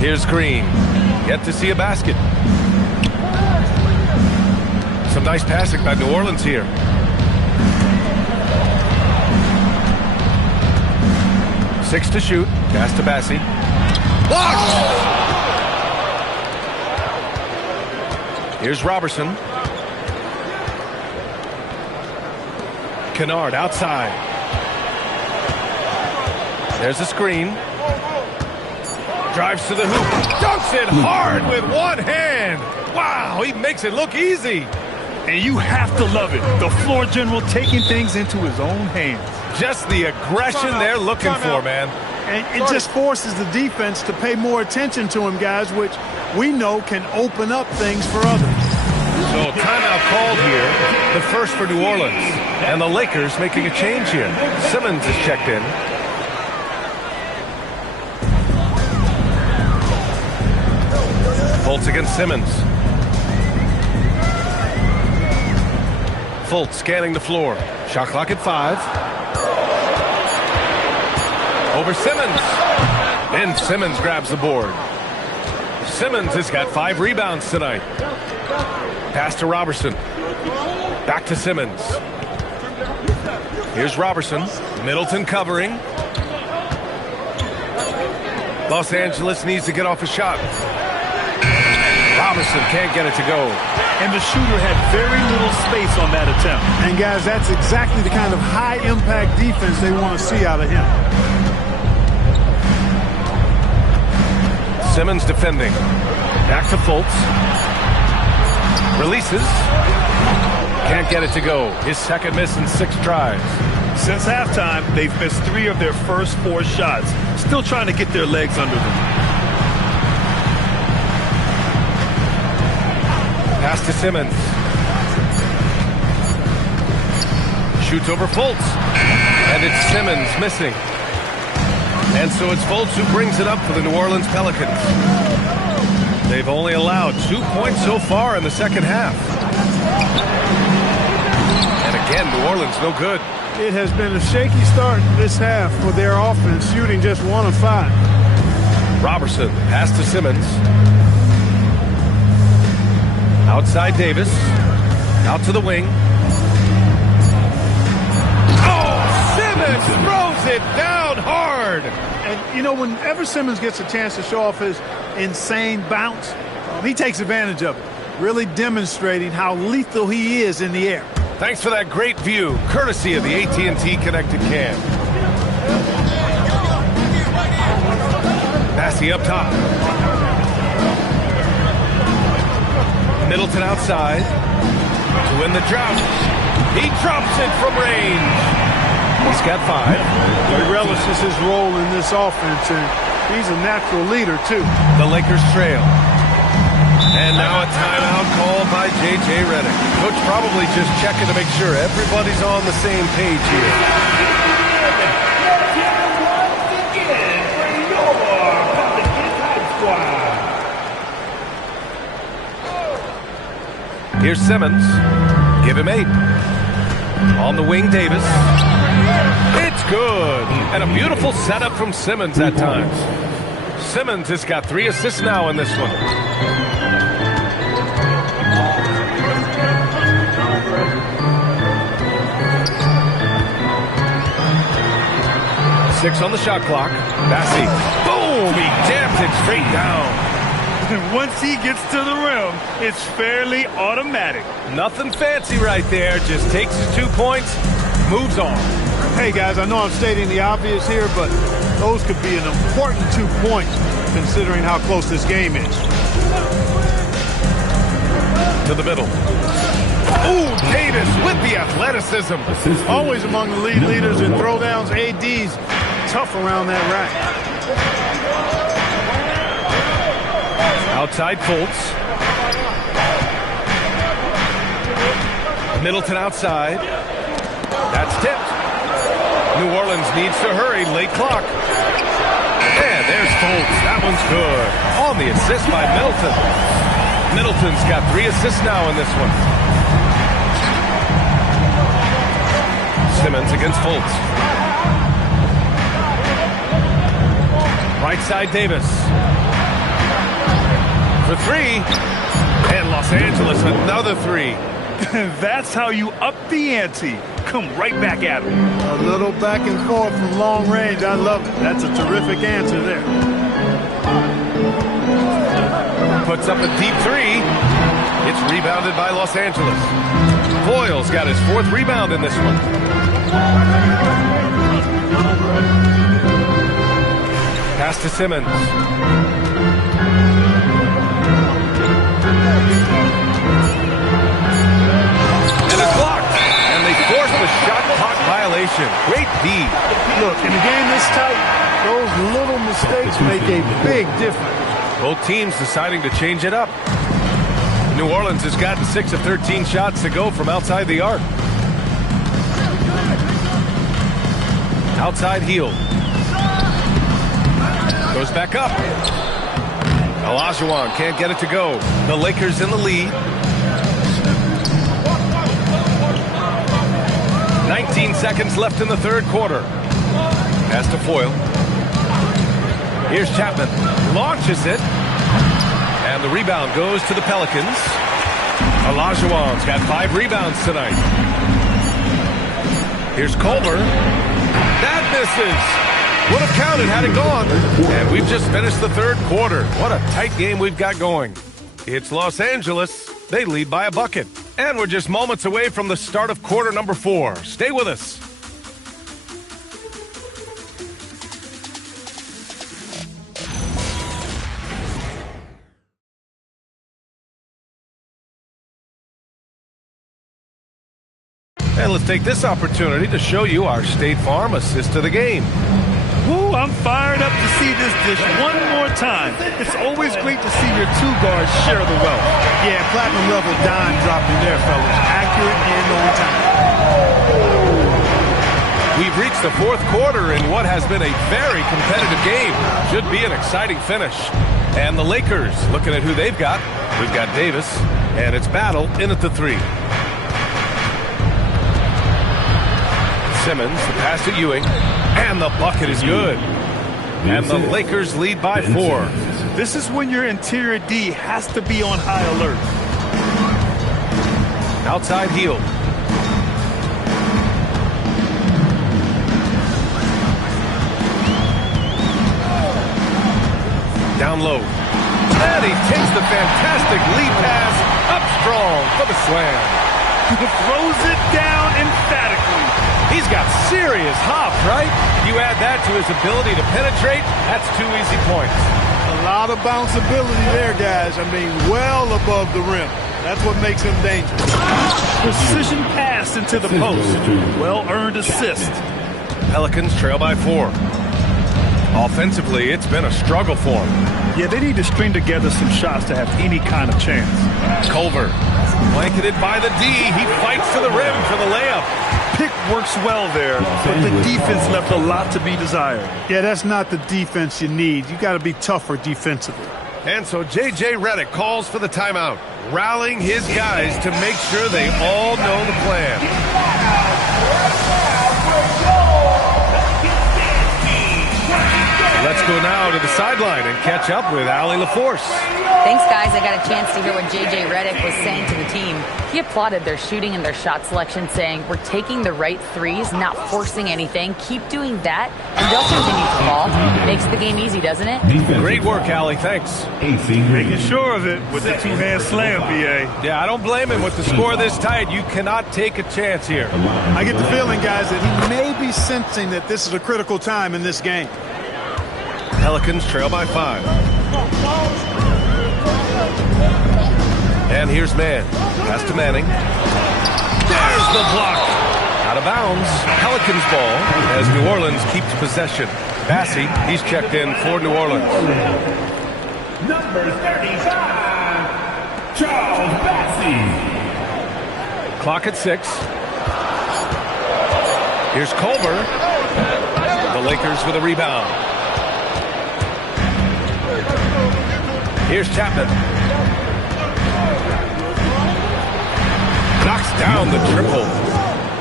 Here's Green. Yet to see a basket. Some nice passing by New Orleans here. Six to shoot. Pass to Bassi. Blocked! Here's Robertson. Kennard outside. There's a screen. Drives to the hoop. Dunks it hard with one hand. Wow, he makes it look easy. And you have to love it. The floor general taking things into his own hands. Just the aggression they're looking for, man. And it just forces the defense to pay more attention to him, guys, which we know can open up things for others. So timeout called here, the first for New Orleans. And the Lakers making a change here. Simmons is checked in. Fultz against Simmons. Fultz scanning the floor. Shot clock at 5. Over Simmons. And Simmons grabs the board. Simmons has got 5 rebounds tonight. Pass to Robertson. Back to Simmons. Here's Robertson. Middleton covering. Los Angeles needs to get off a shot. Robertson can't get it to go. And the shooter had very little space on that attempt. And, guys, that's exactly the kind of high-impact defense they want to see out of him. Simmons defending. Back to Fultz. Releases. Can't get it to go. His second miss in 6 tries. Since halftime, they've missed 3 of their first 4 shots. Still trying to get their legs under them. Pass to Simmons. Shoots over Fultz. And it's Simmons missing. And so it's Fultz who brings it up for the New Orleans Pelicans. They've only allowed 2 points so far in the second half. And again, New Orleans no good. It has been a shaky start this half for their offense, shooting just 1 of 5. Robertson, pass to Simmons. Outside Davis. Out to the wing. Oh, Simmons throws it down hard. And, you know, whenever Simmons gets a chance to show off his insane bounce, he takes advantage of it, really demonstrating how lethal he is in the air. Thanks for that great view, courtesy of the AT&T Connected Cam. Bassi up top. Middleton outside to win the drought. He drops it from range. He's got 5. He relishes his role in this offense, and he's a natural leader, too. The Lakers trail. And now a timeout called by J.J. Redick. Coach probably just checking to make sure everybody's on the same page here. Here's Simmons. Give him 8. On the wing, Davis. It's good. And a beautiful setup from Simmons at times. Simmons has got 3 assists now in this one. Six on the shot clock. Bassi. Boom! He jams it straight down. Once he gets to the rim, it's fairly automatic. Nothing fancy right there. Just takes his 2 points, moves on. Hey, guys, I know I'm stating the obvious here, but those could be an important 2 points considering how close this game is. To the middle. Ooh, Davis with the athleticism. Always among the lead leaders in throwdowns. AD's tough around that rack. Outside Fultz. Middleton outside. That's tipped. New Orleans needs to hurry. Late clock. And there's Fultz. That one's good. On the assist by Middleton. Middleton's got 3 assists now in this one. Simmons against Fultz. Right side Davis. for three. And Los Angeles, another three. That's how you up the ante. Come right back at him. A little back and forth from long range. I love it. That's a terrific answer there. Puts up a deep three. It's rebounded by Los Angeles. Boyle's got his 4th rebound in this one. Pass to Simmons. And it's blocked. And they forced the shot clock violation. Great D. Look, in a game this tight, those little mistakes make a big difference. Both teams deciding to change it up. New Orleans has gotten 6 of 13 shots to go from outside the arc. Outside heel. Goes back up. Olajuwon can't get it to go. The Lakers in the lead. 19 seconds left in the 3rd quarter. Pass to Foyle. Here's Chapman. Launches it. And the rebound goes to the Pelicans. Olajuwon's got 5 rebounds tonight. Here's Culver. That misses. Would have counted had it gone. And we've just finished the 3rd quarter. What a tight game we've got going. It's Los Angeles. They lead by a bucket. And we're just moments away from the start of quarter number 4. Stay with us. And let's take this opportunity to show you our State Farm assist to the game. Ooh, I'm fired up to see this dish one more time. It's always great to see your 2 guards share the wealth. Yeah, platinum level dime dropping there, fellas. Accurate and on time. We've reached the 4th quarter in what has been a very competitive game. Should be an exciting finish. And the Lakers, looking at who they've got. We've got Davis, and it's Battle in at the 3. Simmons, the pass to Ewing, and the bucket is good. And the Lakers lead by 4. This is when your interior D has to be on high alert. Outside heel. Down low. And he takes the fantastic lead pass up strong for the slam. Throws it down emphatically. He's got serious hop, right? You add that to his ability to penetrate, that's 2 easy points. A lot of bounceability there, guys. I mean, well above the rim. That's what makes him dangerous. Precision pass into the post. Well-earned assist. Pelicans trail by 4. Offensively, it's been a struggle for him. Yeah, they need to string together some shots to have any kind of chance. Culver, blanketed by the D. He fights to the rim for the layup. Pick works well there, but the defense left a lot to be desired. Yeah, that's not the defense you need. You got to be tougher defensively. And so J.J. Redick calls for the timeout, rallying his guys to make sure they all know the plan. Let's go now to the sideline and catch up with Allie LaForce. Thanks, guys. I got a chance to hear what J.J. Redick was saying to the team. He applauded their shooting and their shot selection, saying, "We're taking the right threes, not forcing anything. Keep doing that, and they'll continue to fall." Makes the game easy, doesn't it? Great work, Allie. Thanks. Making sure of it with the 2-hand slam, B.A. Yeah, I don't blame him. With the score this tight, you cannot take a chance here. I get the feeling, guys, that he may be sensing that this is a critical time in this game. Pelicans trail by 5. And here's Mann. Pass to Manning. There's the block. Out of bounds. Pelicans ball as New Orleans keeps possession. Bassey, he's checked in for New Orleans. Number 35, Charles Bassey. Clock at 6. Here's Culver. The Lakers with a rebound. Here's Chapman. Knocks down the triple.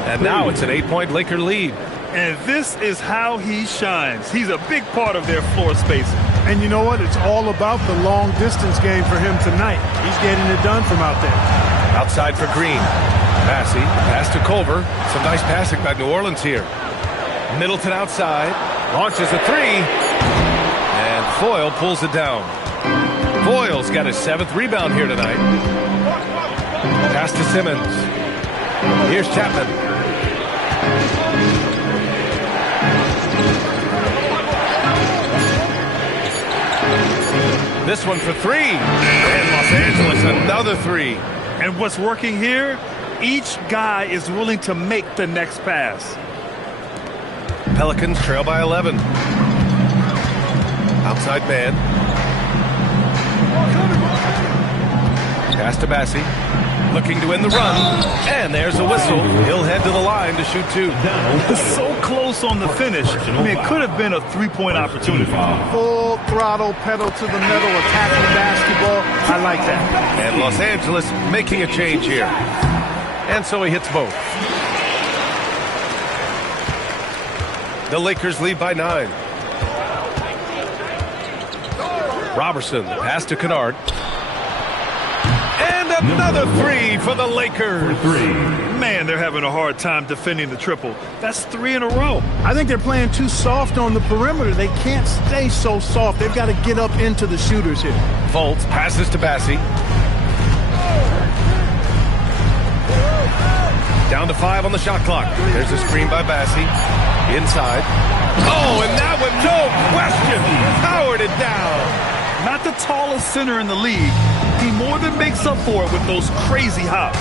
And now it's an 8-point Laker lead. And this is how he shines. He's a big part of their floor spacing. And you know what? It's all about the long distance game for him tonight. He's getting it done from out there. Outside for Green. Massey, pass to Culver. Some nice passing by New Orleans here. Middleton outside. Launches a three. And Foyle pulls it down. Foyle's got his 7th rebound here tonight. Pass to Simmons. Here's Chapman. This one for three. And Los Angeles, another three. And what's working here, each guy is willing to make the next pass. Pelicans trail by 11. Outside man. Pass to Massey. Looking to win the run. And there's a whistle. He'll head to the line to shoot two. So close on the finish. I mean, it could have been a three-point opportunity. Full throttle, pedal to the metal, attacking the basketball. I like that. And Los Angeles making a change here. And so he hits both. The Lakers lead by 9. Robertson, pass to Kennard. And another three for the Lakers. Man, they're having a hard time defending the triple. That's 3 in a row. I think they're playing too soft on the perimeter. They can't stay so soft. They've got to get up into the shooters here. Fultz passes to Bassey. Down to 5 on the shot clock. There's a screen by Bassey. Inside. Oh, and that one, no question, powered it down. Not the tallest center in the league. He more than makes up for it with those crazy hops.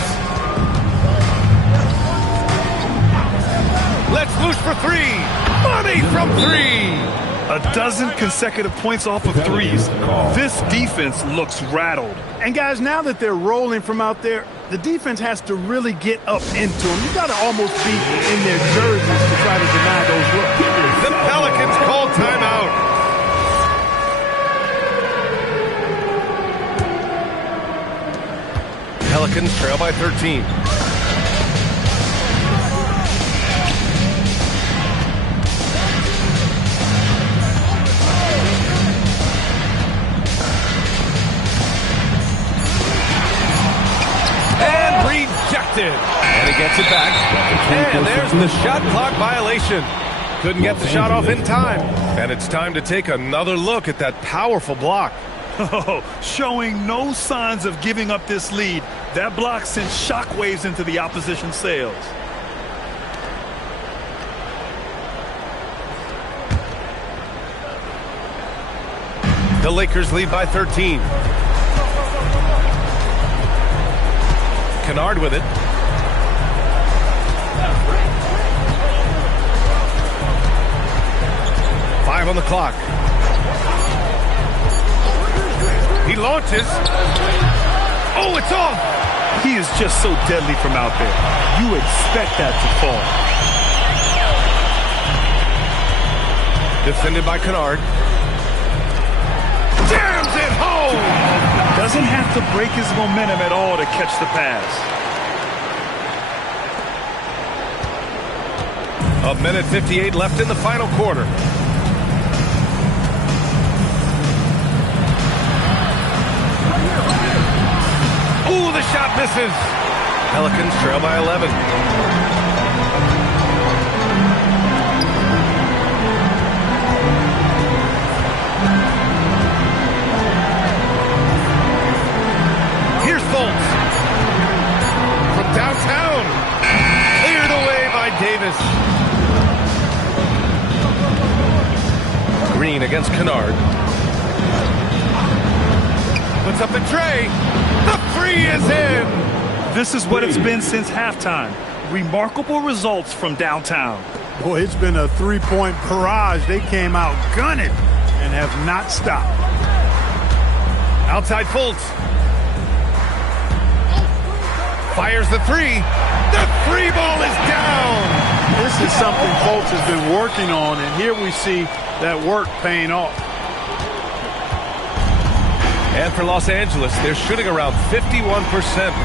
Let's loose for three. Money from 3. A dozen consecutive points off of threes. This defense looks rattled. And guys, now that they're rolling from out there, the defense has to really get up into them. You got to almost be in their jerseys to try to deny those looks. The Pelicans call timeout. Pelicans trail by 13. And rejected. And he gets it back. And there's the shot clock violation. Couldn't get the shot off in time. And it's time to take another look at that powerful block. Oh, showing no signs of giving up this lead. That block sent shockwaves into the opposition sails. The Lakers lead by 13. Kennard with it. Five on the clock. He launches. Oh, it's off. He is just so deadly from out there. You expect that to fall. Defended by Kennard. Jams it home. Doesn't have to break his momentum at all to catch the pass. A minute 58 left in the final quarter. Ooh, the shot misses. Pelicans trail by 11. Here's Fultz. From downtown. Cleared away by Davis. Green against Kennard. Puts up the tray. The three is in. This is what it's been since halftime. Remarkable results from downtown. Boy, it's been a three-point barrage. They came out gunning and have not stopped. Outside Fultz. Fires the three. The three ball is down. This is something Fultz has been working on, and here we see that work paying off. And for Los Angeles, they're shooting around 51%.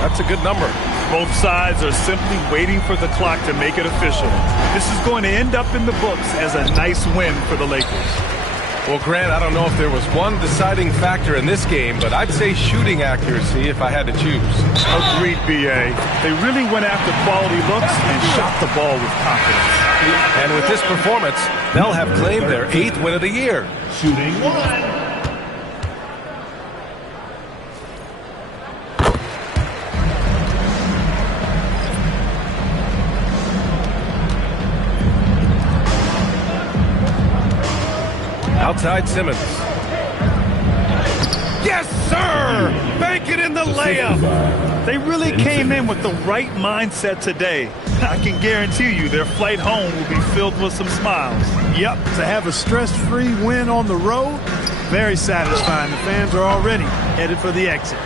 That's a good number. Both sides are simply waiting for the clock to make it official. This is going to end up in the books as a nice win for the Lakers. Well, Grant, I don't know if there was one deciding factor in this game, but I'd say shooting accuracy if I had to choose. Agreed, B.A. They really went after quality looks and shot the ball with confidence. And with this performance, they'll have claimed their 8th win of the year. Shooting 1. Outside Simmons. Yes, sir! Bank it in the layup. They really came in with the right mindset today. I can guarantee you their flight home will be filled with some smiles. Yep, to have a stress-free win on the road, very satisfying. The fans are already headed for the exits.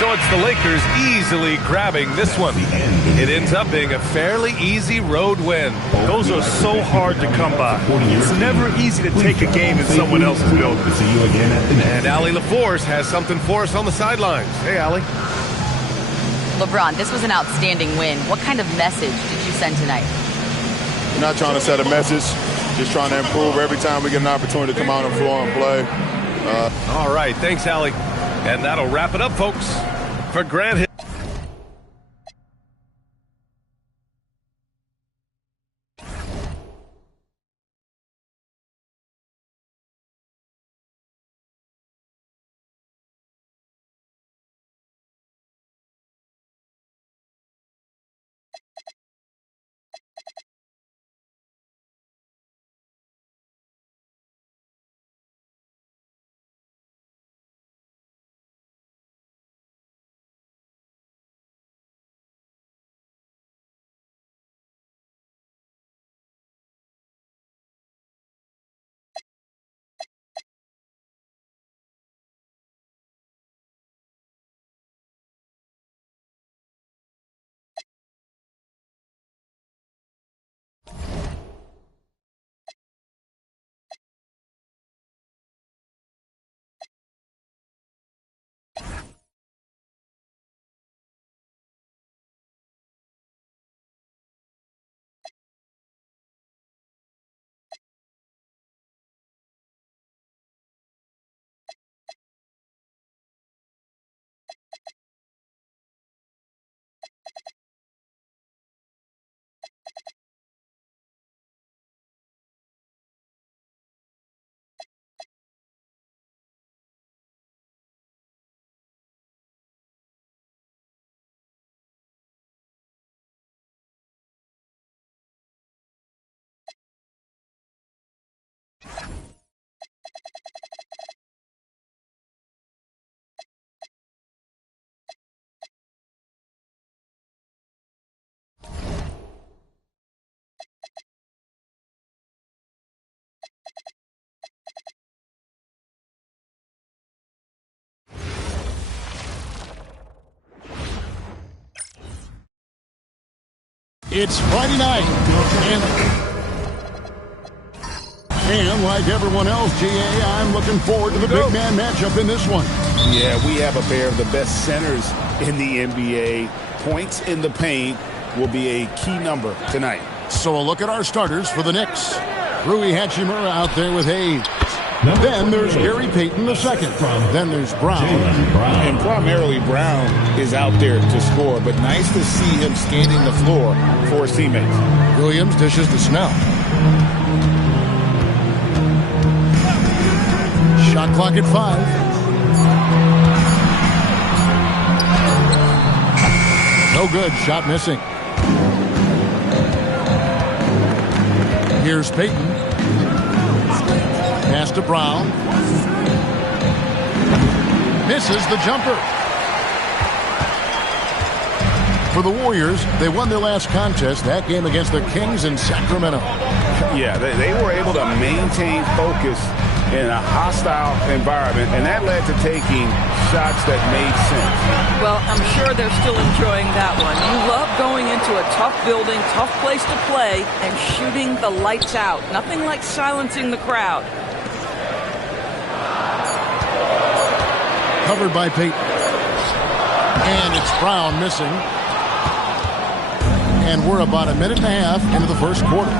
So it's the Lakers easily grabbing this one. It ends up being a fairly easy road win. Those are so hard to come by. It's never easy to take a game in someone else's building. And Allie LaForce has something for us on the sidelines. Hey, Allie. LeBron, this was an outstanding win. What kind of message did you send tonight? We're not trying to set a message, just trying to improve every time we get an opportunity to come out on the floor and play. All right, thanks, Allie. And that'll wrap it up, folks, for Grant Hill. It's Friday night, and like everyone else, GA, I'm looking forward to the big man matchup in this one. Yeah, we have a pair of the best centers in the NBA. Points in the paint will be a key number tonight. So a look at our starters for the Knicks. Rui Hachimura out there with Hayes. Then there's Gary Payton II. Then there's Brown. And primarily Brown is out there to score, but nice to see him scanning the floor for his teammates. Williams dishes to Snell. Shot clock at 5. No good. Shot missing. Here's Payton. Pass to Brown. Misses the jumper. For the Warriors, they won their last contest, that game against the Kings in Sacramento. Yeah, they were able to maintain focus in a hostile environment, and that led to taking shots that made sense. Well, I'm sure they're still enjoying that one. You love going into a tough building, tough place to play, and shooting the lights out. Nothing like silencing the crowd. Covered by Payton. And it's Brown missing. And we're about a minute and a half into the first quarter.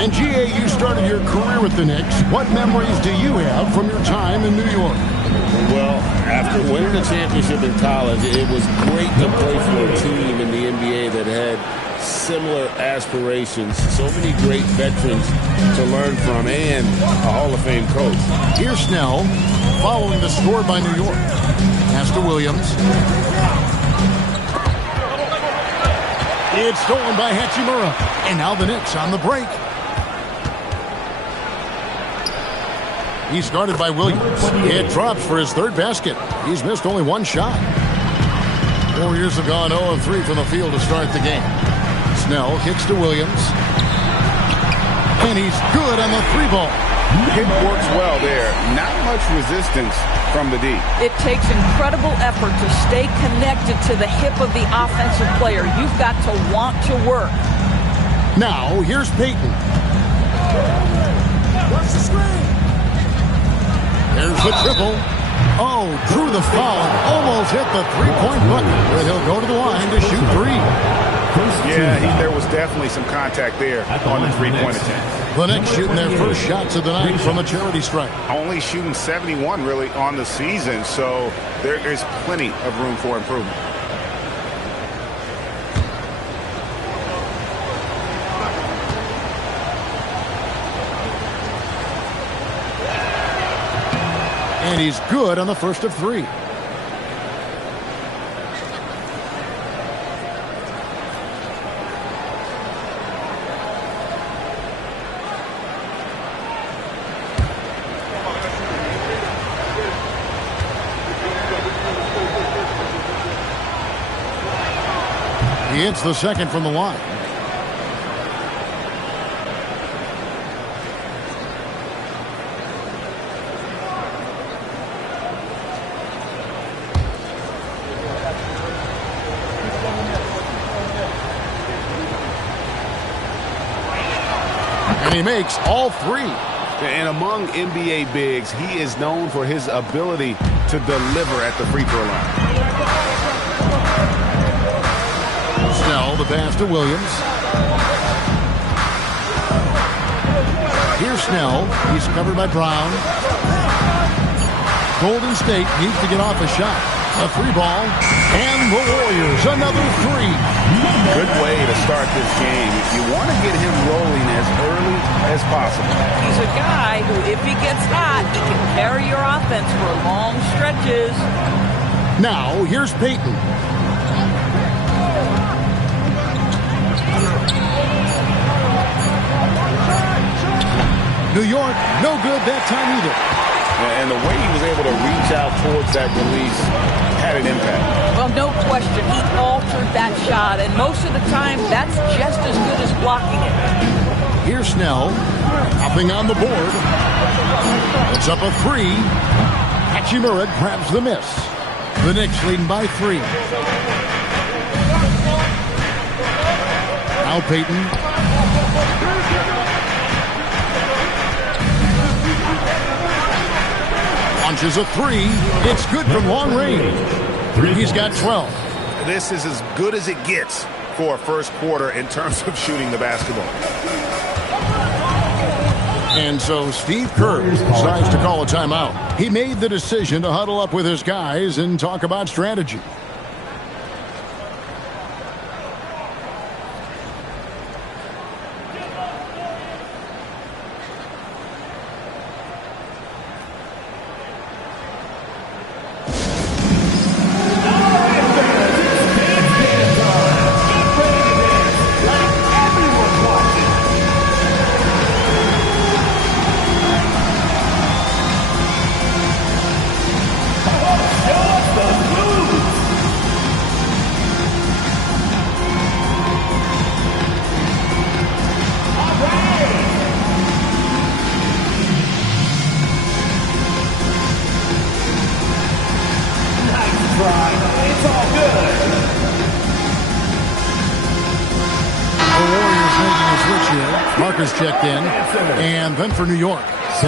And GA, you started your career with the Knicks. What memories do you have from your time in New York? Well, after winning a championship in college, it was great to play for a team in the NBA that had similar aspirations. So many great veterans to learn from, and a Hall of Fame coach. Here's Snell following the score by New York. Pass to Williams. It's stolen by Hachimura. And now the Knicks on the break. He's guarded by Williams. It drops for his third basket. He's missed only one shot. Warriors have gone 0 of 3 from the field to start the game. Snell kicks to Williams. And he's good on the 3-ball. It works well there. Not much resistance from the D. It takes incredible effort to stay connected to the hip of the offensive player. You've got to want to work. Now, here's Payton. What's the screen? There's the triple. Oh, drew the foul. Almost hit the three-point bucket. Where he'll go to the line to shoot 3. Yeah, there was definitely some contact there on the three-point attempt. The Knicks shooting their first shots of the night from a charity strike. Only shooting 71 really on the season, so there is plenty of room for improvement. And he's good on the first of 3. He hits the second from the line. And he makes all 3. And among NBA bigs, he is known for his ability to deliver at the free throw line. Snell, the pass to Williams. Here's Snell. He's covered by Brown. Golden State needs to get off a shot. A 3-ball. And the Warriors, another 3. Good way to start this game. You want to get him rolling as early as possible. He's a guy who, if he gets hot, he can carry your offense for long stretches. Now, here's Payton. New York, no good that time either. And the way he was able to reach out towards that release had an impact. Well, no question. He altered that shot, and most of the time, that's just as good as blocking it. Here's Snell, hopping on the board. It's up a 3. Hachimura grabs the miss. The Knicks leading by 3. Now Payton. Launches a 3. It's good from long range. He's got 12. This is as good as it gets for a first quarter in terms of shooting the basketball. And so Steve Kerr decides to call a timeout. He made the decision to huddle up with his guys and talk about strategy. switch here. Marcus checked in. And then for New York,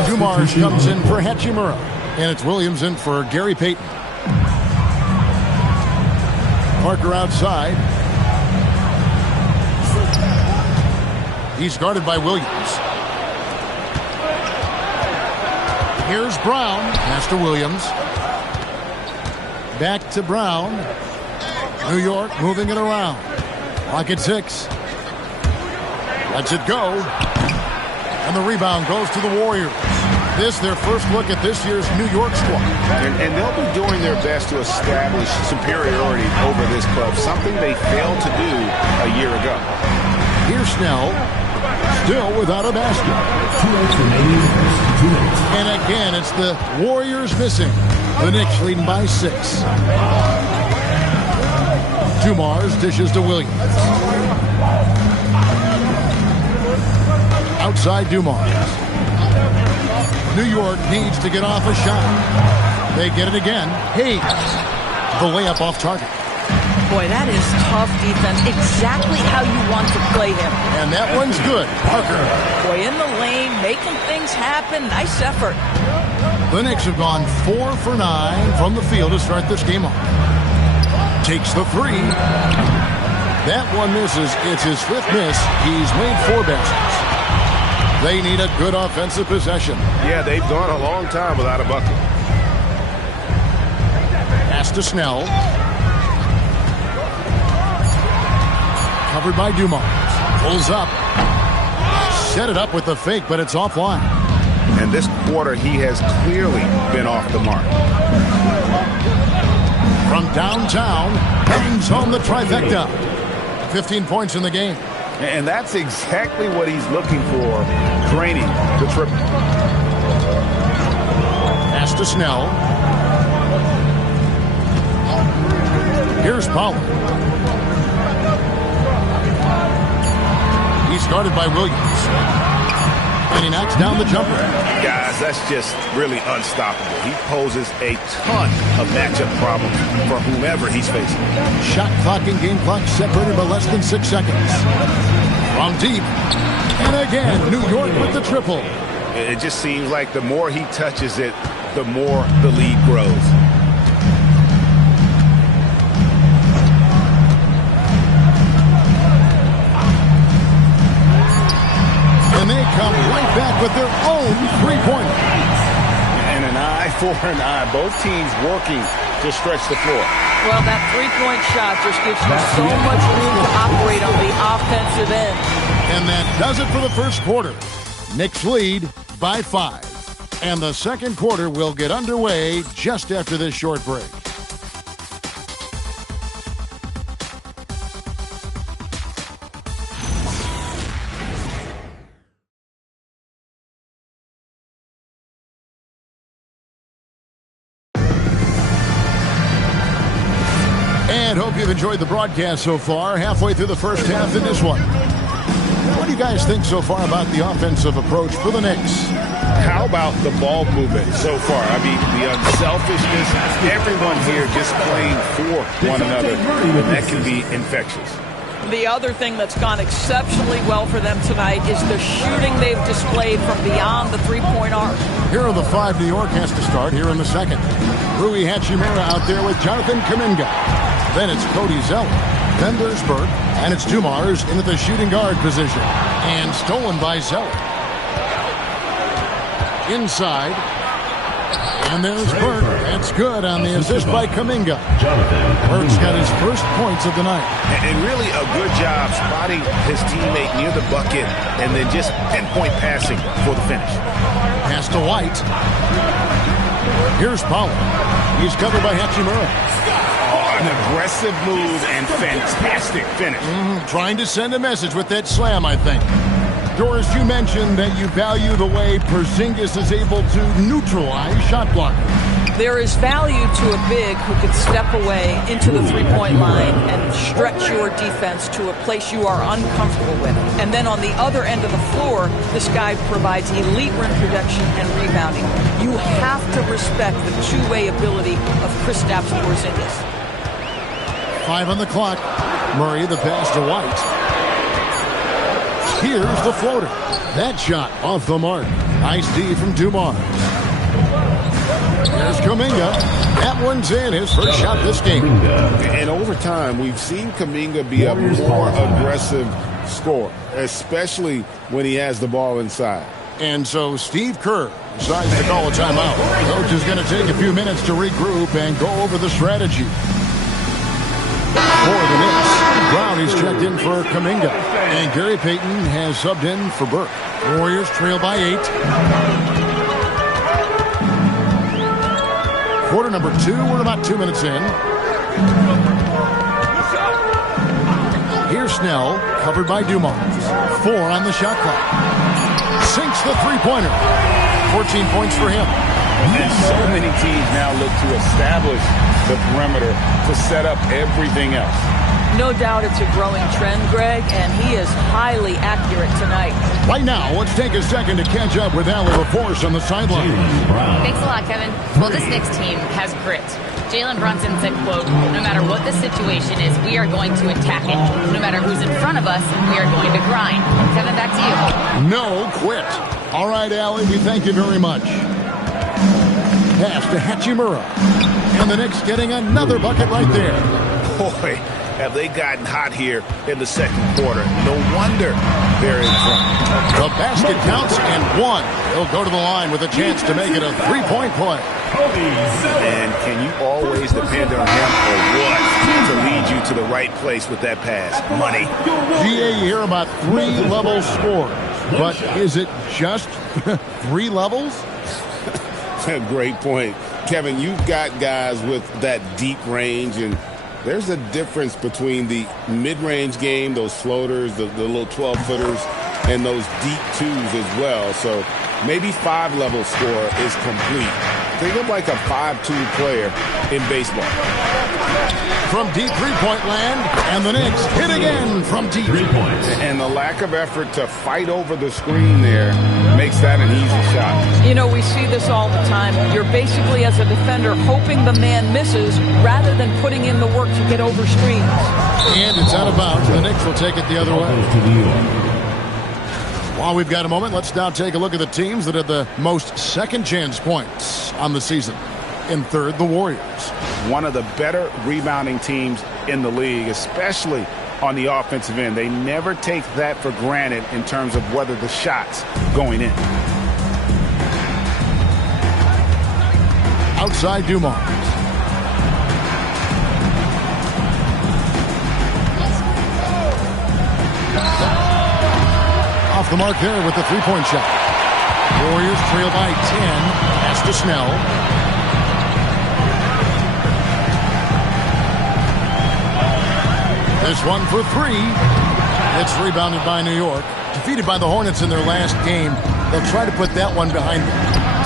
Dumars comes in for Hachimura. And it's Williams in for Gary Payton. Parker outside. He's guarded by Williams. Here's Brown. Pass to Williams. Back to Brown. New York moving it around. Clock at 6. Lets it go. And the rebound goes to the Warriors. This their first look at this year's New York squad. And they'll be doing their best to establish superiority over this club, something they failed to do a year ago. Here's Snell. Still without a basket. 2 minutes remaining. 2 minutes. And again, it's the Warriors missing. The Knicks leading by 6. Dumars dishes to Williams. Outside Dumars. New York needs to get off a shot. They get it again. Hayes. The layup off target. Boy, that is tough defense. Exactly how you want to play him. And that one's good. Parker. Boy, in the lane, making things happen. Nice effort. The Knicks have gone 4 for 9 from the field to start this game off. Takes the 3. That one misses. It's his 5th miss. He's made 4 baskets. They need a good offensive possession. Yeah, they've gone a long time without a bucket. Pass to Snell. Covered by Dumars. Pulls up. Set it up with the fake, but it's offline. And this quarter, he has clearly been off the mark. From downtown, brings home the trifecta. 15 points in the game. And that's exactly what he's looking for, draining the triple. Pass to Snell. Here's Pollard. He's guarded by Williams. And he knocks down the jumper. Guys, that's just really unstoppable. He poses a ton of matchup problems for whomever he's facing. Shot clock and game clock separated by less than 6 seconds. From deep. And again, New York with the triple. It just seems like the more he touches it, the more the lead grows. And they come right back with their own three-pointer. And an eye for an eye. Both teams working to stretch the floor. Well, that three-point shot just gives you so much room to operate on the offensive end. And that does it for the first quarter. Knicks lead by 5. And the second quarter will get underway just after this short break. And hope you've enjoyed the broadcast so far. Halfway through the first half in this one. What do you guys think so far about the offensive approach for the Knicks? How about the ball movement so far? I mean, the unselfishness, everyone here just playing for one another, and that can be infectious. The other thing that's gone exceptionally well for them tonight is the shooting they've displayed from beyond the three-point arc. Here are the 5 New York has to start here in the second. Rui Hachimura out there with Jonathan Kuminga. Then it's Cody Zeller. Then there's Burke. And it's Dumars into the shooting guard position. And stolen by Zeller. Inside. And there's Burke. That's good on the assist by Kuminga. Burke's got his first points of the night. And really a good job spotting his teammate near the bucket and then just pinpoint passing for the finish. Pass to White. Here's Pollard. He's covered by Hachimura. An aggressive move and fantastic finish. Trying to send a message with that slam, I think. Doris, you mentioned that you value the way Porzingis is able to neutralize shot blockers. There is value to a big who can step away into the three-point line and stretch your defense to a place you are uncomfortable with. And then on the other end of the floor, this guy provides elite rim protection and rebounding. You have to respect the two-way ability of Kristaps Porzingis. 5 on the clock. Murray, the pass to White. Here's the floater. That shot off the mark. Nice D from Dumars. There's Kuminga. That one's in, his first shot this game. And over time, we've seen Kuminga be a more aggressive scorer, especially when he has the ball inside. And so Steve Kerr decides to call a timeout. Coach is going to take a few minutes to regroup and go over the strategy. For the Knicks, Brownie's checked in for Kuminga. And Gary Payton has subbed in for Burke. Warriors trail by 8. Quarter number 2, we're about 2 minutes in. Here's Snell, covered by Dumars. 4 on the shot clock. Sinks the three-pointer. 14 points for him. And so many teams now look to establish the perimeter to set up everything else. No doubt it's a growing trend, Greg, and he is highly accurate tonight. Right now, let's take a second to catch up with Allie LaForce on the sideline. Thanks a lot, Kevin. Well, this Knicks team has grit. Jalen Brunson said, quote, no matter what the situation is, we are going to attack it. No matter who's in front of us, we are going to grind. Kevin, back to you. No quit. All right, Allie, we thank you very much. Pass to Hachimura. And the Knicks getting another bucket right there. Boy, have they gotten hot here in the second quarter. No wonder they're in front. The basket counts and 1. He'll go to the line with a chance to make it a three-point play. And can you always depend on him or what to lead you to the right place with that pass? Money. GA, you hear about 3-level scores. But is it just 3 levels? Great point. Kevin, you've got guys with that deep range, and there's a difference between the mid-range game, those floaters, the little 12-footers, and those deep twos as well. So maybe 5-level score is complete. Think of like a 5-2 player in baseball. From deep three-point land, and the Knicks hit again from deep. 3 points. And the lack of effort to fight over the screen there makes that an easy shot. You know, we see this all the time. You're basically, as a defender, hoping the man misses rather than putting in the work to get over screens. And it's out of bounds. The Knicks will take it the other way. While we've got a moment, let's now take a look at the teams that had the most second-chance points on the season. In third, the Warriors. One of the better rebounding teams in the league, especially on the offensive end. They never take that for granted in terms of whether the shot's going in. Outside Dumars. Off the mark there with the three-point shot. Warriors trail by 10. Pass to Snell. This one for 3. It's rebounded by New York. Defeated by the Hornets in their last game. They'll try to put that one behind them.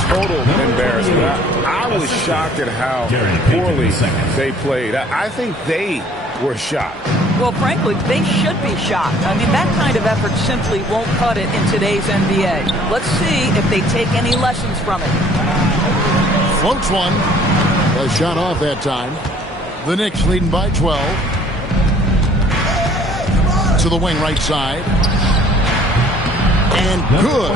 Total embarrassment. I was shocked at how poorly they played. I think they were shocked. Well, frankly, they should be shocked. I mean, that kind of effort simply won't cut it in today's NBA. Let's see if they take any lessons from it. Floats one. A shot off that time. The Knicks leading by 12. To the wing right side. And good,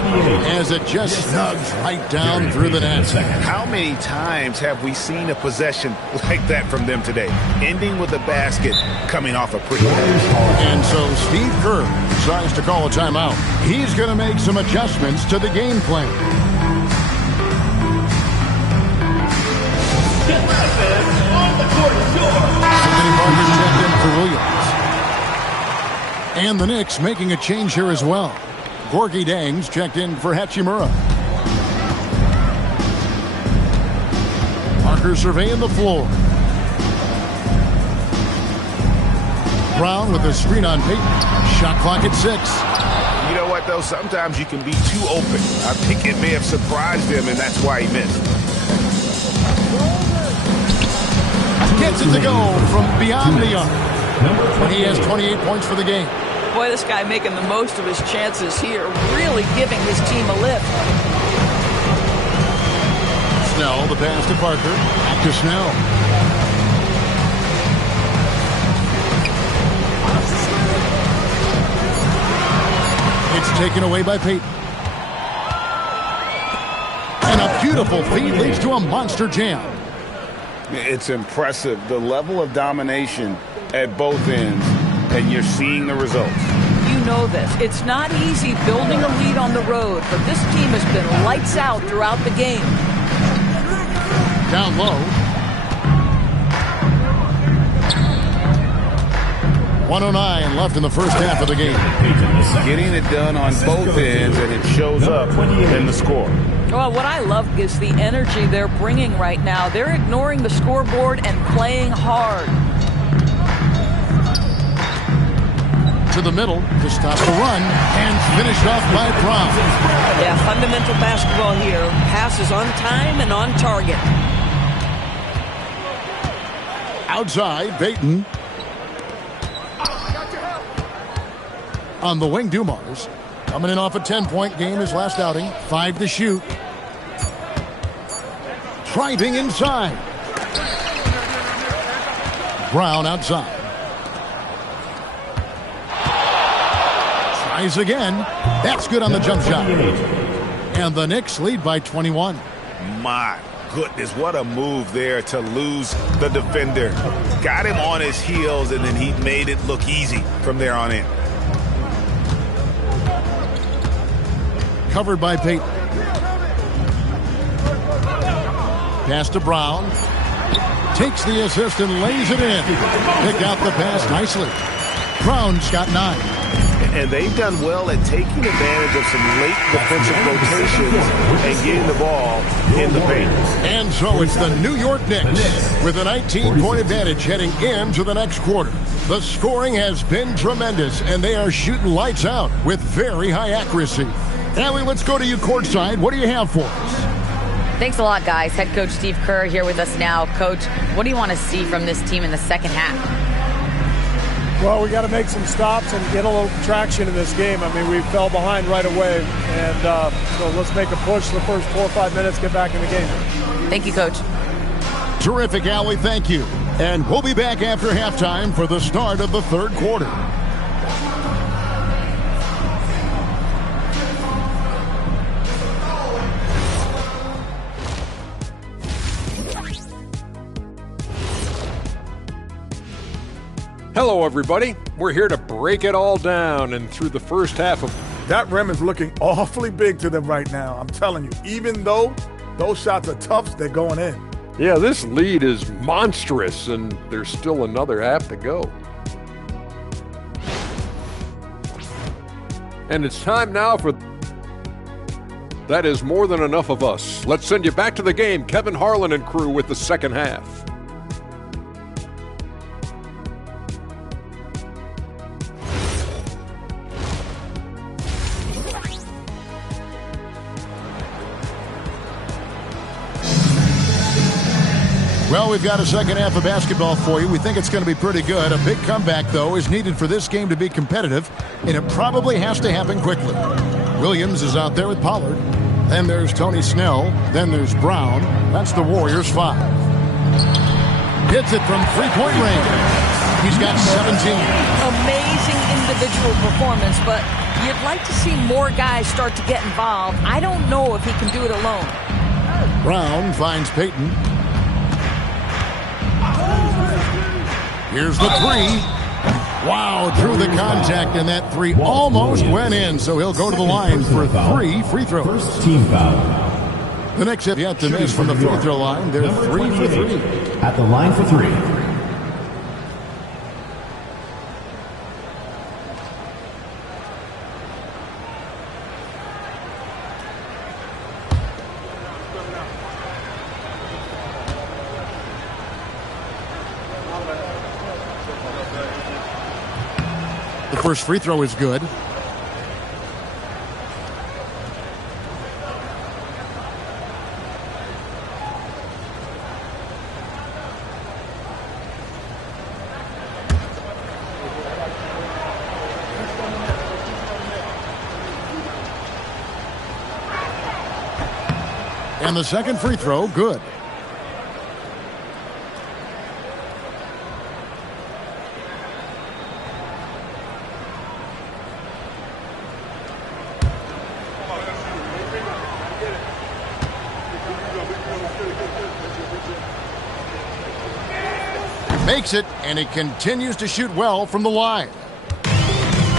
as it just snugs right down through the net. How many times have we seen a possession like that from them today? Ending with a basket coming off a pretty. And so Steve Kerr decides to call a timeout. He's going to make some adjustments to the game plan. Anthony Parker's checked in for Williams. And the Knicks making a change here as well. Gorgie Dangs checked in for Hachimura. Parker surveying the floor. Brown with a screen on Payton. Shot clock at 6. You know what, though? Sometimes you can be too open. I think it may have surprised him, and that's why he missed. Gets it to go from beyond the arc. He has 28 points for the game. Boy, this guy making the most of his chances here, really giving his team a lift. Snell, the pass to Parker. Back to Snell. It's taken away by Peyton. And a beautiful feed leads to a monster jam. It's impressive, the level of domination at both ends, and you're seeing the results. You know this. It's not easy building a lead on the road, but this team has been lights out throughout the game. Down low. 1:09 left in the first half of the game. Getting it done on both ends, and it shows up in the score. Well, what I love is the energy they're bringing right now. They're ignoring the scoreboard and playing hard. To the middle to stop the run and finished off by Brown. Yeah, fundamental basketball here. Passes on time and on target. Outside, Peyton. On the wing, Dumars. Coming in off a 10-point game his last outing. 5 to shoot. Driving inside. Brown outside. Tries again. That's good on the jump shot. And the Knicks lead by 21. My goodness, what a move there to lose the defender. Got him on his heels, and then he made it look easy from there on in. Covered by Peyton. Pass to Brown. Takes the assist and lays it in. Picked out the pass nicely. Brown's got 9. And they've done well at taking advantage of some late defensive rotations and getting the ball in the paint. And so it's the New York Knicks with a 19-point advantage heading into the next quarter. The scoring has been tremendous, and they are shooting lights out with very high accuracy. Allie, let's go to you courtside. What do you have for us? Thanks a lot, guys. Head coach Steve Kerr here with us now. Coach, what do you want to see from this team in the second half? Well, we got to make some stops and get a little traction in this game. I mean, we fell behind right away, and so let's make a push the first 4 or 5 minutes, get back in the game. Thank you, Coach. Terrific, Allie. Thank you. And we'll be back after halftime for the start of the third quarter. Hello, everybody. We're here to break it all down, and through the first half of... That rim is looking awfully big to them right now. I'm telling you, even though those shots are tough, they're going in. Yeah, this lead is monstrous, and there's still another half to go. And it's time now for... That is more than enough of us. Let's send you back to the game. Kevin Harlan and crew with the second half. Well, we've got a second half of basketball for you. We think it's going to be pretty good. A big comeback, though, is needed for this game to be competitive, and it probably has to happen quickly. Williams is out there with Pollard. Then there's Tony Snell. Then there's Brown. That's the Warriors' 5. Hits it from three-point range. He's got 17. Amazing individual performance, but you'd like to see more guys start to get involved. I don't know if he can do it alone. Brown finds Peyton. Here's the 3. Wow, through the contact, and that 3 almost went in, so he'll go to the line for 3 free throws. First team foul. The Knicks have yet to miss from the free throw line. They're 3 for 3. At the line for 3. The first free throw is good. And the second free throw, good. Makes it, and he continues to shoot well from the line.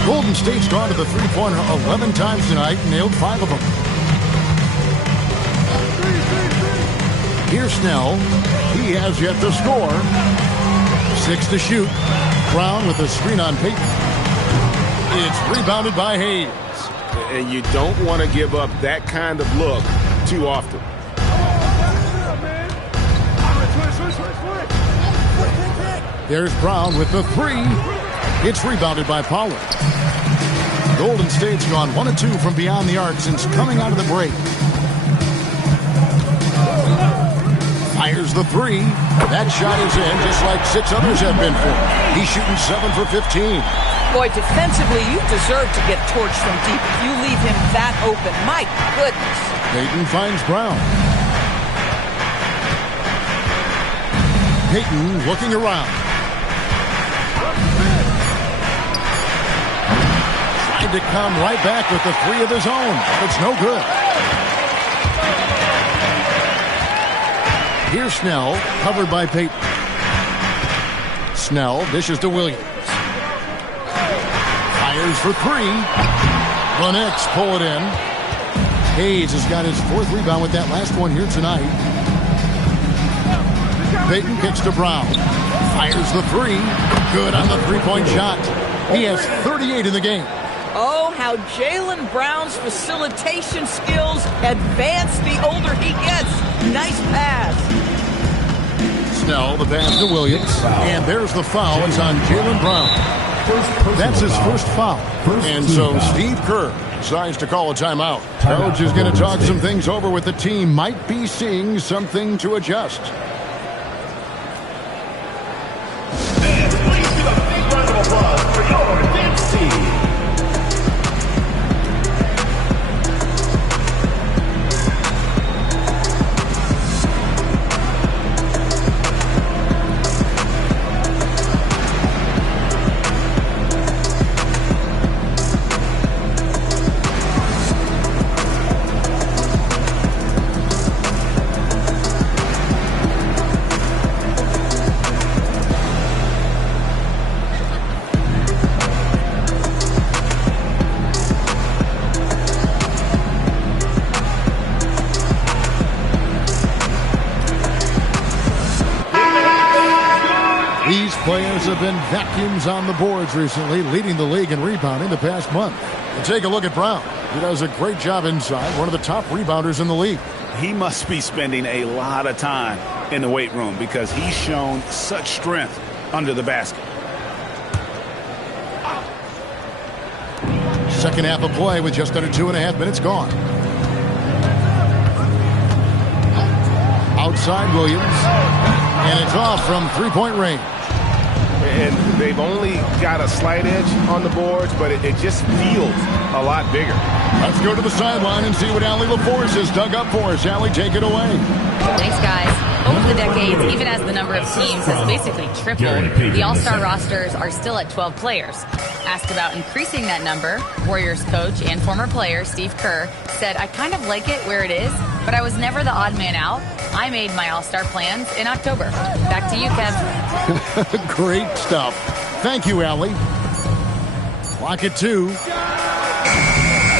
Golden State's gone to the three-pointer 11 times tonight and nailed 5 of them. Here's Snell. He has yet to score. 6 to shoot. Brown with a screen on Payton. It's rebounded by Hayes. And you don't want to give up that kind of look too often. There's Brown with the 3. It's rebounded by Pollard. Golden State's gone 1 of 2 from beyond the arc since coming out of the break. Fires the 3. That shot is in just like 6 others have been for. He's shooting 7 for 15. Boy, defensively, you deserve to get torched from deep if you leave him that open. My goodness. Payton finds Brown. Payton looking around. Tried to come right back with the 3 of his own. It's no good. Here's Snell, covered by Payton. Snell dishes to Williams. Fires for 3. The Knicks pull it in. Hayes has got his 4th rebound with that last one here tonight. Payton kicks to Brown. Fires the 3. Good on the three-point shot. He has 38 in the game. Oh, how Jaylen Brown's facilitation skills advance the older he gets. Nice pass. Snell, the pass to Williams. And there's the foul. It's on Jaylen Brown. That's his first foul. And so Steve Kerr decides to call a timeout. Coach is going to talk some things over with the team. Might be seeing something to adjust. And please give a big round of applause for your next team. Players have been vacuums on the boards recently, leading the league in rebounding the past month. And take a look at Brown. He does a great job inside, one of the top rebounders in the league. He must be spending a lot of time in the weight room because he's shown such strength under the basket. Second half of play with just under 2.5 minutes gone. Outside Williams. And it's off from three-point range. And they've only got a slight edge on the boards, but it just feels a lot bigger. Let's go to the sideline and see what Allie LaForce has dug up for us. Allie, take it away. Thanks, guys. Over the decades, even as the number of teams has basically tripled, the All-Star rosters are still at 12 players. Asked about increasing that number, Warriors coach and former player Steve Kerr said, "I kind of like it where it is, but I was never the odd man out. I made my All-Star plans in October." Back to you, Kev. Great stuff. Thank you, Allie. Clock at 2.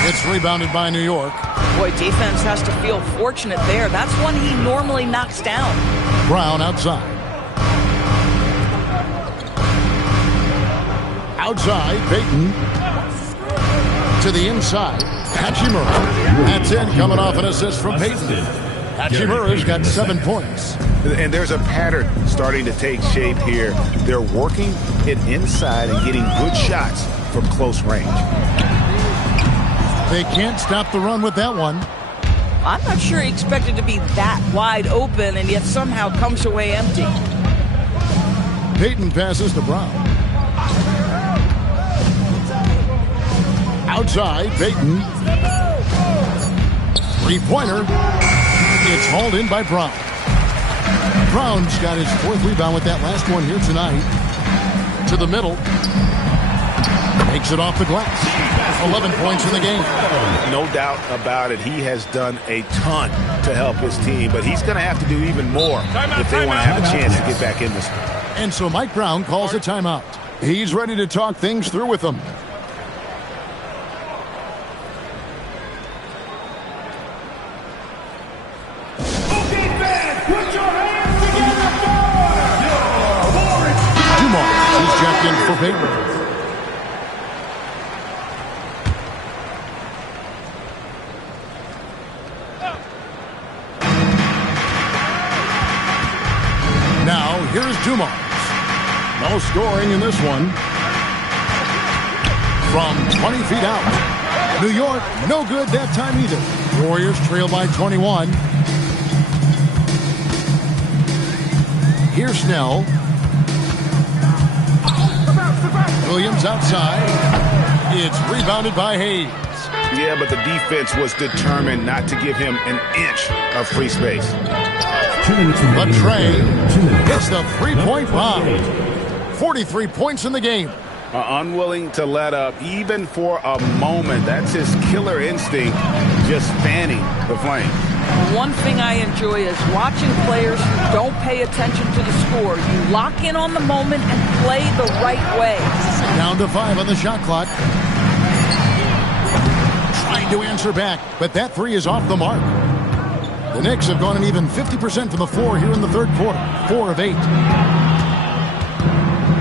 It's rebounded by New York. Boy, defense has to feel fortunate there. That's one he normally knocks down. Brown outside. Outside, Payton. To the inside, Hachimura. That's it, coming off an assist from Payton. Hachimura's got 7 points. And there's a pattern starting to take shape here. They're working it inside and getting good shots from close range. They can't stop the run with that one. I'm not sure he expected to be that wide open and yet somehow comes away empty. Payton passes to Brown. Outside, Payton. Three-pointer. It's hauled in by Brown. Brown's got his 4th rebound with that last one here tonight. To the middle. Takes it off the glass. 11 points in the game. No doubt about it. He has done a ton to help his team, but he's going to have to do even more if they want to have a chance to get back in this one. And so Mike Brown calls a timeout. He's ready to talk things through with them. He's checked in for Bateman. Now, here's Dumars. No scoring in this one. From 20 feet out. New York, no good that time either. Warriors trail by 21. Here's Snell. Williams outside. It's rebounded by Hayes. Yeah, but the defense was determined not to give him an inch of free space. Latrey hits the three-point bomb. 43 points in the game. Unwilling to let up even for a moment. That's his killer instinct, just fanning the flame. One thing I enjoy is watching players who don't pay attention to the score. You lock in on the moment and play the right way. Down to 5 on the shot clock. Trying to answer back, but that three is off the mark. The Knicks have gone an even 50% from the floor here in the third quarter. 4 of 8.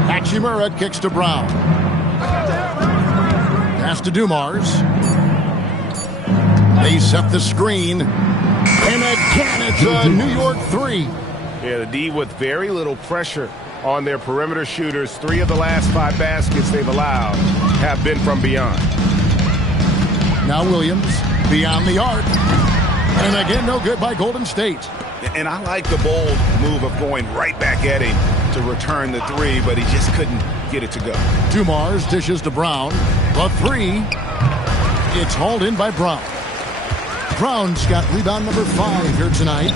Hachimura kicks to Brown. Pass to Dumars. They set the screen. And again, it's a New York three. Yeah, the D with very little pressure on their perimeter shooters. 3 of the last 5 baskets they've allowed have been from beyond. Now Williams, beyond the arc. And again, no good by Golden State. And I like the bold move of going right back at him to return the 3, but he just couldn't get it to go. Dumars dishes to Brown. The 3. It's hauled in by Brown. Brown's got rebound number 5 here tonight.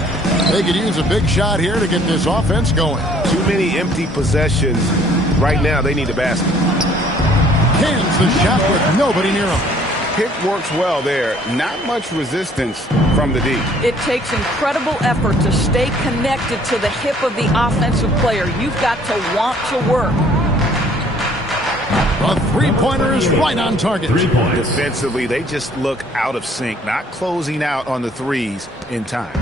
They could use a big shot here to get this offense going. Too many empty possessions. Right now, they need a basket. Cans the shot with nobody near him. Pick works well there. Not much resistance from the D. It takes incredible effort to stay connected to the hip of the offensive player. You've got to want to work. A three-pointer is right on target. Defensively, they just look out of sync, not closing out on the threes in time.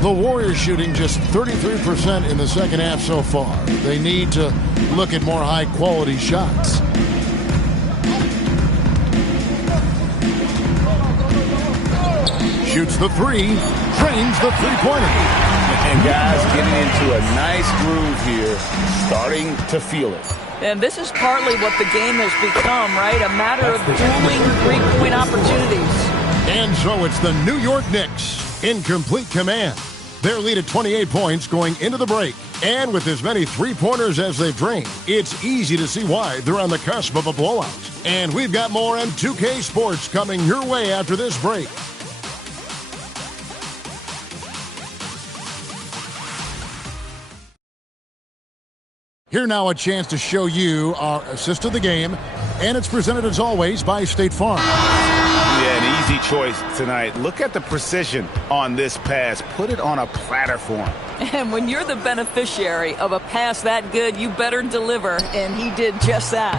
The Warriors shooting just 33% in the second half so far. They need to look at more high-quality shots. Shoots the 3, drains the three-pointer. And guys getting into a nice groove here, starting to feel it. And this is partly what the game has become, right? A matter of dueling three-point opportunities. And so it's the New York Knicks in complete command. Their lead at 28 points going into the break. And with as many three-pointers as they've drained, it's easy to see why they're on the cusp of a blowout. And we've got more on 2K Sports coming your way after this break. Here now a chance to show you our assist of the game, and it's presented as always by State Farm. Yeah, an easy choice tonight. Look at the precision on this pass. Put it on a platter for him. And when you're the beneficiary of a pass that good, you better deliver, and he did just that.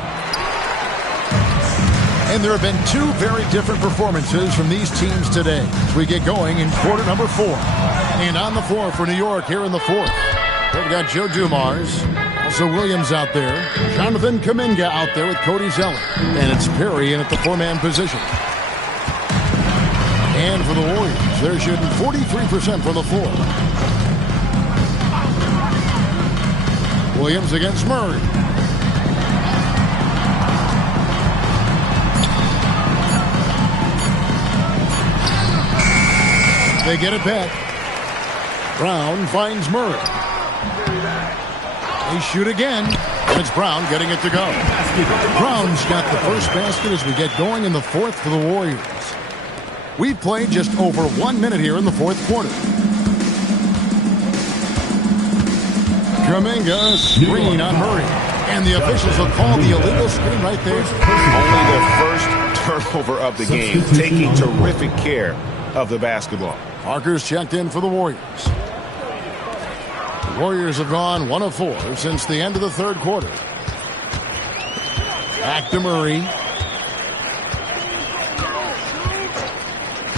And there have been 2 very different performances from these teams today as we get going in quarter number 4. And on the floor for New York here in the 4th, we've got Joe Dumars. Also Williams out there. Jonathan Kuminga out there with Cody Zeller. And it's Perry in at the 4-man position. And for the Warriors, they're shooting 43% from the floor. Williams against Murray. They get it back. Brown finds Murray. They shoot again. And it's Brown getting it to go. Brown's got the first basket as we get going in the 4th for the Warriors. We've played just over 1 minute here in the 4th quarter. Kuminga screen on Murray. And the officials have called the illegal screen right there. Only the first turnover of the game. Taking terrific care of the basketball. Parker's checked in for the Warriors. Warriors have gone 1 of 4 since the end of the third quarter. Back to Murray.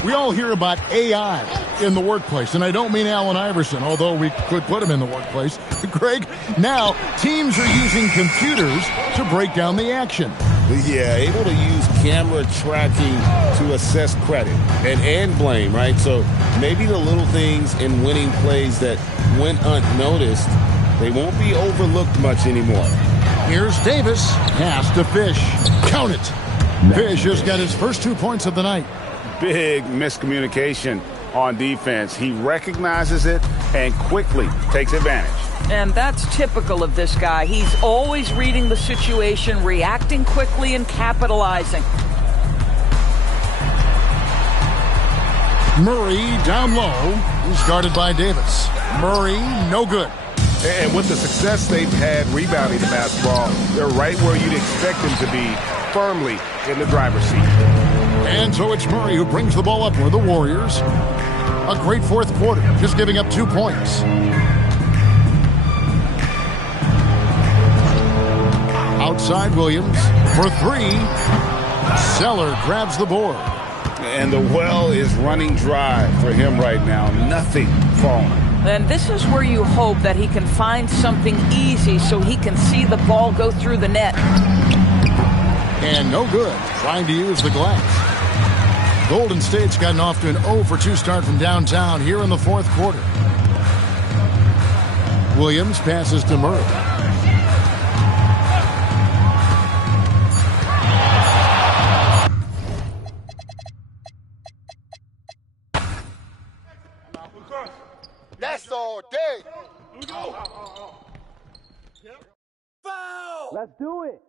We all hear about AI in the workplace, and I don't mean Allen Iverson, although we could put him in the workplace. Greg, now teams are using computers to break down the action. Yeah, able to use camera tracking to assess credit and blame, right? So maybe the little things in winning plays that went unnoticed, they won't be overlooked much anymore. Here's Davis. Pass to Fish. Count it. Fish has got his first 2 points of the night. Big miscommunication on defense. He recognizes it and quickly takes advantage. And that's typical of this guy. He's always reading the situation, reacting quickly, and capitalizing. Murray down low. He's guarded by Davis. Murray, no good. And with the success they've had rebounding the basketball, they're right where you'd expect them to be, firmly in the driver's seat. And so it's Murray who brings the ball up for the Warriors. A great fourth quarter, just giving up 2 points. Outside Williams for 3. Seller grabs the board. And the well is running dry for him right now. Nothing falling. And this is where you hope that he can find something easy so he can see the ball go through the net. And no good, trying to use the glass. Golden State's gotten off to an 0 for 2 start from downtown here in the fourth quarter. Williams passes to Murray. That's all day. Foul! Let's do it.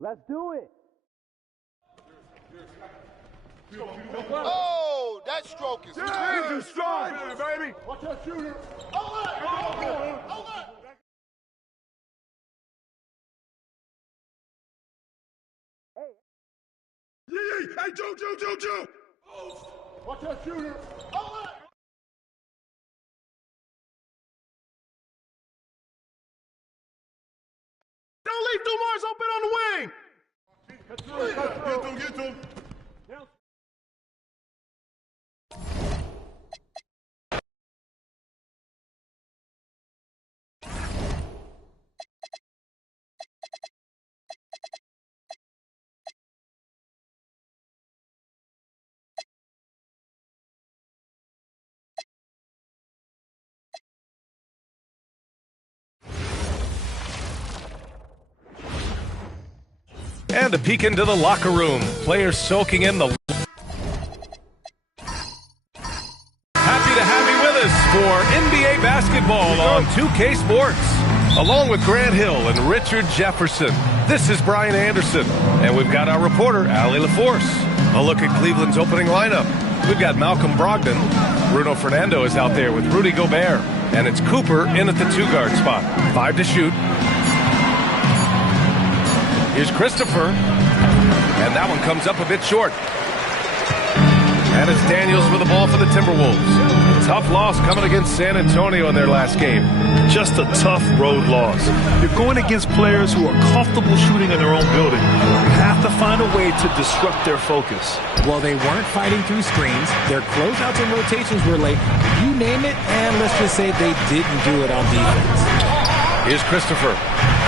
Let's do it. Oh, that stroke is He's strong, baby. Watch that shooter. Hey, Joe. Watch that shooter. Don't leave Dumar's open on the wing. Get to him. And a peek into the locker room. Players soaking in the... Happy to have you with us for NBA basketball on 2K Sports. Along with Grant Hill and Richard Jefferson, this is Brian Anderson. And we've got our reporter, Allie LaForce. A look at Cleveland's opening lineup. We've got Malcolm Brogdon. Bruno Fernando is out there with Rudy Gobert. And it's Cooper in at the 2-guard spot. 5 to shoot. Here's Christopher, and that one comes up a bit short. And it's Daniels with the ball for the Timberwolves. Tough loss coming against San Antonio in their last game. Just a tough road loss. You're going against players who are comfortable shooting in their own building. You have to find a way to disrupt their focus. Well, they weren't fighting through screens. Their closeouts and rotations were late. You name it, and let's just say they didn't do it on defense. Here's Christopher,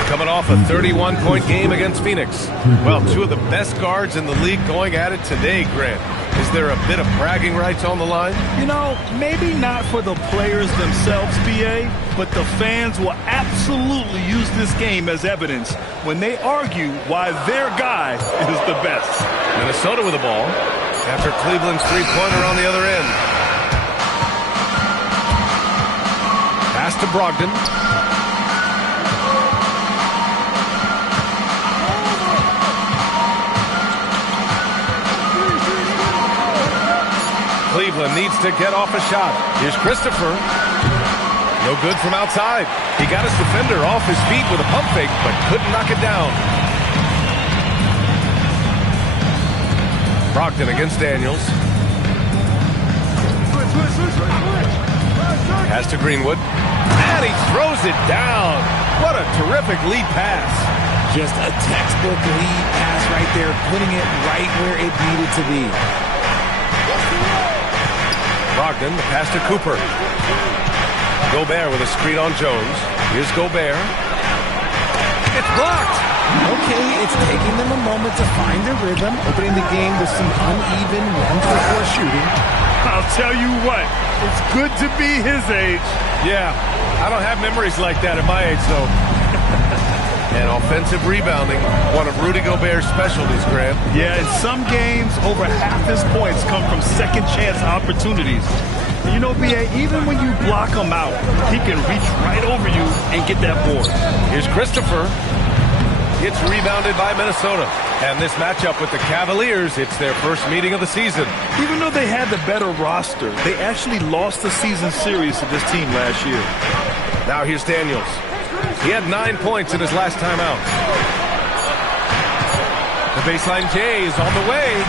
coming off a 31-point game against Phoenix. Well, 2 of the best guards in the league going at it today, Grant. Is there a bit of bragging rights on the line? You know, maybe not for the players themselves, BA, but the fans will absolutely use this game as evidence when they argue why their guy is the best. Minnesota with the ball after Cleveland's 3-pointer on the other end. Pass to Brogdon. Cleveland needs to get off a shot. Here's Christopher. No good from outside. He got his defender off his feet with a pump fake, but couldn't knock it down. Brogdon against Daniels. Has Pass to Greenwood. And he throws it down. What a terrific lead pass. Just a textbook lead pass right there, putting it right where it needed to be. Brogdon, the pass to Cooper. Gobert with a screen on Jones. Here's Gobert. It's blocked. Okay, it's taking them a moment to find their rhythm, opening the game with some uneven 1-for-4 shooting. I'll tell you what, it's good to be his age. Yeah, I don't have memories like that at my age, though. And offensive rebounding, one of Rudy Gobert's specialties, Grant. Yeah, in some games, over half his points come from second chance opportunities. And you know, B.A., even when you block him out, he can reach right over you and get that board. Here's Christopher. It's rebounded by Minnesota. And this matchup with the Cavaliers, it's their first meeting of the season. Even though they had the better roster, they actually lost the season series to this team last year. Now here's Daniels. He had 9 points in his last time out. The baseline J is on the way.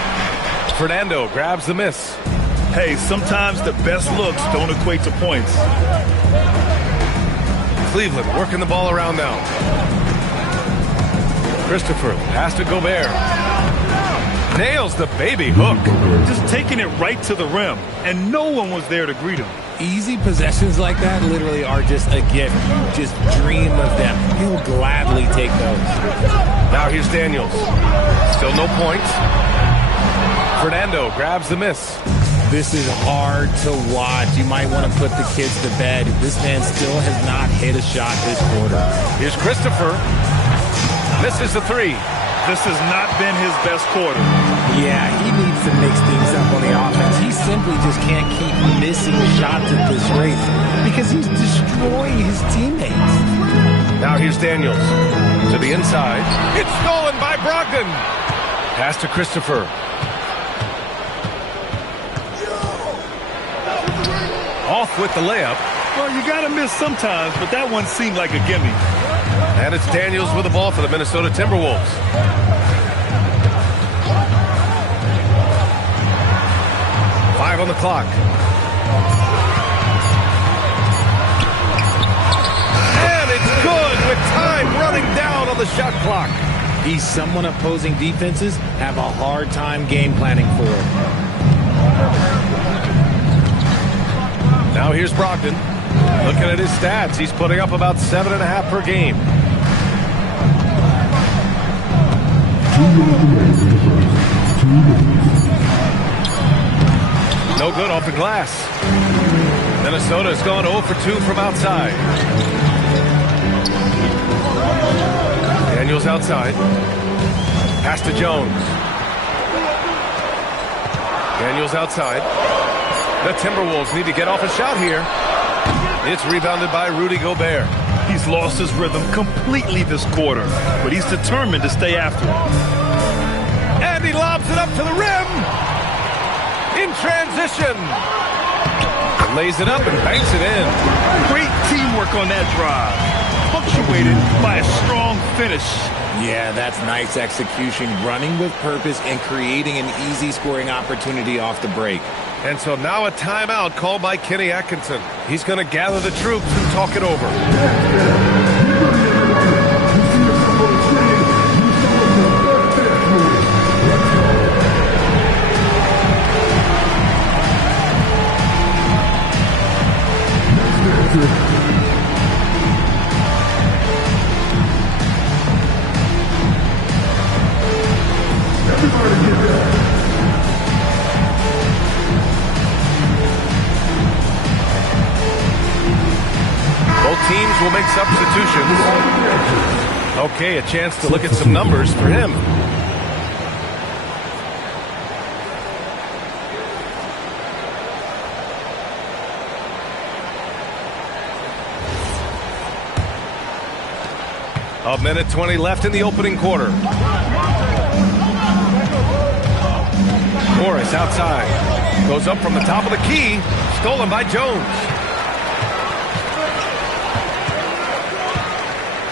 Fernando grabs the miss. Hey, sometimes the best looks don't equate to points. Cleveland working the ball around now. Christopher, pass to Gobert. Nails the baby hook. Just taking it right to the rim, and no one was there to greet him. Easy possessions like that literally are just a gift. You just dream of them. He'll gladly take those. Now here's Daniels. Still no points. Fernando grabs the miss. This is hard to watch. You might want to put the kids to bed. This man still has not hit a shot this quarter. Here's Christopher. Misses the three. This has not been his best quarter. Yeah, he needs to mix things up on the offense. He simply just can't keep missing shots at this rate because he's destroying his teammates. Now here's Daniels to the inside. It's stolen by Brogdon. Pass to Christopher. Off with the layup. Well, you got to miss sometimes, but that one seemed like a gimme. And it's Daniels with the ball for the Minnesota Timberwolves. Five on the clock. And it's good with time running down on the shot clock. He's someone opposing defenses have a hard time game planning for. Now here's Brogdon. Looking at his stats, he's putting up about 7.5 per game. No good off the glass. Minnesota's gone 0 for 2 from outside. Daniels outside. Pass to Jones. Daniels outside. The Timberwolves need to get off a shot here. It's rebounded by Rudy Gobert. He's lost his rhythm completely this quarter, but he's determined to stay after it. And he lobs it up to the rim. In transition. Lays it up and banks it in. Great teamwork on that drive. Punctuated by a strong finish. Yeah, that's nice execution. Running with purpose and creating an easy scoring opportunity off the break. And so now a timeout called by Kenny Atkinson. He's going to gather the troops and talk it over. Both teams will make substitutions. Okay, a chance to look at some numbers for him. A minute 20 left in the opening quarter. Morris outside. Goes up from the top of the key. Stolen by Jones.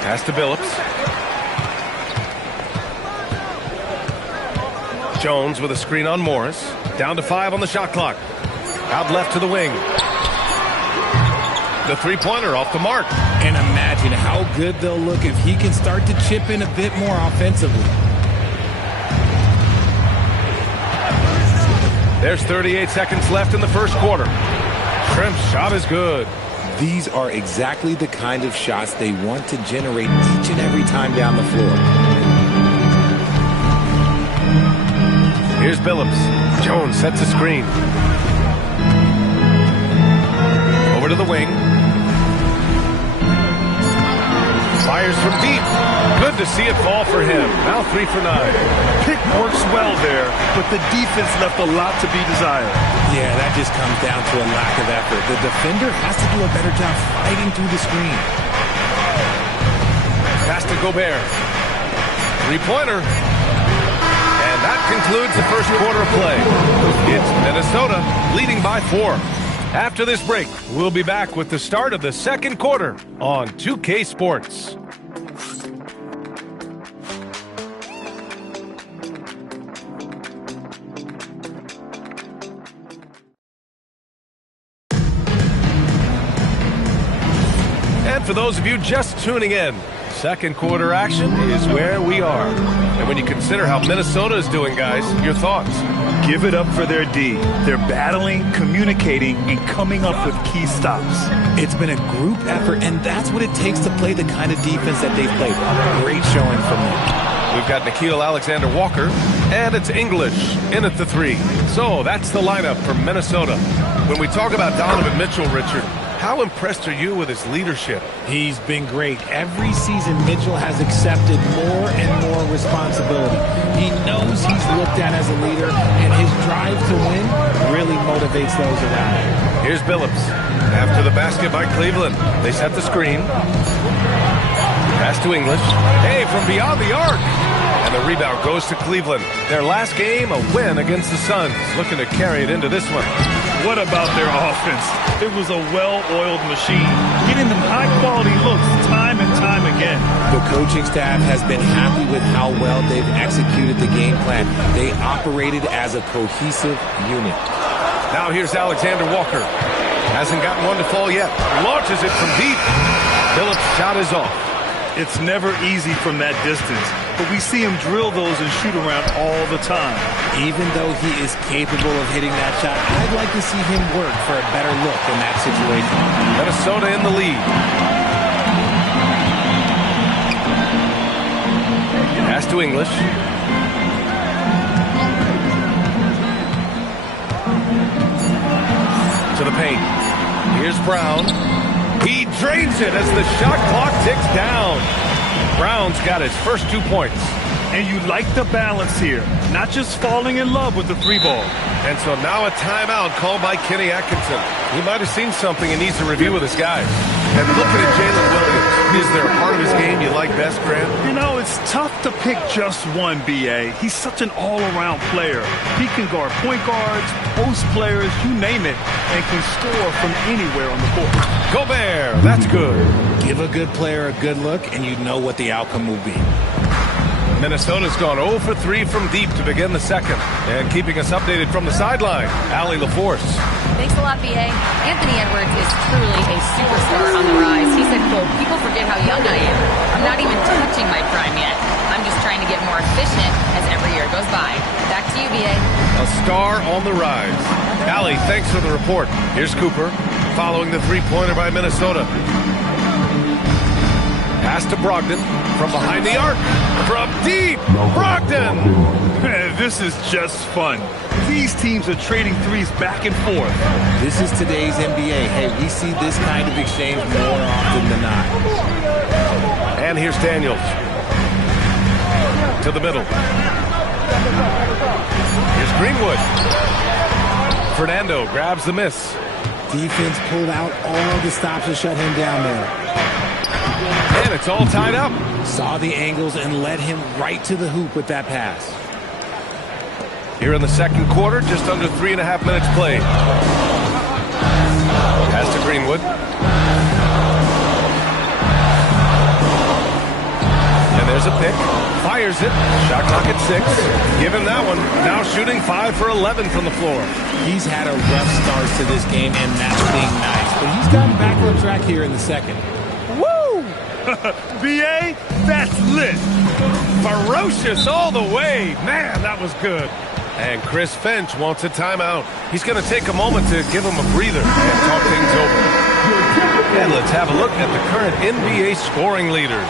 Pass to Billups. Jones with a screen on Morris. Down to 5 on the shot clock. Out left to the wing. the three-pointer off the mark. And imagine how good they'll look if he can start to chip in a bit more offensively. There's 38 seconds left in the first quarter. Shrimp's shot is good. These are exactly the kind of shots they want to generate each and every time down the floor. Here's Billups. Jones sets a screen. Over to the wing. Fires from deep. Good to see it fall for him. Now 3 for 9. Pick works well there, but the defense left a lot to be desired. Yeah, that just comes down to a lack of effort. The defender has to do a better job fighting through the screen. Pass to Gobert. Three-pointer. And that concludes the first quarter of play. It's Minnesota leading by 4. After this break, we'll be back with the start of the second quarter on 2K Sports. And for those of you just tuning in, second quarter action is where we are. And when you consider how Minnesota is doing, guys, your thoughts? Give it up for their D. They're battling, communicating, and coming up with key stops. It's been a group effort, and that's what it takes to play the kind of defense that they've played. Great showing from them. We've got Nickeil Alexander-Walker, and it's English in at the 3. So that's the lineup for Minnesota. When we talk about Donovan Mitchell, Richard, how impressed are you with his leadership? He's been great. Every season, Mitchell has accepted more and more responsibility. He knows he's looked at as a leader, and his drive to win really motivates those around him. Here's Billups. After the basket by Cleveland, they set the screen. Pass to English. Hey, from beyond the arc. And the rebound goes to Cleveland. Their last game, a win against the Suns. Looking to carry it into this one. What about their offense? It was a well-oiled machine, getting them high-quality looks time and time again. The coaching staff has been happy with how well they've executed the game plan. They operated as a cohesive unit. Now here's Alexander Walker. Hasn't gotten one to fall yet. Launches it from deep. Phillips' shot is off. It's never easy from that distance, but we see him drill those and shoot around all the time. Even though he is capable of hitting that shot, I'd like to see him work for a better look in that situation. Minnesota in the lead. Pass to English. To the paint. Here's Brown. He drains it as the shot clock ticks down. Brown's got his first 2 points. And you like the balance here, not just falling in love with the 3-ball. And so now a timeout called by Kenny Atkinson. He might have seen something and needs to review with his guys. And looking at Jalen Williams, is there a part of his game you like best, Grant? You know, it's tough to pick just one, B.A. He's such an all-around player. He can guard point guards, post players, you name it, and can score from anywhere on the court. Gobert, that's good. Give a good player a good look, and you know what the outcome will be. Minnesota's gone 0 for 3 from deep to begin the second. And keeping us updated from the sideline, Allie LaForce. Thanks a lot, B.A. Anthony Edwards is truly a superstar on the rise. He said, quote, "People forget how young I am. I'm not even touching my prime yet. I'm just trying to get more efficient as every year goes by." Back to you, B.A. A star on the rise. Allie, thanks for the report. Here's Cooper following the three-pointer by Minnesota. Pass to Brogdon from behind the arc. From deep, Brogdon! This is just fun. These teams are trading threes back and forth. This is today's NBA. Hey, we see this kind of exchange more often than not. And here's Daniels. To the middle. Here's Greenwood. Fernando grabs the miss. Defense pulled out all the stops to shut him down there. And it's all tied up. Saw the angles and led him right to the hoop with that pass. Here in the second quarter, just under 3.5 minutes played. Pass to Greenwood. And there's a pick. Fires it. Shot clock at 6. Give him that one. Now shooting 5 for 11 from the floor. He's had a rough start to this game, and that's being nice. but he's gotten back on track here in the second. Woo! B.A., that's lit. Ferocious all the way. Man, that was good. And Chris Finch wants a timeout. He's going to take a moment to give him a breather and talk things over. And let's have a look at the current NBA scoring leaders.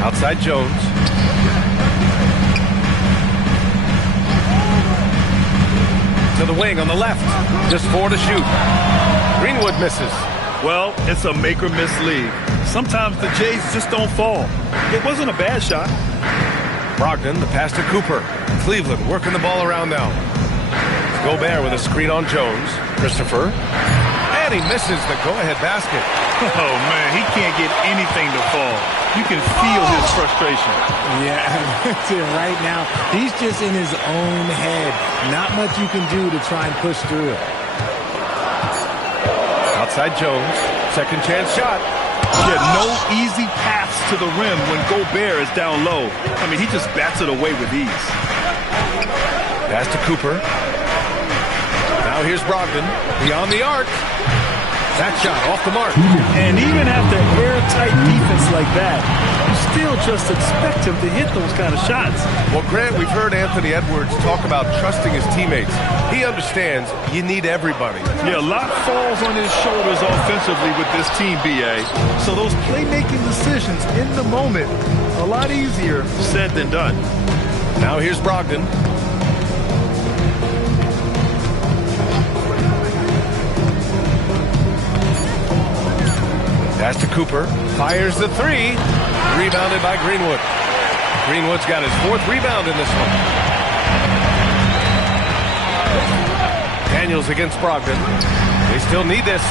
Outside Jones. To the wing on the left. Just 4 to shoot. Greenwood misses. Well, it's a make-or-miss league. Sometimes the Jays just don't fall. It wasn't a bad shot. Brogdon, the pass to Cooper. Cleveland working the ball around now. Gobert with a screen on Jones. Christopher. And he misses the go-ahead basket. Oh, man, he can't get anything to fall. You can feel his frustration. Yeah, that's it right now. He's just in his own head. Not much you can do to try and push through it. Outside Jones. Second chance shot. Yeah, no easy paths to the rim when Gobert is down low. I mean, he just bats it away with ease. Pass to Cooper. Now here's Brogdon. Beyond the arc. That shot off the mark. And even after airtight defense like that, you still just expect him to hit those kind of shots. Well, Grant, we've heard Anthony Edwards talk about trusting his teammates. He understands you need everybody. Yeah, a lot falls on his shoulders offensively with this team, B.A. So those playmaking decisions in the moment, a lot easier said than done. Now here's Brogdon. Pass to Cooper. Fires the 3. Rebounded by Greenwood. Greenwood's got his 4th rebound in this one. Daniels against Brogdon. They still need this.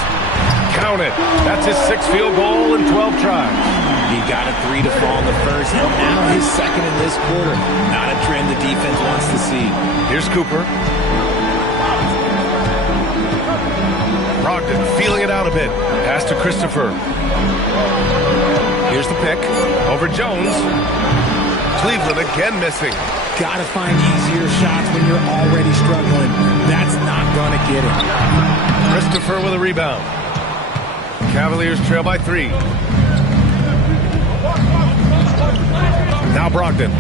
Count it. That's his 6th field goal in 12 tries. He got a 3 to fall in the first, and now his second in this quarter. Not a trend the defense wants to see. Here's Cooper. Brogdon feeling it out a bit. Pass to Christopher. Here's the pick. Over Jones. Cleveland again missing. Gotta find easier shots when you're already struggling. That's not gonna get it. Christopher with a rebound. Cavaliers trail by 3. Now Brogdon.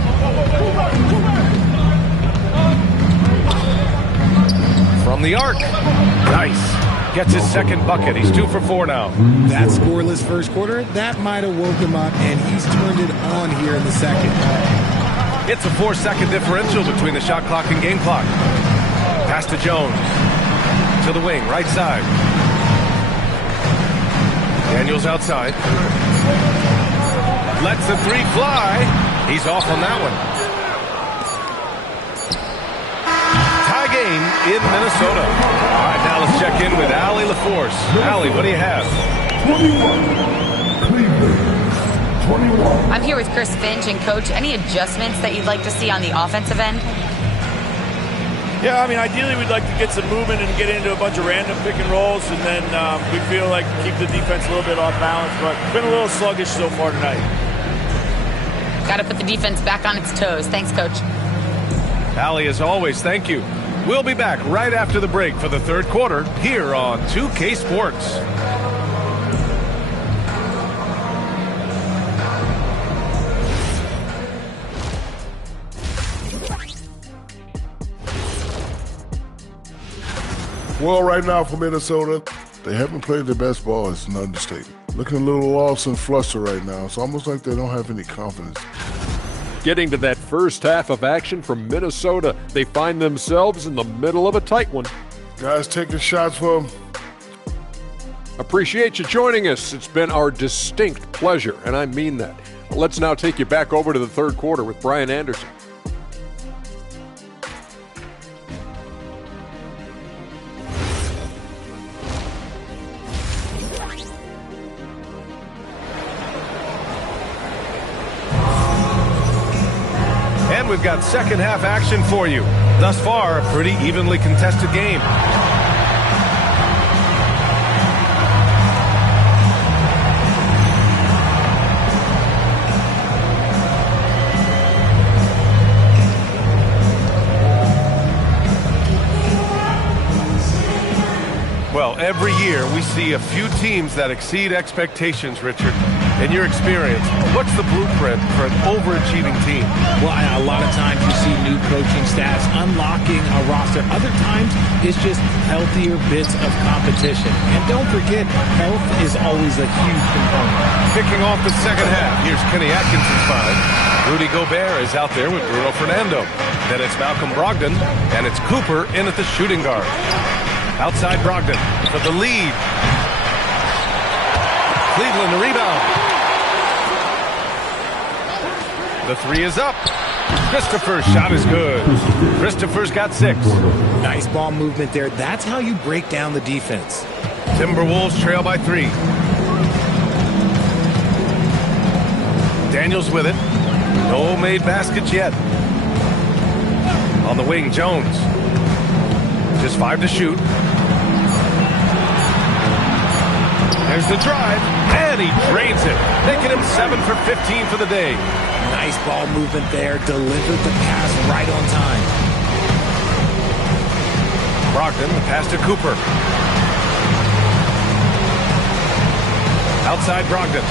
From the arc. Nice. Gets his second bucket. He's 2 for 4 now. That scoreless first quarter, that might have woke him up, and he's turned it on here in the second. It's a 4-second differential between the shot clock and game clock. Pass to Jones. To the wing, right side. Daniels outside. Lets the 3 fly. He's off on that one. Tie game in Minnesota. All right, now let's check in with Allie LaForce. Allie, what do you have? 21. Cleveland. 21. I'm here with Chris Finch. And, Coach, any adjustments that you'd like to see on the offensive end? Yeah, I mean, ideally we'd like to get some movement and get into a bunch of random pick and rolls, and then we feel like keep the defense a little bit off balance, but it's been a little sluggish so far tonight. Got to put the defense back on its toes. Thanks, Coach. Allie, as always, thank you. We'll be back right after the break for the third quarter here on 2K Sports. Well, right now for Minnesota, they haven't played their best ball. It's an understatement. Looking a little lost and flustered right now. It's almost like they don't have any confidence. Getting to that first half of action from Minnesota, they find themselves in the middle of a tight one. Guys taking shots for them. Appreciate you joining us. It's been our distinct pleasure, and I mean that. Let's now take you back over to the third quarter with Brian Anderson. And we've got second half action for you. Thus far, a pretty evenly contested game. Every year, we see a few teams that exceed expectations, Richard. In your experience, what's the blueprint for an overachieving team? Well, a lot of times you see new coaching staffs unlocking a roster. Other times, it's just healthier bits of competition. And don't forget, health is always a huge component. Kicking off the second half, here's Kenny Atkinson's five. Rudy Gobert is out there with Bruno Fernando. Then it's Malcolm Brogdon, and it's Cooper in at the shooting guard. Outside Brogdon for the lead. Cleveland the rebound. The three is up. Christopher's shot is good. Christopher's got 6. Nice ball movement there. That's how you break down the defense. Timberwolves trail by 3. Daniels with it. No made baskets yet. On the wing, Jones. Just 5 to shoot. There's the drive, and he drains it, making him 7 for 15 for the day. Nice ball movement there. Delivered the pass right on time. Brogdon, the pass to Cooper. Outside Brogdon.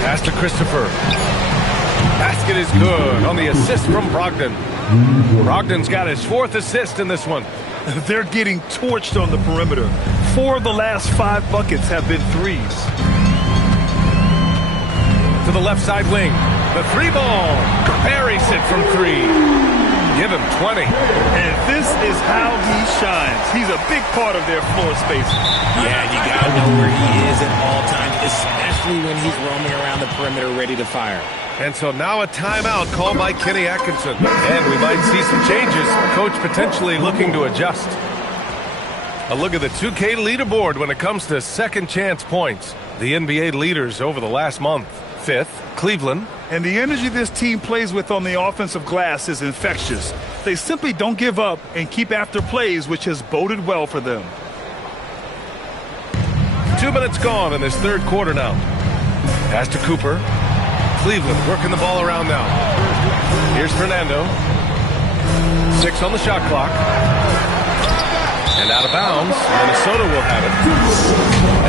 Pass to Christopher. Basket is good on the assist from Brogdon. Brogdon's got his 4th assist in this one. They're getting torched on the perimeter. 4 of the last 5 buckets have been threes. To the left side wing. The 3 ball. Buries it from 3. Give him 20. And this is how he shines. He's a big part of their floor space. Yeah, you got to know where he is at all times, especially when he's roaming around the perimeter ready to fire. And so now a timeout called by Kenny Atkinson. And we might see some changes. Coach potentially looking to adjust. A look at the 2K leaderboard when it comes to second chance points. The NBA leaders over the last month. 5th, Cleveland. And the energy this team plays with on the offensive glass is infectious. They simply don't give up and keep after plays, which has boded well for them. 2 minutes gone in this third quarter now. Pass to Cooper. Cleveland working the ball around now. Here's Fernando. 6 on the shot clock. And out of bounds, Minnesota will have it.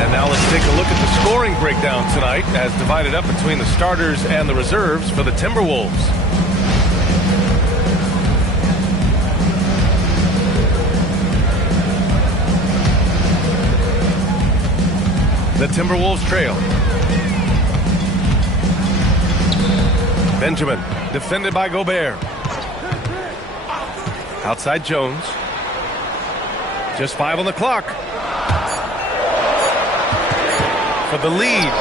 And now let's take a look at the scoring breakdown tonight as divided up between the starters and the reserves for the Timberwolves. The Timberwolves trail. Benjamin, defended by Gobert. Outside Jones. Just 5 on the clock. For the lead.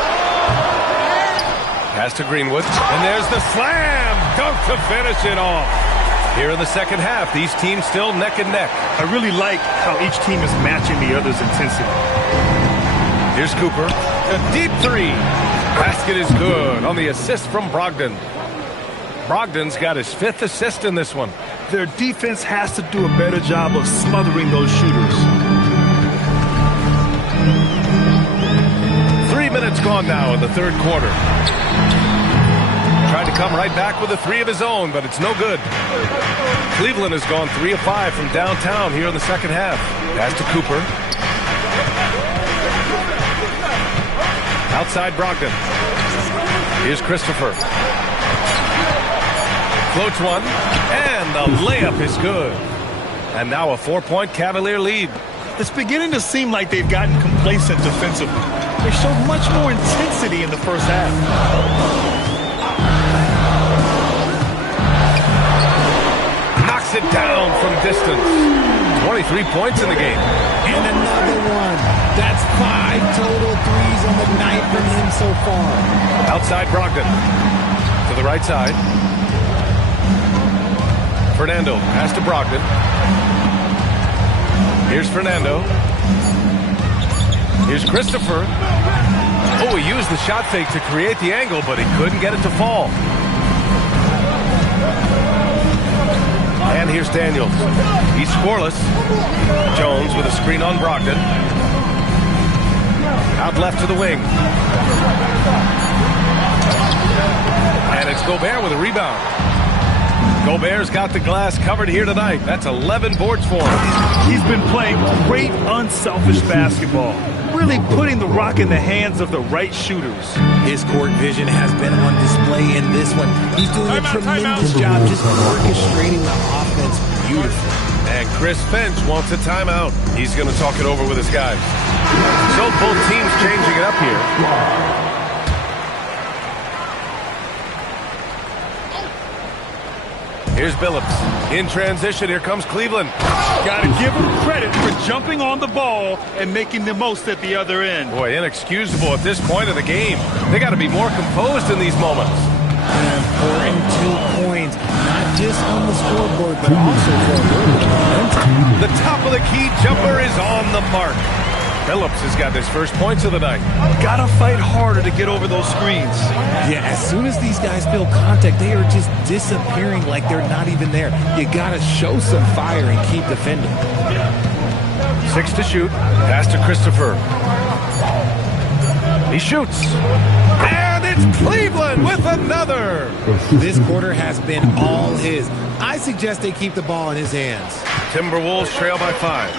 Pass to Greenwood. And there's the slam. Dunk to finish it off. Here in the second half, these teams still neck and neck. I really like how each team is matching the other's intensity. Here's Cooper. A deep 3. Basket is good on the assist from Brogdon. Brogdon's got his 5th assist in this one. Their defense has to do a better job of smothering those shooters. 3 minutes gone now in the third quarter. Tried to come right back with a 3 of his own, but it's no good. Cleveland has gone 3 of 5 from downtown here in the second half. Pass to Cooper. Outside Brogdon. Here's Christopher. Floats one, and the layup is good. And now a 4-point Cavalier lead. It's beginning to seem like they've gotten complacent defensively. They showed much more intensity in the first half. Knocks it down from distance. 23 points in the game. And another one. That's 5 total threes on the night from him so far. Outside Brogdon. To the right side. Fernando, pass to Brogdon. Here's Fernando. Here's Christopher. Oh, he used the shot fake to create the angle, but he couldn't get it to fall. And here's Daniels. He's scoreless. Jones with a screen on Brogdon. Out left to the wing. And it's Gobert with a rebound. Gobert's got the glass covered here tonight. That's 11 boards for him. He's been playing great, unselfish basketball, really putting the rock in the hands of the right shooters. His court vision has been on display in this one. He's doing a tremendous job just orchestrating the offense beautifully. And Chris Finch wants a timeout. He's going to talk it over with his guys. So both teams changing it up here. Here's Billups. In transition, here comes Cleveland. Got to give him credit for jumping on the ball and making the most at the other end. Boy, inexcusable at this point of the game. They got to be more composed in these moments. An important 2 points, not just on the scoreboard, but also for a little bit of momentum. The top of the key jumper is on the mark. Billups has got his first points of the night. Gotta fight harder to get over those screens. Yeah, as soon as these guys feel contact, they are just disappearing like they're not even there. You gotta show some fire and keep defending. 6 to shoot. Pass to Christopher. He shoots. And it's Cleveland with another. This quarter has been all his. I suggest they keep the ball in his hands. Timberwolves trail by 5.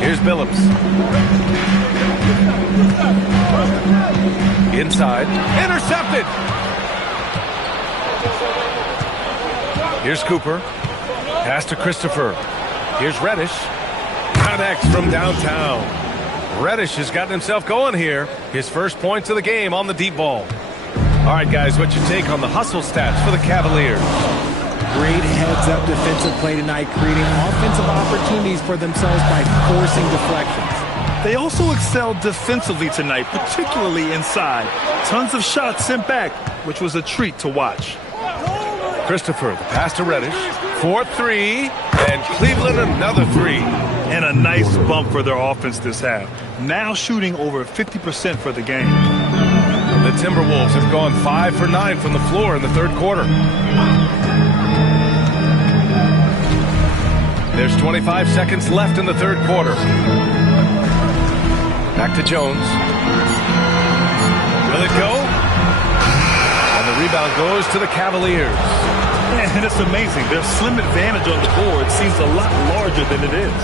Here's Billups. Inside. Intercepted. Here's Cooper. Pass to Christopher. Here's Reddish. Connects from downtown. Reddish has gotten himself going here. His first points of the game on the deep ball. All right, guys, what's your take on the hustle stats for the Cavaliers? Great heads-up defensive play tonight, creating offensive opportunities for themselves by forcing deflections. They also excelled defensively tonight, particularly inside. Tons of shots sent back, which was a treat to watch. Christopher, the pass to Reddish. 4-3, and Cleveland another 3. And a nice bump for their offense this half. Now shooting over 50% for the game. The Timberwolves have gone 5 for 9 from the floor in the third quarter. There's 25 seconds left in the third quarter. Back to Jones. Will it go? And the rebound goes to the Cavaliers. And it's amazing. Their slim advantage on the board seems a lot larger than it is.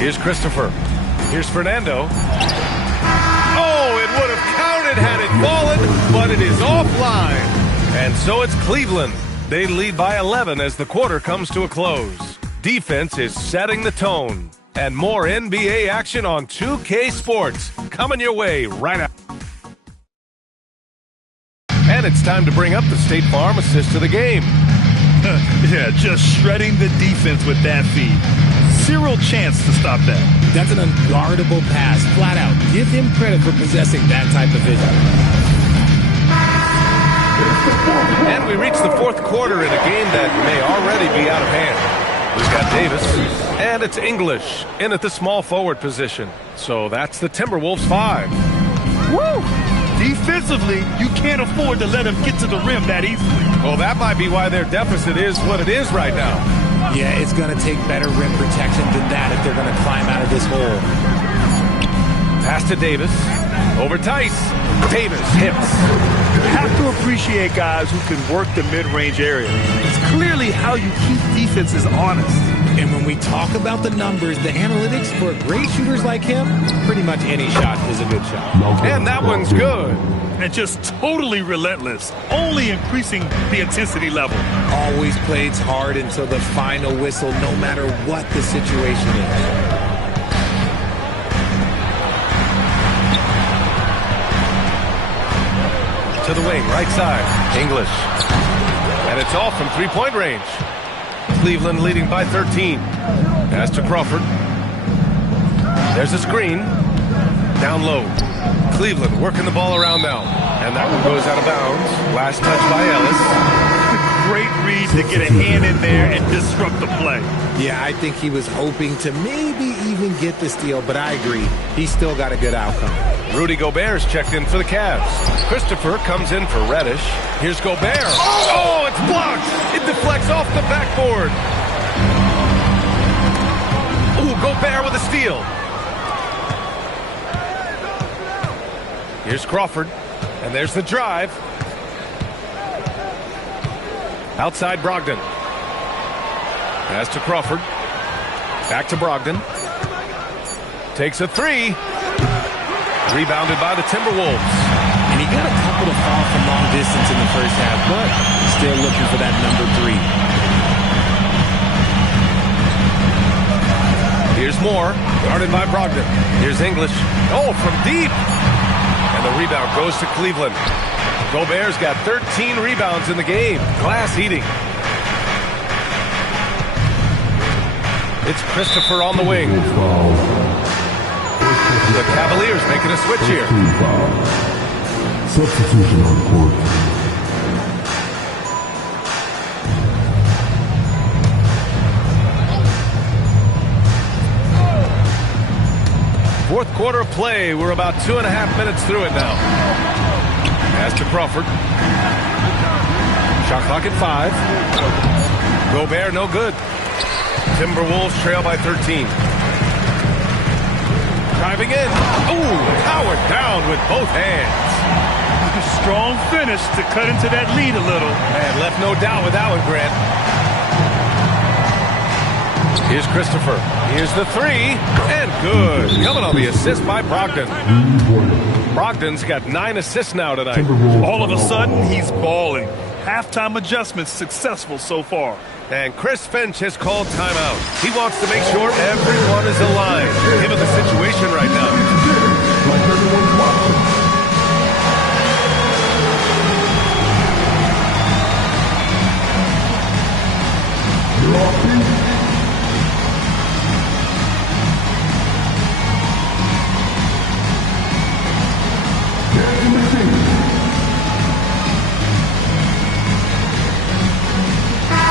Here's Christopher. Here's Fernando. Oh, it would have counted had it fallen, but it is offline. And so it's Cleveland. They lead by 11 as the quarter comes to a close. Defense is setting the tone. And more NBA action on 2K Sports coming your way right now. And it's time to bring up the State Farm assist to the game. Yeah, just shredding the defense with that feed. Zero chance to stop that. That's an unguardable pass, flat out. Give him credit for possessing that type of vision. And we reach the fourth quarter in a game that may already be out of hand. We've got Davis, and it's English in at the small forward position. So that's the Timberwolves 5. Woo! Defensively, you can't afford to let him get to the rim that easily. Well, that might be why their deficit is what it is right now. Yeah, it's going to take better rim protection than that if they're going to climb out of this hole. Pass to Davis. Over Tice. Davis hits. You have to appreciate guys who can work the mid-range area. It's clearly how you keep defenses honest. And when we talk about the numbers, the analytics for great shooters like him, pretty much any shot is a good shot. And that one's good. And just totally relentless, only increasing the intensity level. Always plays hard until the final whistle, no matter what the situation is. To the wing, right side. English. And it's all from three-point range. Cleveland leading by 13. Pass to Crawford. There's a screen. Down low. Cleveland working the ball around now. And that one goes out of bounds. Last touch by Ellis. Great read to get a hand in there and disrupt the play. Yeah, I think he was hoping to maybe even get the steal, but I agree. He still got a good outcome. Rudy Gobert's checked in for the Cavs. Christopher comes in for Reddish. Here's Gobert. Oh, it's blocked. It deflects off the backboard. Ooh, Gobert with a steal. Here's Crawford, and there's the drive. Outside Brogdon. Pass to Crawford. Back to Brogdon. Takes a three. Rebounded by the Timberwolves. And he got a couple to fall from long distance in the first half, but still looking for that number 3. Here's Moore, guarded by Brogdon. Here's English. Oh, from deep. And the rebound goes to Cleveland. Gobert's got 13 rebounds in the game. Glass eating. It's Christopher on the wing. The Cavaliers making a switch here. Substitution on court. Fourth quarter of play. We're about 2.5 minutes through it now. Pass to Crawford. Shot clock at 5. Gobert no good. Timberwolves trail by 13. Driving in. Ooh, powered down with both hands. Strong finish to cut into that lead a little. And left no doubt with that one, Grant. Here's Christopher. Here's the 3. And good. Coming on the assist by Brogdon. Brogdon's got 9 assists now tonight. All of a sudden, he's balling. Halftime adjustments successful so far. And Chris Finch has called timeout. He wants to make sure everyone is aligned, given the situation right now.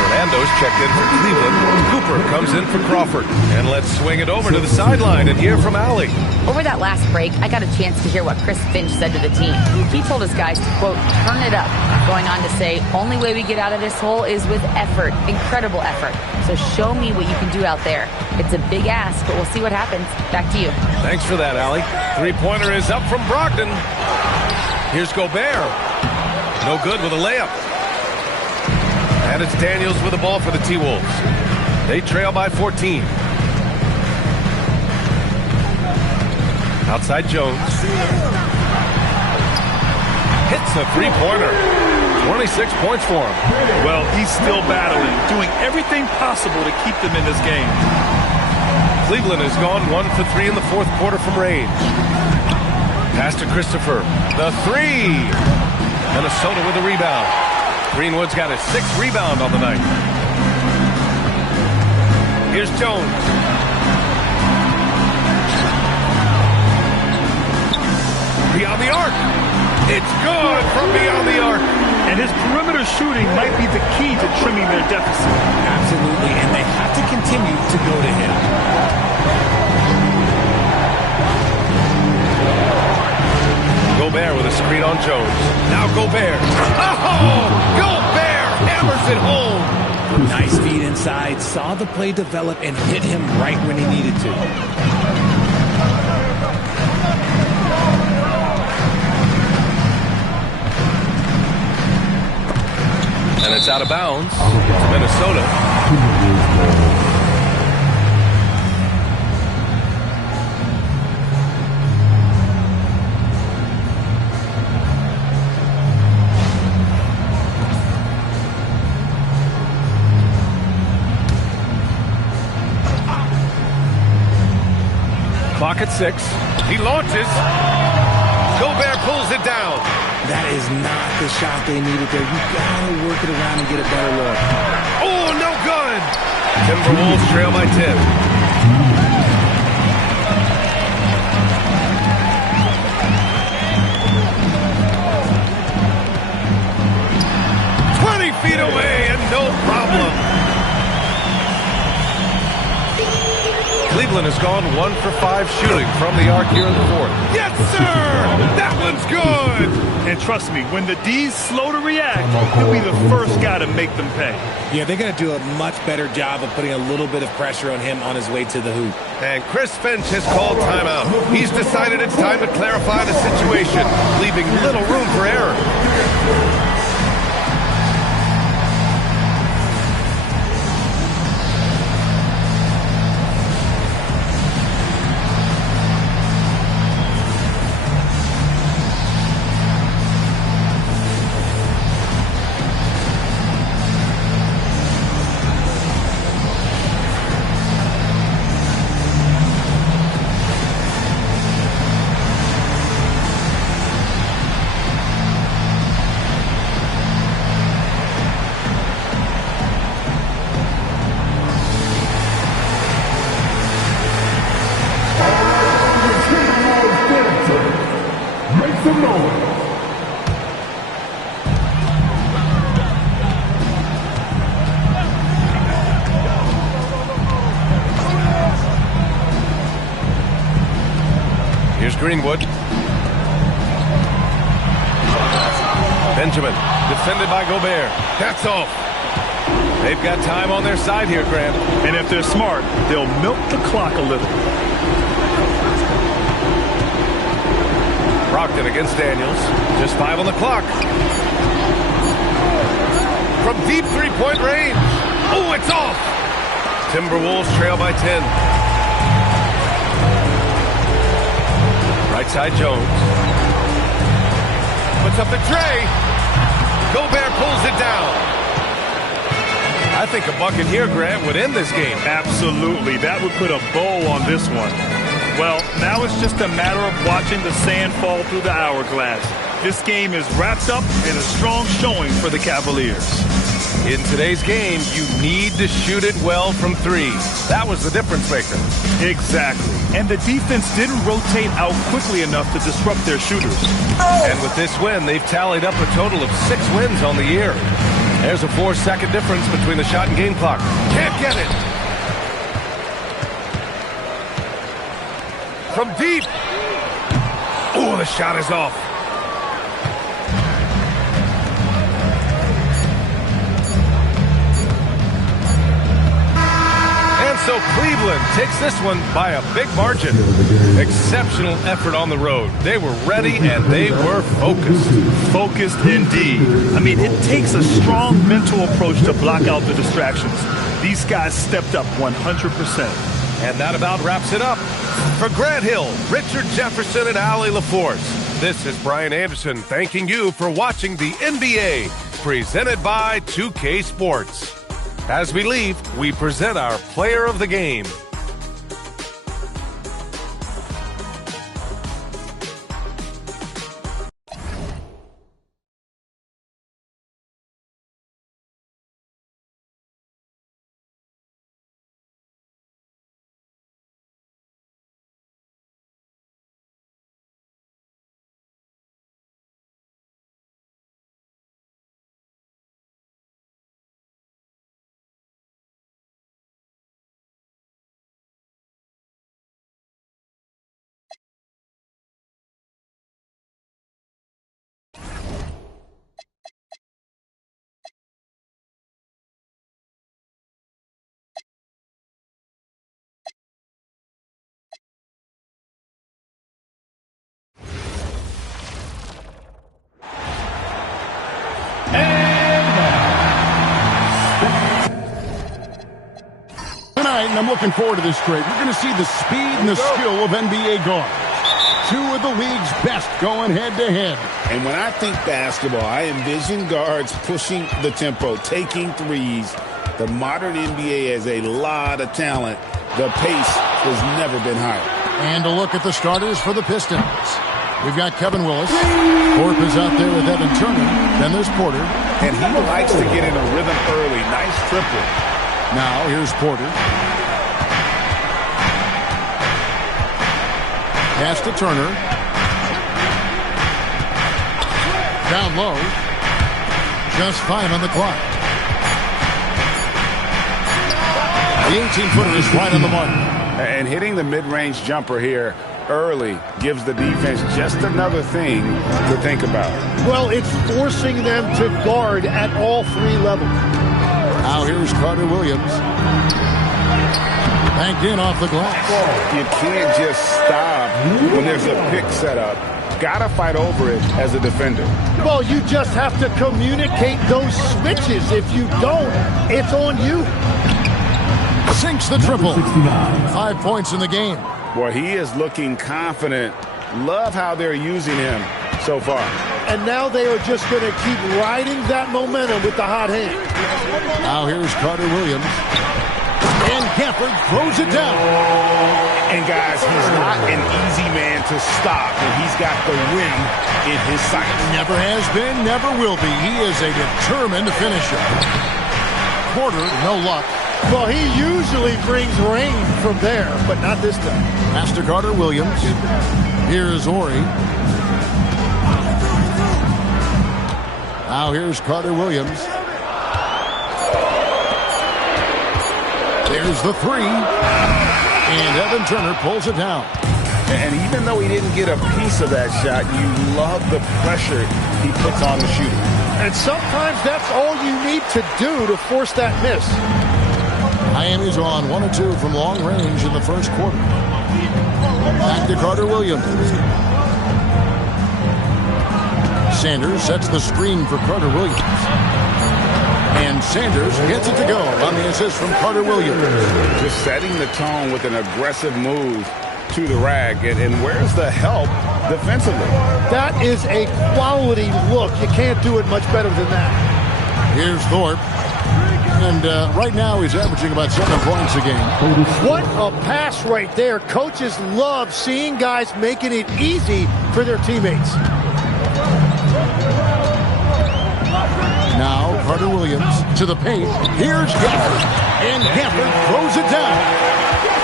Fernando's checked in for Cleveland. Cooper comes in for Crawford. And let's swing it over to the sideline and hear from Allie. Over that last break, I got a chance to hear what Chris Finch said to the team. He told his guys to, quote, turn it up, going on to say, only way we get out of this hole is with effort, incredible effort. So show me what you can do out there. It's a big ask, but we'll see what happens. Back to you. Thanks for that, Allie. Three-pointer is up from Brogdon. Here's Gobert. No good with a layup. And it's Daniels with the ball for the T-Wolves. They trail by 14. Outside Jones. Hits a three-pointer. 26 points for him. Well, he's still battling, doing everything possible to keep them in this game. Cleveland has gone 1 for 3 in the fourth quarter from range. Pass to Christopher. The 3. Minnesota with a rebound. Greenwood's got his 6th rebound on the night. Here's Jones. Beyond the arc. It's good from beyond the arc. And his perimeter shooting might be the key to trimming their deficit. Absolutely, and they have to continue to go to him. Gobert with a screen on Jones. Now Gobert. Oh! Gobert hammers it home. Nice feed inside. Saw the play develop and hit him right when he needed to. And it's out of bounds to Minnesota. Clock at 6. He launches. Gobert pulls it down. That is not the shot they needed there. You gotta work it around and get a better look. Oh, no good. Timberwolves trail by 10. 20 feet away and no problem. Cleveland has gone 1 for 5 shooting from the arc here in the fourth. Yes, sir! That one's good! And trust me, when the D's slow to react, he'll be the first guy to make them pay. Yeah, they're going to do a much better job of putting a little bit of pressure on him on his way to the hoop. And Chris Finch has called timeout. He's decided it's time to clarify the situation, leaving little room for error. Here's Greenwood. Benjamin, defended by Gobert. That's off. They've got time on their side here, Grant. And if they're smart, they'll milk the clock a little. Brogdon against Daniels. Just 5 on the clock. From deep three-point range. Oh, it's off. Timberwolves trail by 10. Right side Jones. Puts up the tray. Gobert pulls it down. I think a bucket here, Grant, would end this game. Absolutely. That would put a bow on this one. Well, now it's just a matter of watching the sand fall through the hourglass. This game is wrapped up in a strong showing for the Cavaliers. In today's game, you need to shoot it well from 3. That was the difference maker. Exactly. And the defense didn't rotate out quickly enough to disrupt their shooters. And with this win, they've tallied up a total of 6 wins on the year. There's a 4-second difference between the shot and game clock. Can't get it. From deep. Oh, the shot is off. So Cleveland takes this one by a big margin. Exceptional effort on the road. They were ready and they were focused. Focused indeed. I mean, it takes a strong mental approach to block out the distractions. These guys stepped up 100%. And that about wraps it up. For Grant Hill, Richard Jefferson, and Allie LaForce, this is Brian Anderson thanking you for watching the NBA, presented by 2K Sports. As we leave, we present our player of the game. Tonight, and I'm looking forward to this trade, we're going to see the speed and the skill of NBA guards. 2 of the league's best going head-to-head. And when I think basketball, I envision guards pushing the tempo, taking threes. The modern NBA has a lot of talent. The pace has never been higher. And a look at the starters for the Pistons. We've got Kevin Willis. Thorpe is out there with Evan Turner. Then there's Porter. And he likes to get in a rhythm early. Nice triple. Now here's Porter. Pass to Turner. Down low. Just 5 on the clock. The 18-footer is right on the mark. And hitting the mid-range jumper here early gives the defense just another thing to think about. Well, it's forcing them to guard at all three levels. Now here's Carter Williams. Banked in off the glass. You can't just stop when there's a pick set up. Gotta fight over it as a defender. Well, you just have to communicate those switches. If you don't, it's on you. Sinks the triple. 5 points in the game. Boy, he is looking confident. Love how they're using him so far. And now they are just going to keep riding that momentum with the hot hand. Now here's Carter Williams. And Gafford throws it down. And guys, he's not an easy man to stop when he's got the rim in his sights. Never has been, never will be. He is a determined finisher. Porter, no luck. Well, he usually brings rain from there, but not this time. Pass to Carter Williams. Here's Ori. Now here's Carter Williams. There's the three. And Evan Turner pulls it down. And even though he didn't get a piece of that shot, you love the pressure he puts on the shooter. And sometimes that's all you need to do to force that miss. Miami's on 1 of 2 from long range in the first quarter. Back to Carter Williams. Sanders sets the screen for Carter Williams. And Sanders gets it to go on the assist from Carter Williams. Just setting the tone with an aggressive move to the rag. And where's the help defensively? That is a quality look. You can't do it much better than that. Here's Thorpe. And right now he's averaging about 7 points a game. What a pass right there. Coaches love seeing guys making it easy for their teammates. Now Carter Williams to the paint. Here's Gafford. And Gafford throws it down.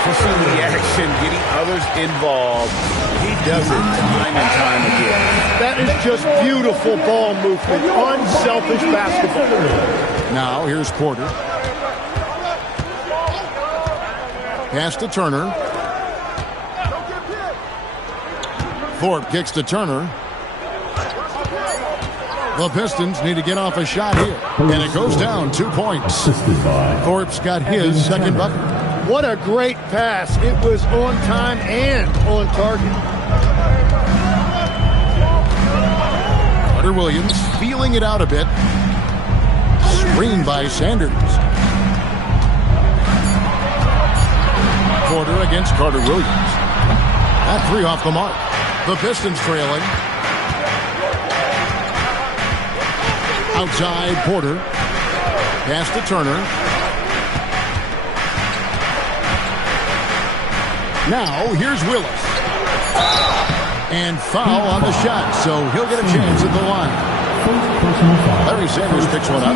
Pushing the action, getting others involved. He does it time and time again. That is just beautiful ball movement. Unselfish basketball. Now here's Porter. Pass to Turner. Thorpe kicks to Turner. The Pistons need to get off a shot here. And it goes down 2 points. Thorpe's got his second bucket. What a great pass. It was on time and on target. Carter Williams feeling it out a bit. Screened by Sanders. Porter against Carter Williams. That three off the mark. The Pistons trailing. Outside Porter. Pass to Turner. Now here's Willis. And foul on the shot, so he'll get a chance at the line. Larry Sanders picks one up.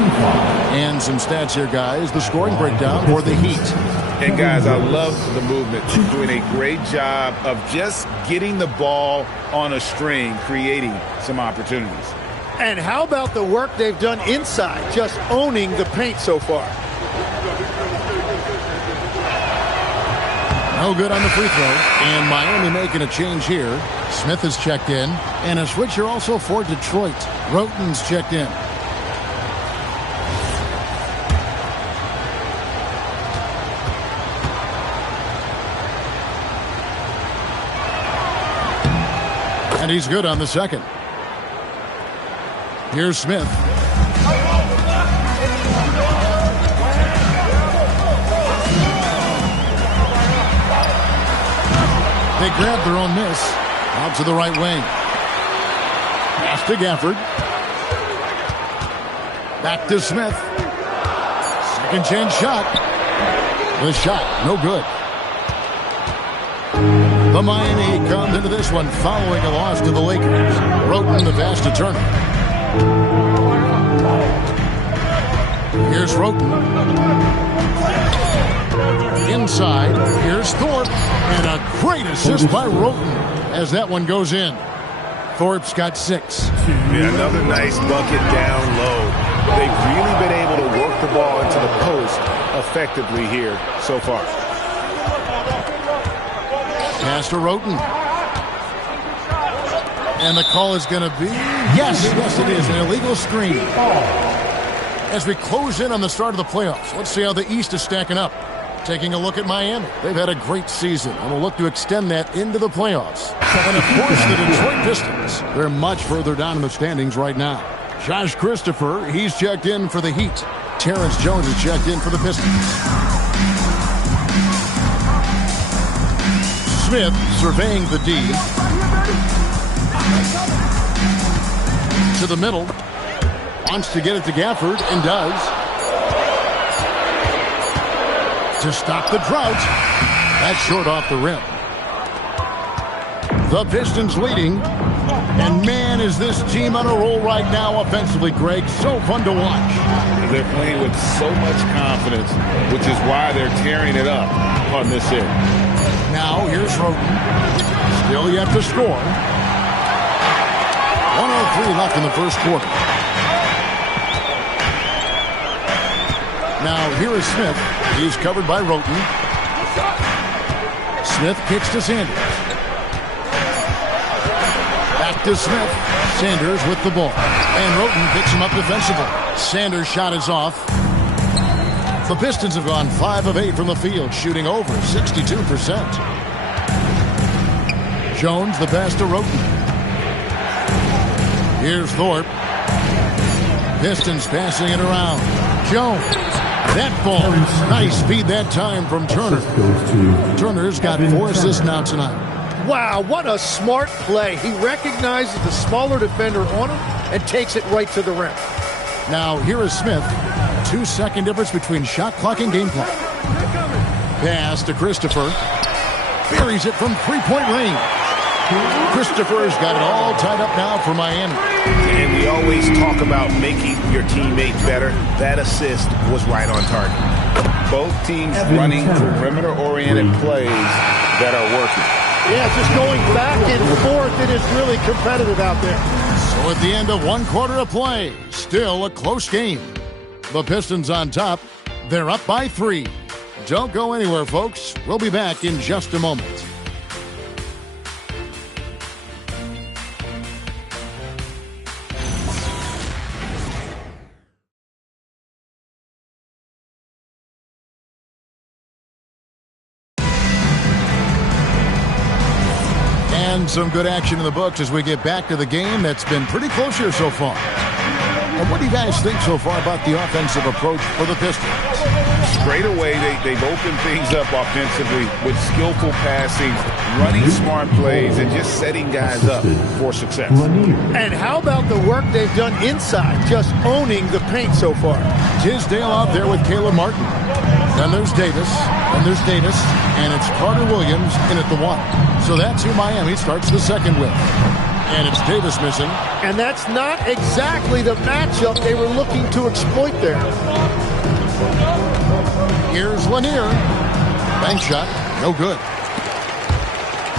And some stats here, guys. The scoring breakdown for the Heat. And, guys, I love the movement. Doing a great job of just getting the ball on a string, creating some opportunities. And how about the work they've done inside, just owning the paint so far? No good on the free throw. And Miami making a change here. Smith has checked in. And a switcher also for Detroit. Roten's checked in. And he's good on the second. Here's Smith. They grab their own miss. Out to the right wing. Pass to Gafford. Back to Smith. Second chance shot. The shot, no good. The Miami Heat comes into this one following a loss to the Lakers. Roten the pass to Turner. Here's Roten. Inside, here's Thorpe. And a great assist by Roten as that one goes in. Thorpe's got 6. Yeah, another nice bucket down low. They've really been able to work the ball into the post effectively here so far. Pass to Roten. And the call is going to be, yes, it is, an illegal screen. As we close in on the start of the playoffs, let's see how the East is stacking up. Taking a look at Miami. They've had a great season and will look to extend that into the playoffs. And of course, the Detroit Pistons. They're much further down in the standings right now. Josh Christopher, he's checked in for the Heat. Terrence Jones is checked in for the Pistons. Smith surveying the D. To the middle. Wants to get it to Gafford and does. To stop the drought. That's short off the rim. The Pistons leading. And man, is this team on a roll right now offensively, Greg. So fun to watch. They're playing with so much confidence, which is why they're tearing it up on this end. Now, here's Roten. Still yet to score. 1:03 left in the first quarter. Now, here is Smith. He's covered by Roten. Smith kicks to Sanders. Back to Smith. Sanders with the ball. And Roten picks him up defensively. Sanders' shot is off. The Pistons have gone 5 of 8 from the field, shooting over 62%. Jones the pass to Roten. Here's Thorpe. Pistons passing it around. Jones. That ball. Nice speed that time from Turner. Turner's got 4 assists now tonight. Wow, what a smart play. He recognizes the smaller defender on him and takes it right to the rim. Now, here is Smith. 2-second difference between shot clock and game clock. Pass to Christopher. Buries it from three-point range. Christopher's got it all tied up now for Miami. And we always talk about making your teammate better. That assist was right on target. Both teams running perimeter-oriented plays that are working. Yeah, just going back and forth. It is really competitive out there. So at the end of 1 quarter of play, still a close game. The Pistons on top. They're up by 3. Don't go anywhere, folks. We'll be back in just a moment. And some good action in the books as we get back to the game that's been pretty close here so far. And what do you guys think so far about the offensive approach for the Pistons? Straight away, they've opened things up offensively with skillful passing, running smart plays, and just setting guys up for success. And how about the work they've done inside, just owning the paint so far? Tisdale out there with Caleb Martin. Then there's Davis, and it's Carter Williams in at the 1. So that's who Miami starts the second with. And it's Davis missing. And that's not exactly the matchup they were looking to exploit there. Here's Lanier. Bank shot, no good.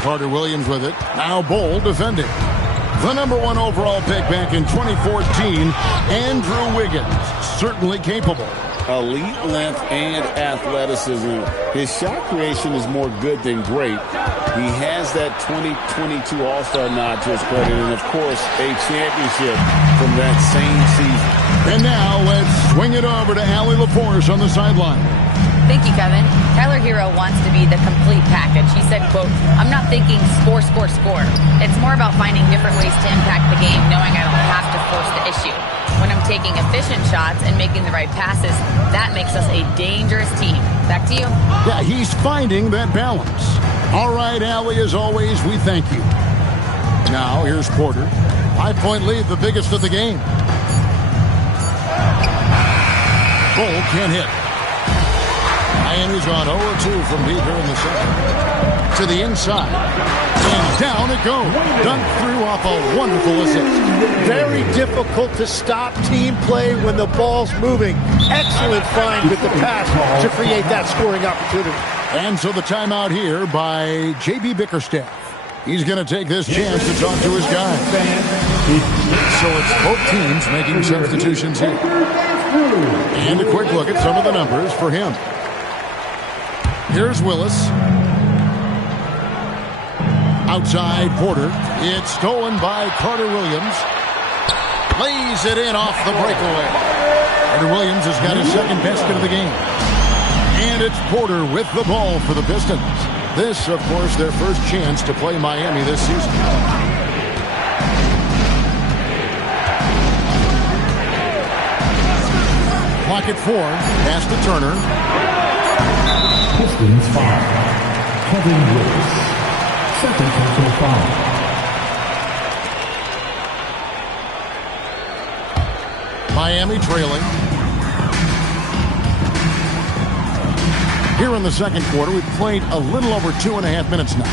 Carter Williams with it. Now Bowl defending. The number 1 overall pick back in 2014, Andrew Wiggins. Certainly capable. Elite length and athleticism. His shot creation is more good than great. He has that 2022 All-Star nod to his credit, and of course, a championship from that same season. And now let's swing it over to Allie LaForce on the sideline. Thank you, Kevin. Tyler Hero wants to be the complete package. He said, quote, "I'm not thinking score, score, score. It's more about finding different ways to impact the game, knowing I don't have to force the issue. When I'm taking efficient shots and making the right passes, that makes us a dangerous team." Back to you. Yeah, he's finding that balance. All right, Allie, as always, we thank you. Now, here's Porter. 5-point lead, the biggest of the game. Bull can't hit. Miami's gone 0-2 from deep here in the second. To the inside. And down it goes. Dunked through off a wonderful assist. Very difficult to stop team play when the ball's moving. Excellent find with the pass to create that scoring opportunity. And so the timeout here by J.B. Bickerstaff. He's going to take this chance to talk to his guys. So it's both teams making substitutions here. And a quick look at some of the numbers for him. Here's Willis. Outside Porter. It's stolen by Carter Williams. Lays it in off the breakaway. Carter Williams has got his second basket of the game. And it's Porter with the ball for the Pistons. This, of course, their first chance to play Miami this season. Clock at 4. Pass to Turner. Pistons foul. Kevin Willis. Second personal foul. Miami trailing. Here in the second quarter, we've played a little over 2.5 minutes now.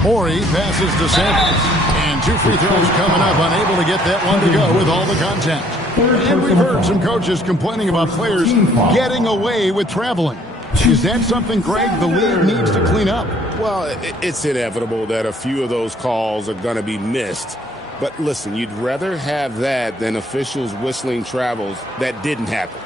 Horry passes to Sanders. And 2 free throws coming up, unable to get that one to go with all the contact. And we've heard some coaches complaining about players getting away with traveling. Is that something, Greg, the league needs to clean up? Well, it's inevitable that a few of those calls are going to be missed. But listen, you'd rather have that than officials whistling travels that didn't happen.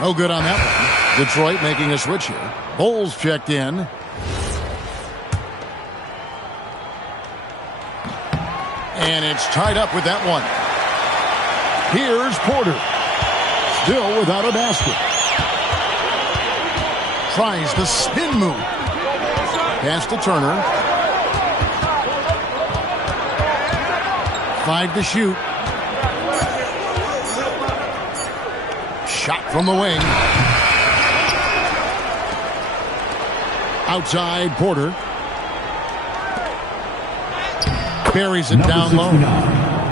No good on that one. Detroit making a switch here. Bulls checked in. And it's tied up with that one. Here's Porter. Still without a basket. Tries the spin move. Pass to Turner. 5 to shoot. Shot from the wing. Outside Porter. Buries it down low.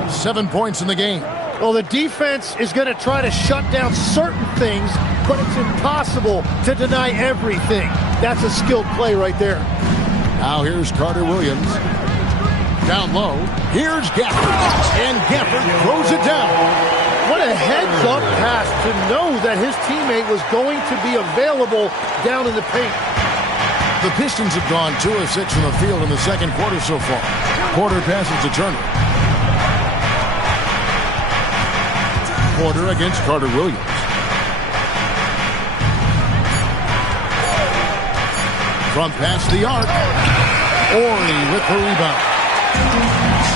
7 points in the game. Well, the defense is going to try to shut down certain things, but it's impossible to deny everything. That's a skilled play right there. Now here's Carter Williams. Down low. Here's Gafford. And Gafford throws it down. What a heads-up pass to know that his teammate was going to be available down in the paint. The Pistons have gone 2 of 6 from the field in the second quarter so far. Porter passes to Turner. Porter against Carter Williams. From past the arc. Horry with the rebound.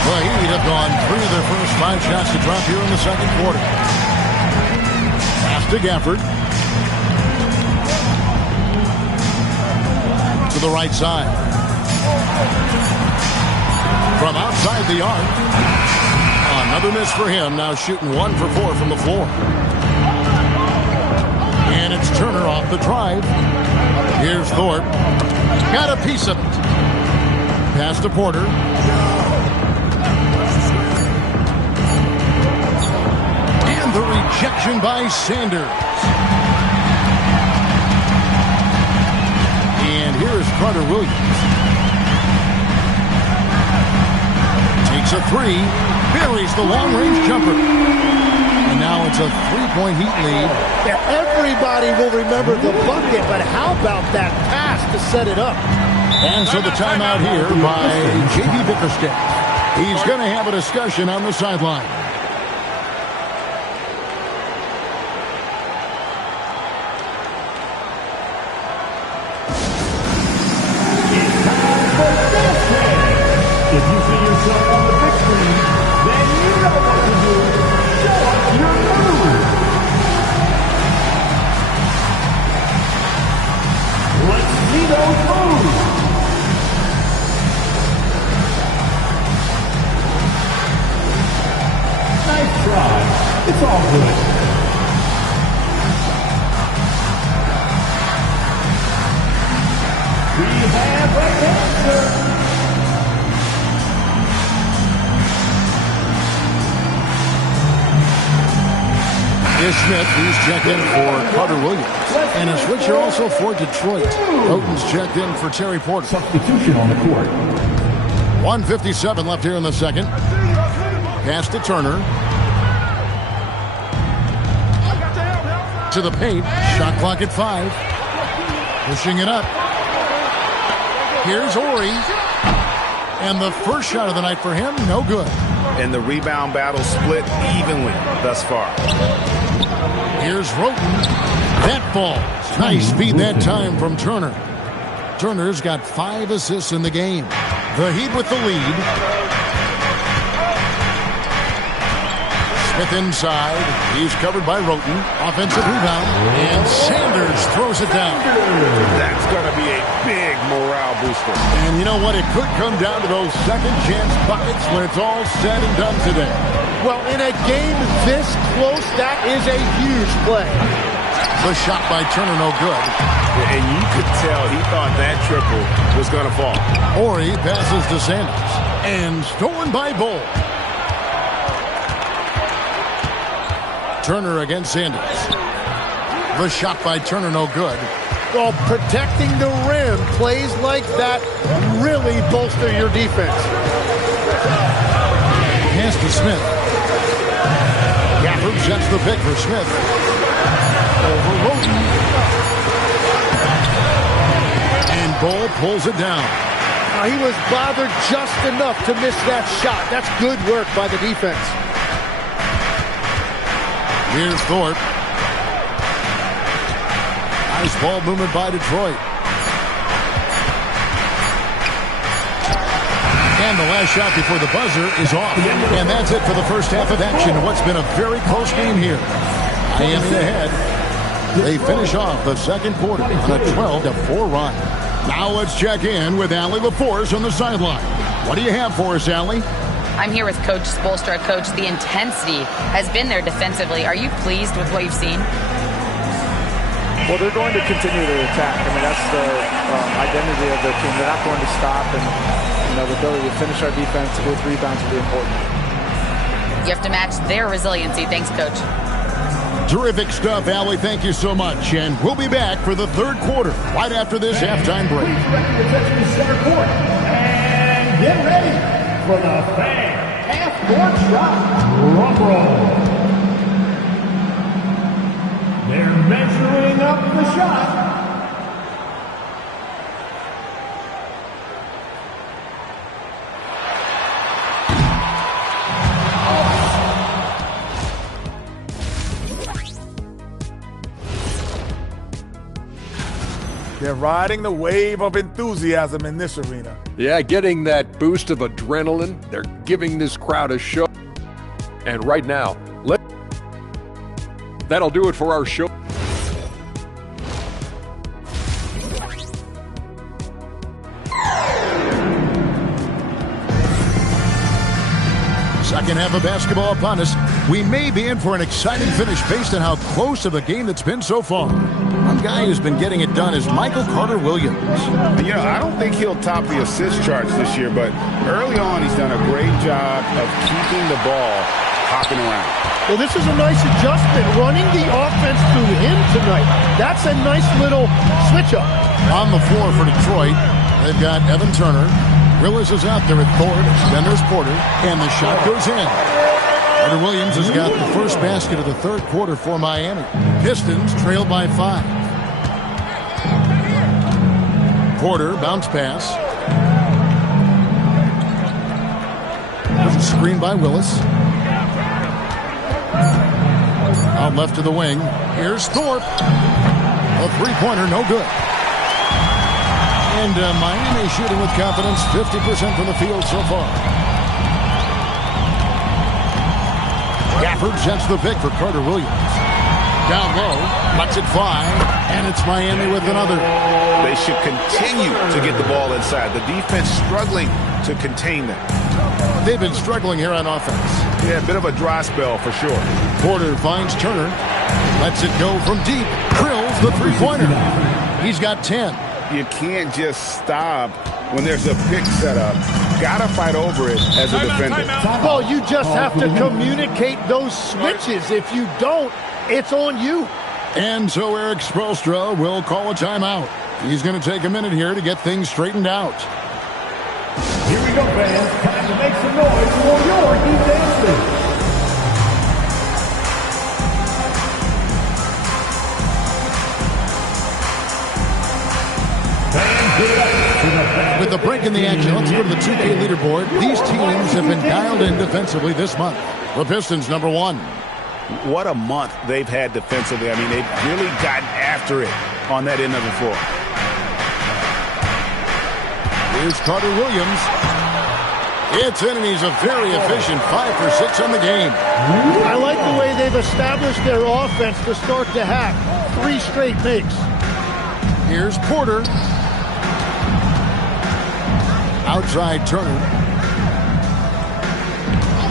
The Heat have gone 3 of their first 5 shots to drop here in the second quarter. Pass to Gafford. To the right side. From outside the arc. Another miss for him. Now shooting 1 for 4 from the floor. And it's Turner off the drive. Here's Thorpe. Got a piece of it. Pass to Porter. And the rejection by Sanders. And here is Carter Williams. Takes a 3. Buries the long-range jumper. And now it's a 3-point Heat lead. Everybody will remember the bucket, but how about that pass to set it up? And so the timeout here by J.B. Bickerstaff. He's going to have a discussion on the sideline. If you see yourself on the big screen, then you know what to do. Show us your move. Let's see those moves. Nice try. It's all good. We have a dancer. Here's Smith. He's checked in for Carter Williams. And a switcher also for Detroit. Houghton's checked in for Terry Porter. Substitution on the court. 1:57 left here in the second. Pass to Turner. To the paint. Shot clock at 5. Pushing it up. Here's Horry. And the first shot of the night for him, no good. and the rebound battle split evenly thus far. Here's Roten. That falls. Nice feed that time from Turner. Turner's got 5 assists in the game. The Heat with the lead. Smith inside. He's covered by Roten. Offensive rebound. And Sanders throws it down. That's going to be a big morale booster. And you know what? It could come down to those second chance buckets when it's all said and done today. Well, in a game this close, that is a huge play. The shot by Turner, no good. And you could tell he thought that triple was going to fall. Horry passes to Sanders. And stolen by Bull. Turner against Sanders. The shot by Turner, no good. Well, protecting the rim, plays like that really bolster your defense. Pass to Smith. Gafford sets the pick for Smith. Over Roten. And Bull pulls it down. He was bothered just enough to miss that shot. That's good work by the defense. Here's Thorpe. Nice ball movement by Detroit. And the last shot before the buzzer is off. And that's it for the first half of action. What's been a very close game here. Miami ahead. They finish off the second quarter on a 12-4 run. Now let's check in with Allie LaForce on the sideline. What do you have for us, Allie? I'm here with Coach Spoelstra. Coach, the intensity has been there defensively. Are you pleased with what you've seen? Well, they're going to continue to attack. I mean, that's the identity of their team. They're not going to stop, and the ability to finish our defense with rebounds will be important. You have to match their resiliency. Thanks, Coach. Terrific stuff, Allie. Thank you so much. And we'll be back for the third quarter right after this halftime break. Please direct your attention to center court. And get ready for the fan half-court shot. Drum roll. They're measuring up the shot. They're riding the wave of enthusiasm in this arena. Yeah, getting that boost of adrenaline. They're giving this crowd a show. And right now, that'll do it for our show. Second half of basketball upon us. We may be in for an exciting finish based on how close of a game that's been so far. One guy who's been getting it done is Michael Carter-Williams. I don't think he'll top the assist charts this year, but early on he's done a great job of keeping the ball hopping around. Well, this is a nice adjustment, running the offense through him tonight. That's a nice little switch-up. On the floor for Detroit, they've got Evan Turner. Willis is out there with Thorpe. Then there's Porter. And the shot goes in. Carter-Williams has got the first basket of the third quarter for Miami. Pistons trail by 5. Porter, bounce pass. There's a screen by Willis. Out left to the wing. Here's Thorpe. A three-pointer, no good. And Miami shooting with confidence, 50% from the field so far. Gafford sets the pick for Carter-Williams. Down low, lets it fly, and it's Miami with another. They should continue to get the ball inside. The defense struggling to contain them. They've been struggling here on offense. Yeah, a bit of a dry spell for sure. Porter finds Turner, lets it go from deep, drills the three-pointer. He's got 10. You can't just stop when there's a pick set up. Gotta fight over it as a defender. Well, you just have to communicate those switches. If you don't, it's on you. And so Eric Spoelstra will call a timeout. He's going to take a minute here to get things straightened out. Here we go, fans. Time to make some noise for your defense. With a break in the action, let's go to the 2K leaderboard. These teams have been dialed in defensively this month. The Pistons, number 1. What a month they've had defensively. I mean, they've really gotten after it on that end of the floor. Here's Carter Williams. It's in, and he's a very efficient 5 for 6 on the game. I like the way they've established their offense to start the half. 3 straight makes. Here's Porter. Outside Turner.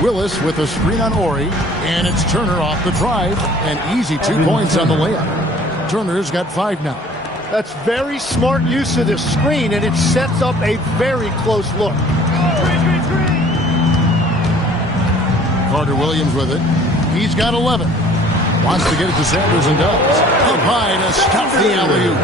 Willis with a screen on Ori, and it's Turner off the drive. An easy 2 points on the layup. Turner's got 5 now. That's very smart use of the screen, and it sets up a very close look. Carter Williams with it. He's got 11. Wants to get it to Sanders and does. Up high to stop the alley-oop.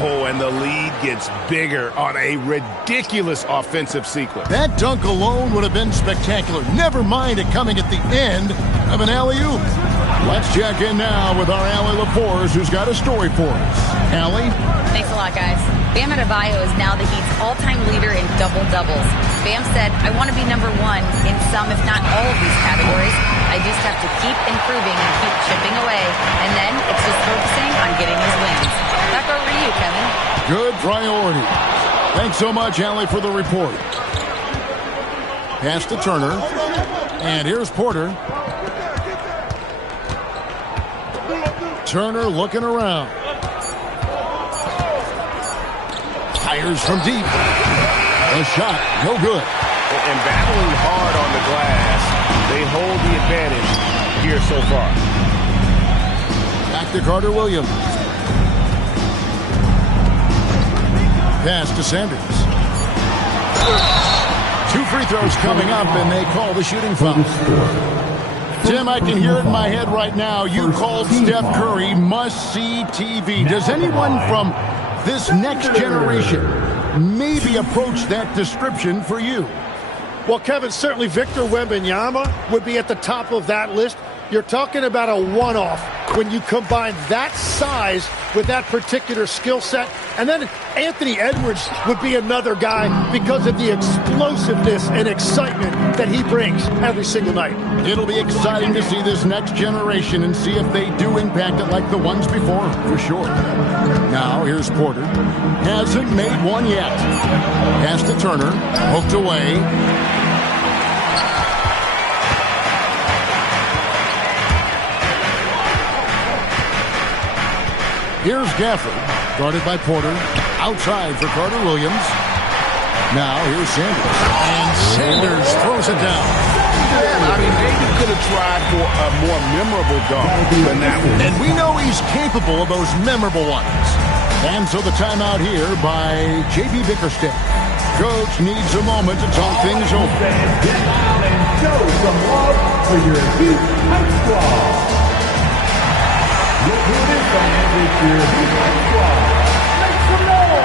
Oh, and the lead gets bigger on a ridiculous offensive sequence. That dunk alone would have been spectacular. Never mind it coming at the end of an alley-oop. Let's check in now with our Allie Laforce, who's got a story for us. Allie? Thanks a lot, guys. Bam Adebayo is now the Heat's all-time leader in double-doubles. Bam said, I want to be number 1 in some, if not all, of these categories. I just have to keep improving and keep chipping away. And then it's just focusing on getting these wins. Back over to you, Kevin. Good priority. Thanks so much, Allie, for the report. Pass to Turner. And here's Porter. Turner looking around. Fires from deep. A shot, no good. And battling hard on the glass, they hold the advantage here so far. Back to Carter Williams. Pass to Sanders. 2 free throws coming up, and they call the shooting foul. Tim, I can hear it in my head right now. You called Steph Curry must-see TV. Does anyone from this next generation maybe approach that description for you? Well, Kevin, certainly Victor Wembanyama would be at the top of that list. You're talking about a one-off when you combine that size with that particular skill set. And then Anthony Edwards would be another guy because of the explosiveness and excitement that he brings every single night. It'll be exciting to see this next generation and see if they do impact it like the ones before, for sure. Now, here's Porter. Hasn't made one yet. Pass to Turner. Hooked away. Here's Gafford, guarded by Porter. Outside for Carter Williams. Now here's Sanders. And Sanders throws it down. I mean, maybe could have tried for a more memorable dunk than that one. And we know he's capable of those memorable ones. And so the timeout here by J.B. Bickerstaff. Coach needs a moment to talk things over. Get out and show some love for your Heat Hype Squad. Your opponent fans, it's your Heat Hype Squad. Make some noise!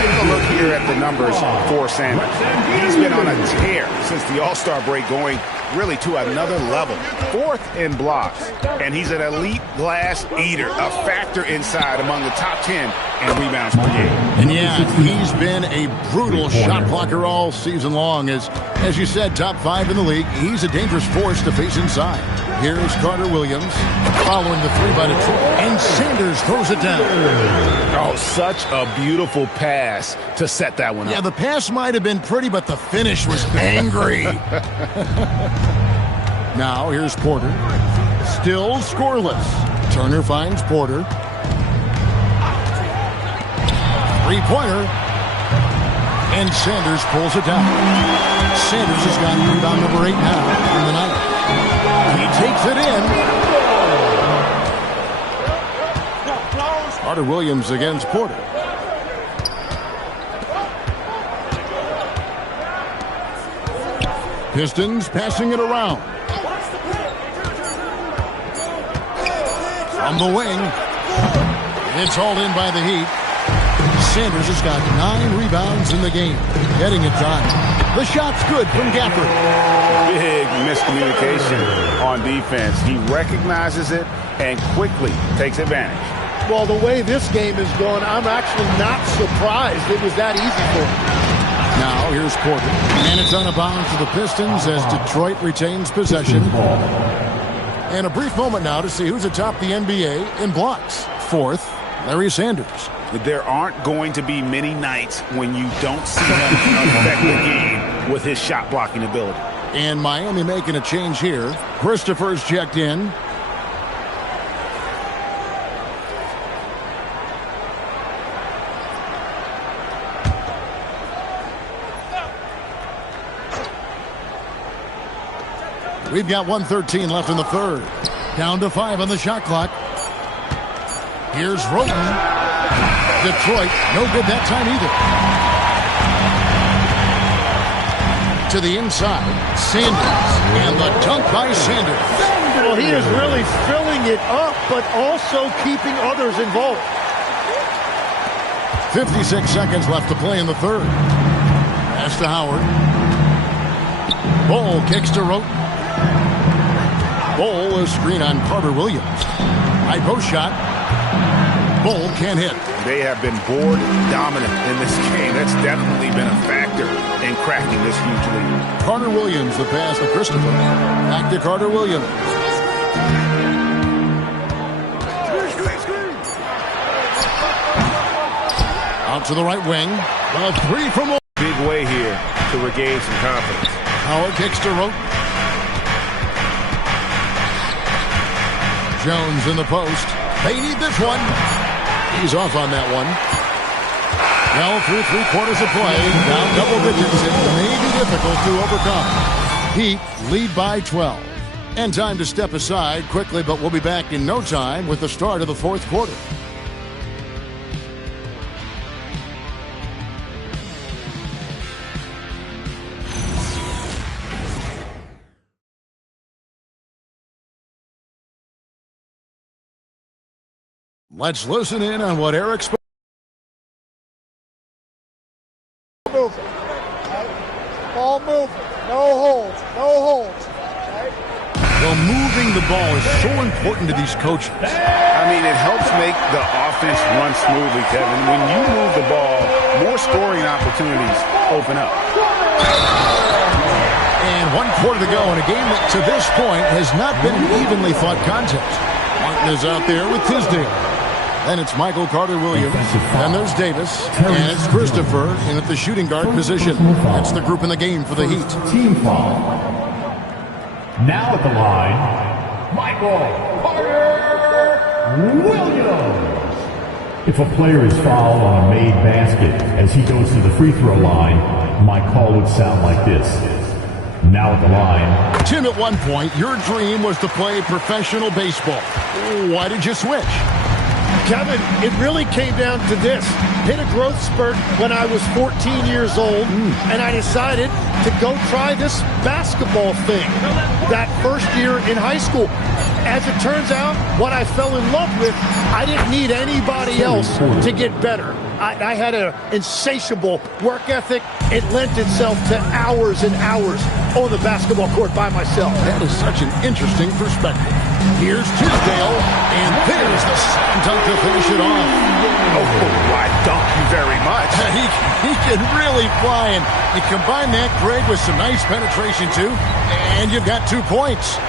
Take a look here at the numbers for Sanders. He's been on a tear since the All-Star break, going really to another level. 4th in blocks, and he's an elite glass eater, a factor inside among the top 10 in rebounds per game. And yeah, he's been a brutal shot blocker all season long. As you said, top 5 in the league. He's a dangerous force to face inside. Here's Carter Williams following the 3 by Detroit. And Sanders throws it down. Oh, such a beautiful pass to set that one up. Yeah, the pass might have been pretty, but the finish was angry. Now, here's Porter. Still scoreless. Turner finds Porter. 3-pointer. And Sanders pulls it down. Sanders has got rebound number 8 now in the night. He takes it in. Carter Williams against Porter. Pistons passing it around. From the wing. It's hauled in by the Heat. Sanders has got 9 rebounds in the game. Getting it done. The shot's good from Gafford. Big miscommunication on defense. He recognizes it and quickly takes advantage. Well, the way this game is going, I'm actually not surprised it was that easy for him. Now here's Porter. And it's on a bounce to the Pistons as Detroit retains possession. And a brief moment now to see who's atop the NBA in blocks. 4th, Larry Sanders. There aren't going to be many nights when you don't see him affect the game with his shot blocking ability. And Miami making a change here. Christopher's checked in. We've got 1:13 left in the third. Down to 5 on the shot clock. Here's Roten. Detroit, no good that time either. To the inside, Sanders. And the dunk by Sanders. Well, he is really filling it up, but also keeping others involved. 56 seconds left to play in the third. Pass to Howard. Bull kicks to Roten. Bull, a screen on Carter Williams. High post shot. Bull can't hit. They have been board dominant in this game. That's definitely been a factor in cracking this huge lead. Carter Williams, the pass to Christopher. Back to Carter Williams. Out to the right wing. A 3 from big way here to regain some confidence. Howard kicks to Roten. Jones in the post. They need this one. He's off on that one. Well, through 3 quarters of play, down double digits, it may be difficult to overcome. Heat lead by 12. And time to step aside quickly, but we'll be back in no time with the start of the 4th quarter. Let's listen in on what Eric spoke. Ball moving. No holds. No holds. Well, moving the ball is so important to these coaches. I mean, it helps make the offense run smoothly, Kevin. When you move the ball, more scoring opportunities open up. And 1 quarter to go in a game that to this point has not been an evenly fought contest. Martin is out there with Tisdale. Then it's Michael Carter Williams. Then there's Davis. And it's Christopher in at the shooting guard position. That's the group in the game for the Heat. Team foul. Now at the line, Michael Carter Williams. If a player is fouled on a made basket as he goes to the free throw line, my call would sound like this. Now at the line. Tim, at one point, your dream was to play professional baseball. Why did you switch? Kevin, it really came down to this. Hit a growth spurt when I was 14 years old, and I decided to go try this basketball thing that first year in high school. As it turns out, what I fell in love with, I didn't need anybody else to get better. I had an insatiable work ethic. It lent itself to hours and hours on the basketball court by myself. That is such an interesting perspective. Here's Tisdale, and there's the slam dunk to finish it off. Oh, why, thank you very much. He can really fly, and you combine that, Greg, with some nice penetration, too, and you've got 2 points.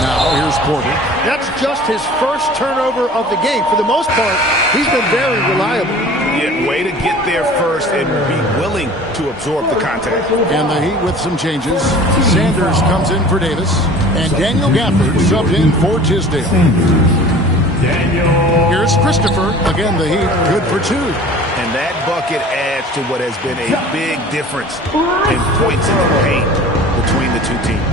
Now, here's Porter. That's just his first turnover of the game. For the most part, he's been very reliable. Yeah, way to get there first and be willing to absorb the contact. And the Heat with some changes. Sanders comes in for Davis, and Daniel Gafford subbed in for Tisdale. Here's Christopher. Again, the Heat good for 2. And that bucket adds to what has been a big difference in points in the paint between the 2 teams.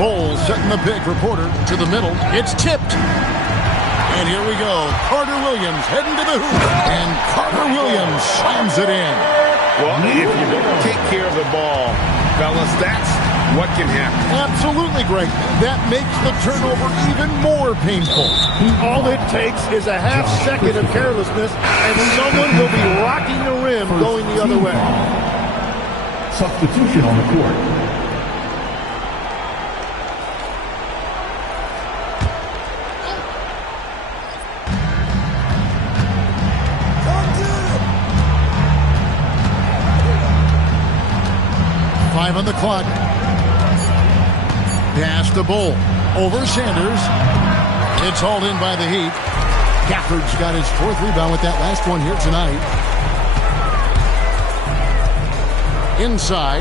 Bull setting the pick for Porter to the middle. It's tipped. And here we go. Carter Williams heading to the hoop. And Carter Williams slams it in. Well, if you don't take care of the ball, fellas, that's what can happen. Absolutely, Greg. That makes the turnover even more painful. All it takes is a half second of carelessness, and someone will be rocking the rim going the other way. Substitution on the court. On the clock. Pass to Bull. Over Sanders. It's hauled in by the Heat. Gafford's got his 4th rebound with that last one here tonight. Inside.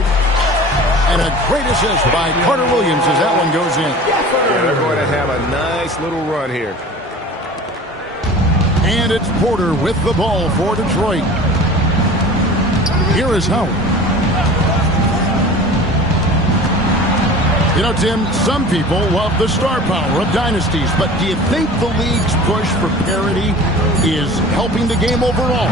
And a great assist by Carter Williams as that one goes in. Yeah, they're going to have a nice little run here. And it's Porter with the ball for Detroit. Here is Howard. You know, Tim, some people love the star power of dynasties, but do you think the league's push for parity is helping the game overall?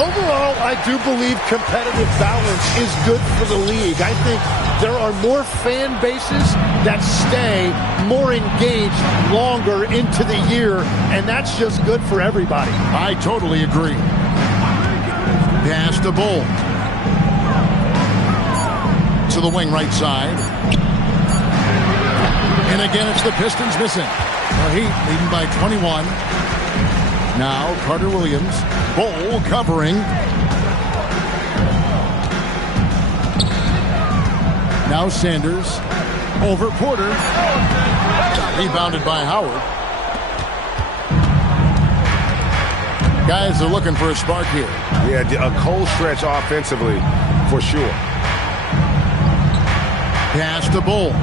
Overall, I do believe competitive balance is good for the league. I think there are more fan bases that stay more engaged longer into the year, and that's just good for everybody. I totally agree. Pass to Bull. To the wing right side. And again, it's the Pistons missing. The Heat leading by 21. Now, Carter Williams. Bull covering. Now Sanders. Over Porter. Rebounded by Howard. Guys are looking for a spark here. Yeah, a cold stretch offensively, for sure. Pass to Bull.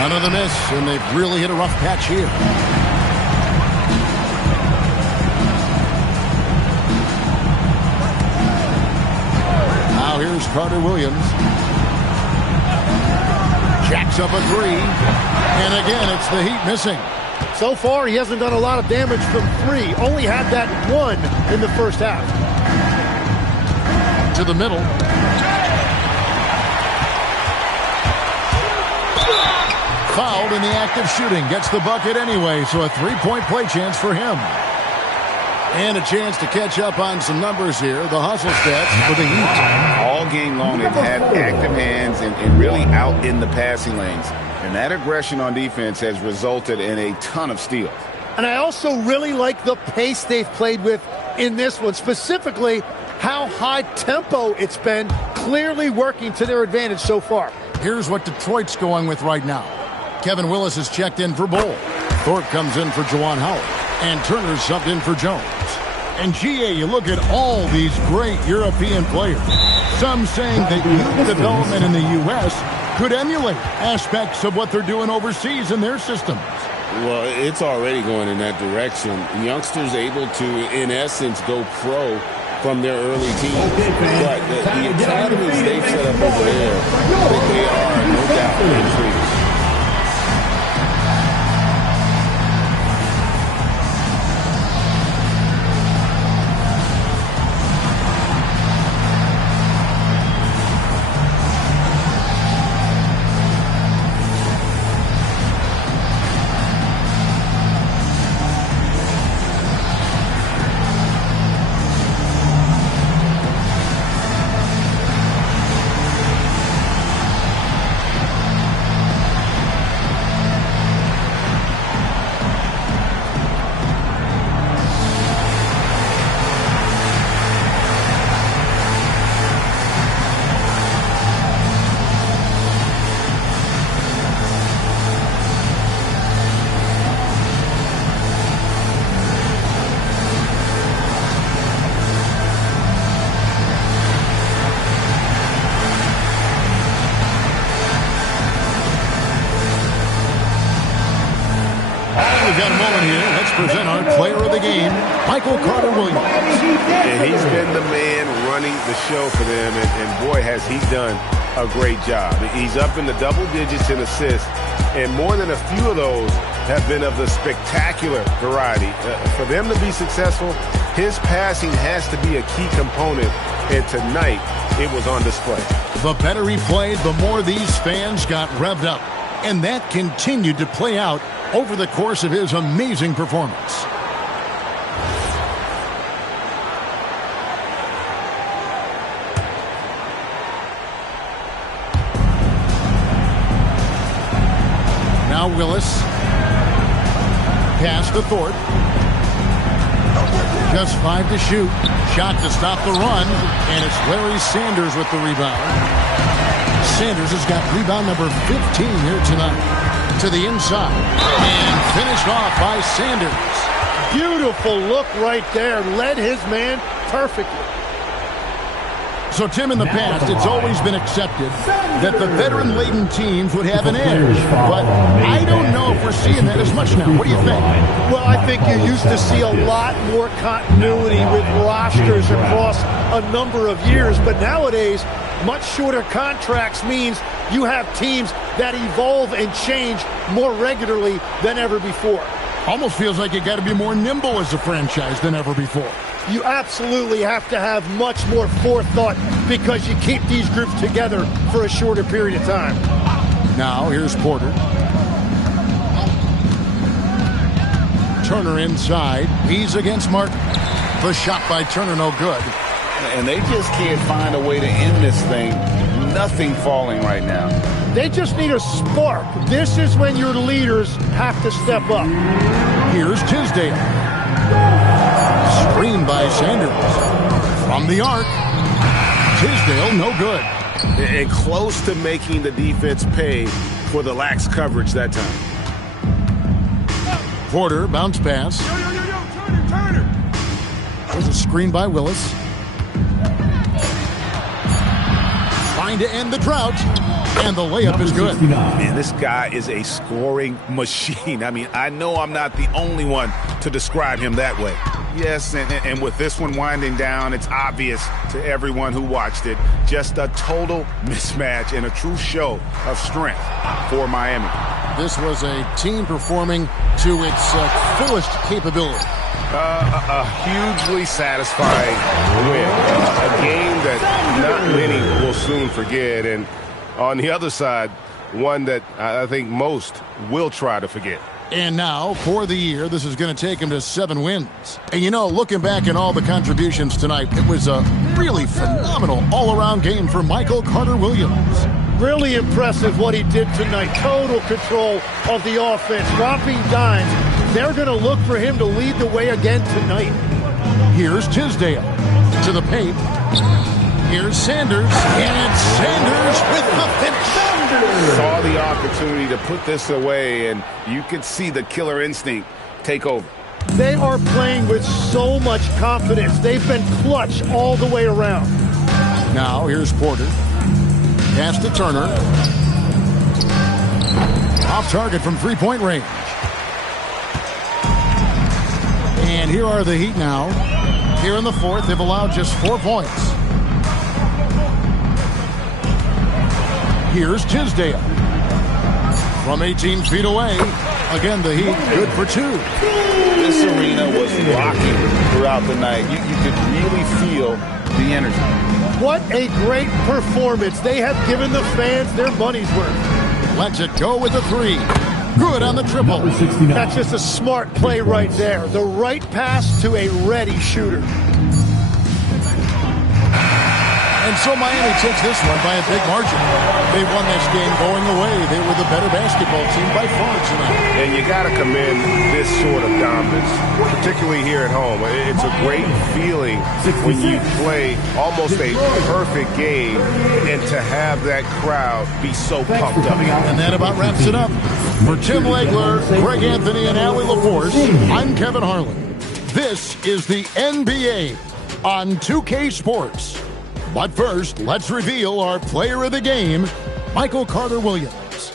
Another miss, and they've really hit a rough patch here. Now here's Carter Williams. Jacks up a 3. And again, it's the Heat missing. So far, he hasn't done a lot of damage from 3. Only had that 1 in the first half. To the middle. Fouled in the act of shooting. Gets the bucket anyway, so a 3-point play chance for him. And a chance to catch up on some numbers here. The hustle stats for the Heat. All game long, they've had active hands and really out in the passing lanes. And that aggression on defense has resulted in a ton of steals. And I also really like the pace they've played with in this one. Specifically, how high tempo it's been. Clearly working to their advantage so far. Here's what Detroit's going with right now. Kevin Willis has checked in for Bull. Thorpe comes in for Juwan Howard. And Turner's subbed in for Jones. And GA, you look at all these great European players. Some saying that youth development in the U.S. could emulate aspects of what they're doing overseas in their systems. Well, it's already going in that direction. Youngsters able to, in essence, go pro from their early teams. But the academies they've set up over there, they are, no doubt, intriguing. Got a moment here. Let's present our player of the game, Michael Carter Williams. And he's been the man running the show for them, and boy, has he done a great job. He's up in the double digits in assists, and more than a few of those have been of the spectacular variety. For them to be successful, His passing has to be a key component, and tonight it was on display. The better he played, the more these fans got revved up. And that continued to play out over the course of his amazing performance. Now Willis. Pass to Thorpe. Just 5 to shoot. Shot to stop the run. And it's Larry Sanders with the rebound. Sanders has got rebound number 15 here tonight. To the inside. And finished off by Sanders. Beautiful look right there. Led his man perfectly. So, Tim, in the past, it's always been accepted that the veteran-laden teams would have an edge. But I don't know if we're seeing that as much now. What do you think? Well, I think you used to see a lot more continuity with rosters across a number of years. But nowadays, much shorter contracts means you have teams that evolve and change more regularly than ever before. Almost feels like you got to be more nimble as a franchise than ever before. You absolutely have to have much more forethought because you keep these groups together for a shorter period of time. Now, here's Porter. Turner inside. He's against Martin. The shot by Turner, no good. And they just can't find a way to end this thing. Nothing falling right now. They just need a spark. This is when your leaders have to step up. Here's Tisdale. Screen by Sanders. From the arc. Tisdale, no good. And close to making the defense pay for the lax coverage that time. Porter, bounce pass. Turner. There's a screen by Willis. Trying to end the drought. And the layup is good. Man, this guy is a scoring machine. I mean, I know I'm not the only one to describe him that way. Yes, and with this one winding down, it's obvious to everyone who watched it. Just a total mismatch and a true show of strength for Miami. This was a team performing to its fullest capability. A hugely satisfying win. A game that not many will soon forget. And on the other side, one that I think most will try to forget. And now, for the year, this is going to take him to 7 wins. And you know, looking back at all the contributions tonight, it was a really phenomenal all-around game for Michael Carter-Williams. Really impressive what he did tonight. Total control of the offense, dropping dimes. They're going to look for him to lead the way again tonight. Here's Tisdale to the paint. Here's Sanders, and it's Sanders with the finish. Saw the opportunity to put this away, and you could see the killer instinct take over. They are playing with so much confidence. They've been clutch all the way around. Now, here's Porter. Pass to Turner. Off target from three-point range. And here are the Heat now. Here in the fourth, they've allowed just 4 points. Here's Tisdale. From 18 feet away. Again, the Heat good for 2. This arena was rocking throughout the night. You could really feel the energy. What a great performance. They have given the fans their money's worth. Lets it go with the 3. Good on the triple. That's just a smart play right there. The right pass to a ready shooter. And so Miami takes this one by a big margin. They won this game going away. They were the better basketball team by far tonight. And you got to commend this sort of dominance, particularly here at home. It's a great feeling when you play almost a perfect game and to have that crowd be so pumped up. And that about wraps it up. For Tim Legler, Greg Anthony, and Allie LaForce, I'm Kevin Harlan. This is the NBA on 2K Sports. But first, let's reveal our player of the game, Michael Carter-Williams.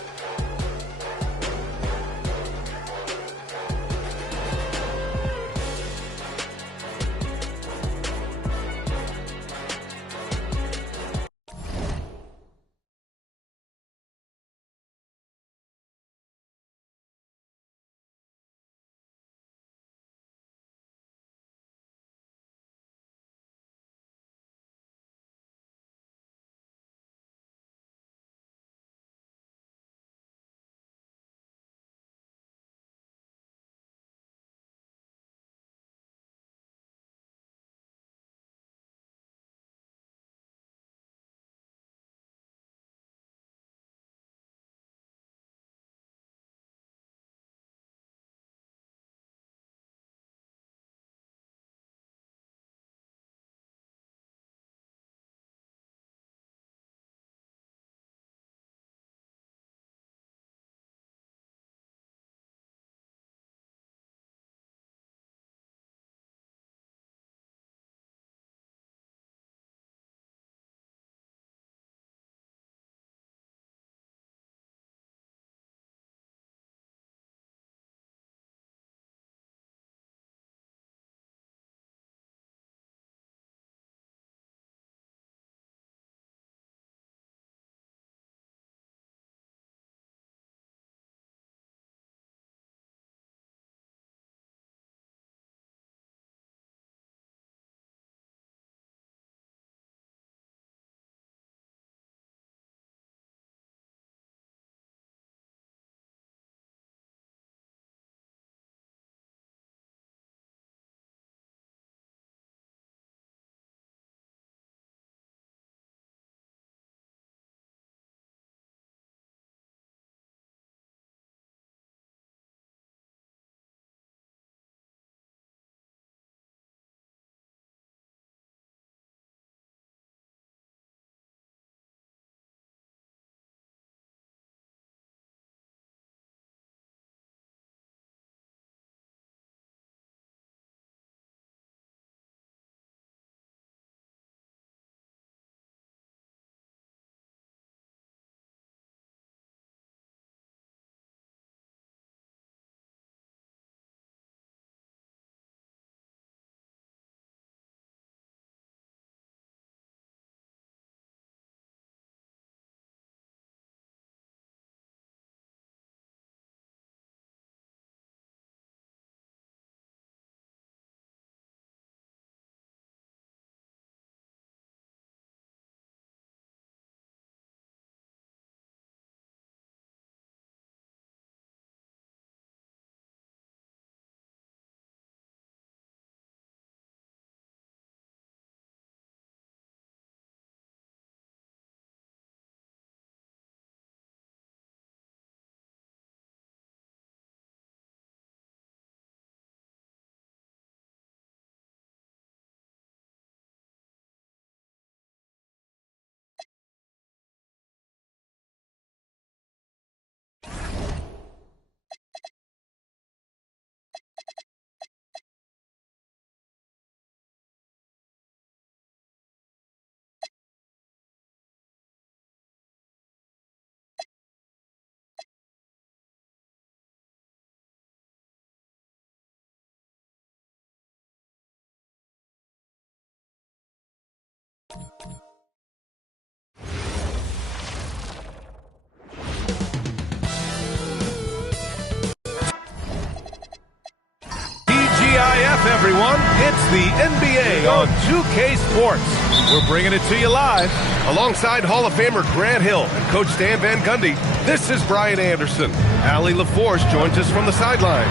everyone. It's the NBA on 2K Sports. We're bringing it to you live. Alongside Hall of Famer Grant Hill and Coach Stan Van Gundy, this is Brian Anderson. Allie LaForce joins us from the sidelines.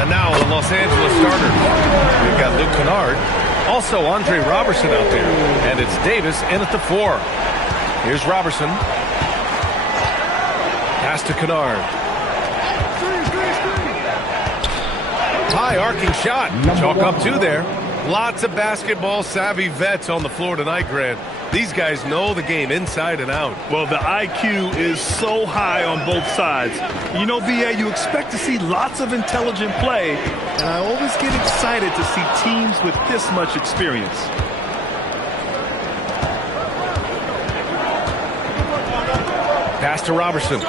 And now the Los Angeles starters. We've got Luke Kennard, also Andre Robertson out there, and it's Davis in at the 4. Here's Robertson. Pass to Kennard. High arcing shot. Chalk up 2 there. Lots of basketball savvy vets on the floor tonight, Grant. These guys know the game inside and out. Well, the IQ is so high on both sides. You know, BA, you expect to see lots of intelligent play, and I always get excited to see teams with this much experience. Pass to Robertson.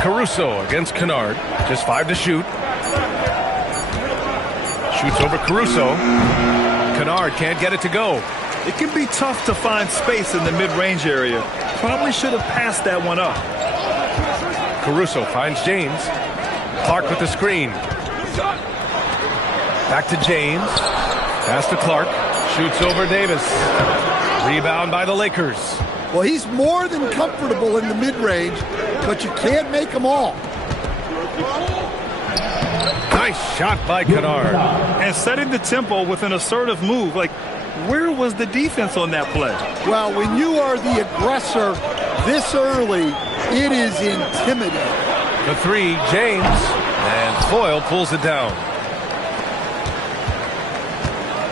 Caruso against Kennard. Just 5 to shoot. Shoots over Caruso. Kennard can't get it to go. It can be tough to find space in the mid-range area. Probably should have passed that one up. Caruso finds James. Clark with the screen. Back to James. Pass to Clark. Shoots over Davis. Rebound by the Lakers. Well, he's more than comfortable in the mid-range, but you can't make them all. Nice shot by Kennard. And setting the tempo with an assertive move. Like, where was the defense on that play? Well, when you are the aggressor this early, it is intimidating. The 3, James. And Foyle pulls it down.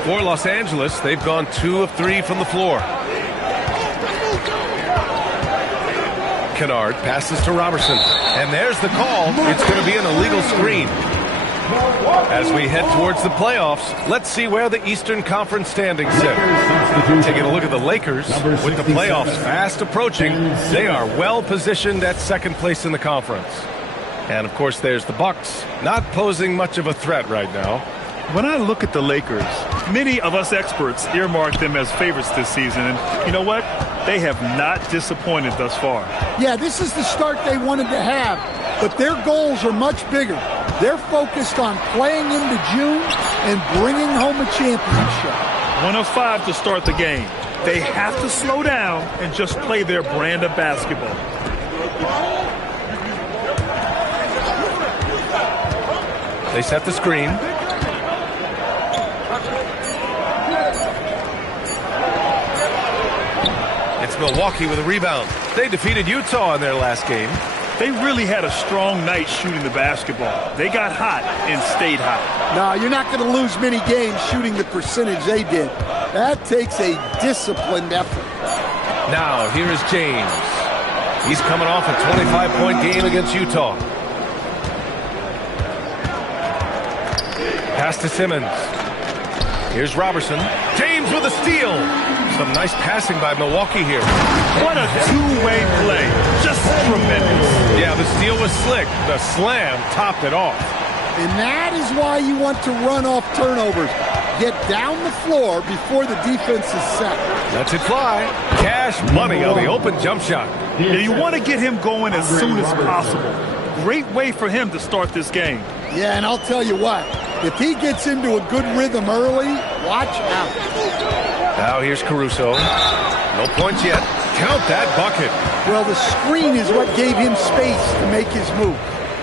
For Los Angeles, they've gone 2 of 3 from the floor. Kennard passes to Robertson. And there's the call. It's going to be an illegal screen. As we head towards the playoffs, let's see where the Eastern Conference standings sit. Taking a look at the Lakers, with the playoffs fast approaching, they are well positioned at 2nd place in the conference. And of course, there's the Bucks, not posing much of a threat right now. When I look at the Lakers, many of us experts earmark them as favorites this season. And you know what? They have not disappointed thus far. Yeah, this is the start they wanted to have, but their goals are much bigger. They're focused on playing into June and bringing home a championship. 1 of 5 to start the game. They have to slow down and just play their brand of basketball. They set the screen. It's Milwaukee with a rebound. They defeated Utah in their last game. They really had a strong night shooting the basketball. They got hot and stayed hot. No, you're not going to lose many games shooting the percentage they did. That takes a disciplined effort. Now, here is James. He's coming off a 25-point game against Utah. Pass to Simmons. Here's Robertson. James with a steal. Some nice passing by Milwaukee here. What a two-way play. Just tremendous. Yeah, the steal was slick. The slam topped it off. And that is why you want to run off turnovers. Get down the floor before the defense is set. Lets it fly. Cash money on the open jump shot. Yeah, you want to get him going as soon as possible. Great way for him to start this game. Yeah, and I'll tell you what. If he gets into a good rhythm early, watch out. Now here's Caruso. No points yet. Count that bucket. Well, the screen is what gave him space to make his move.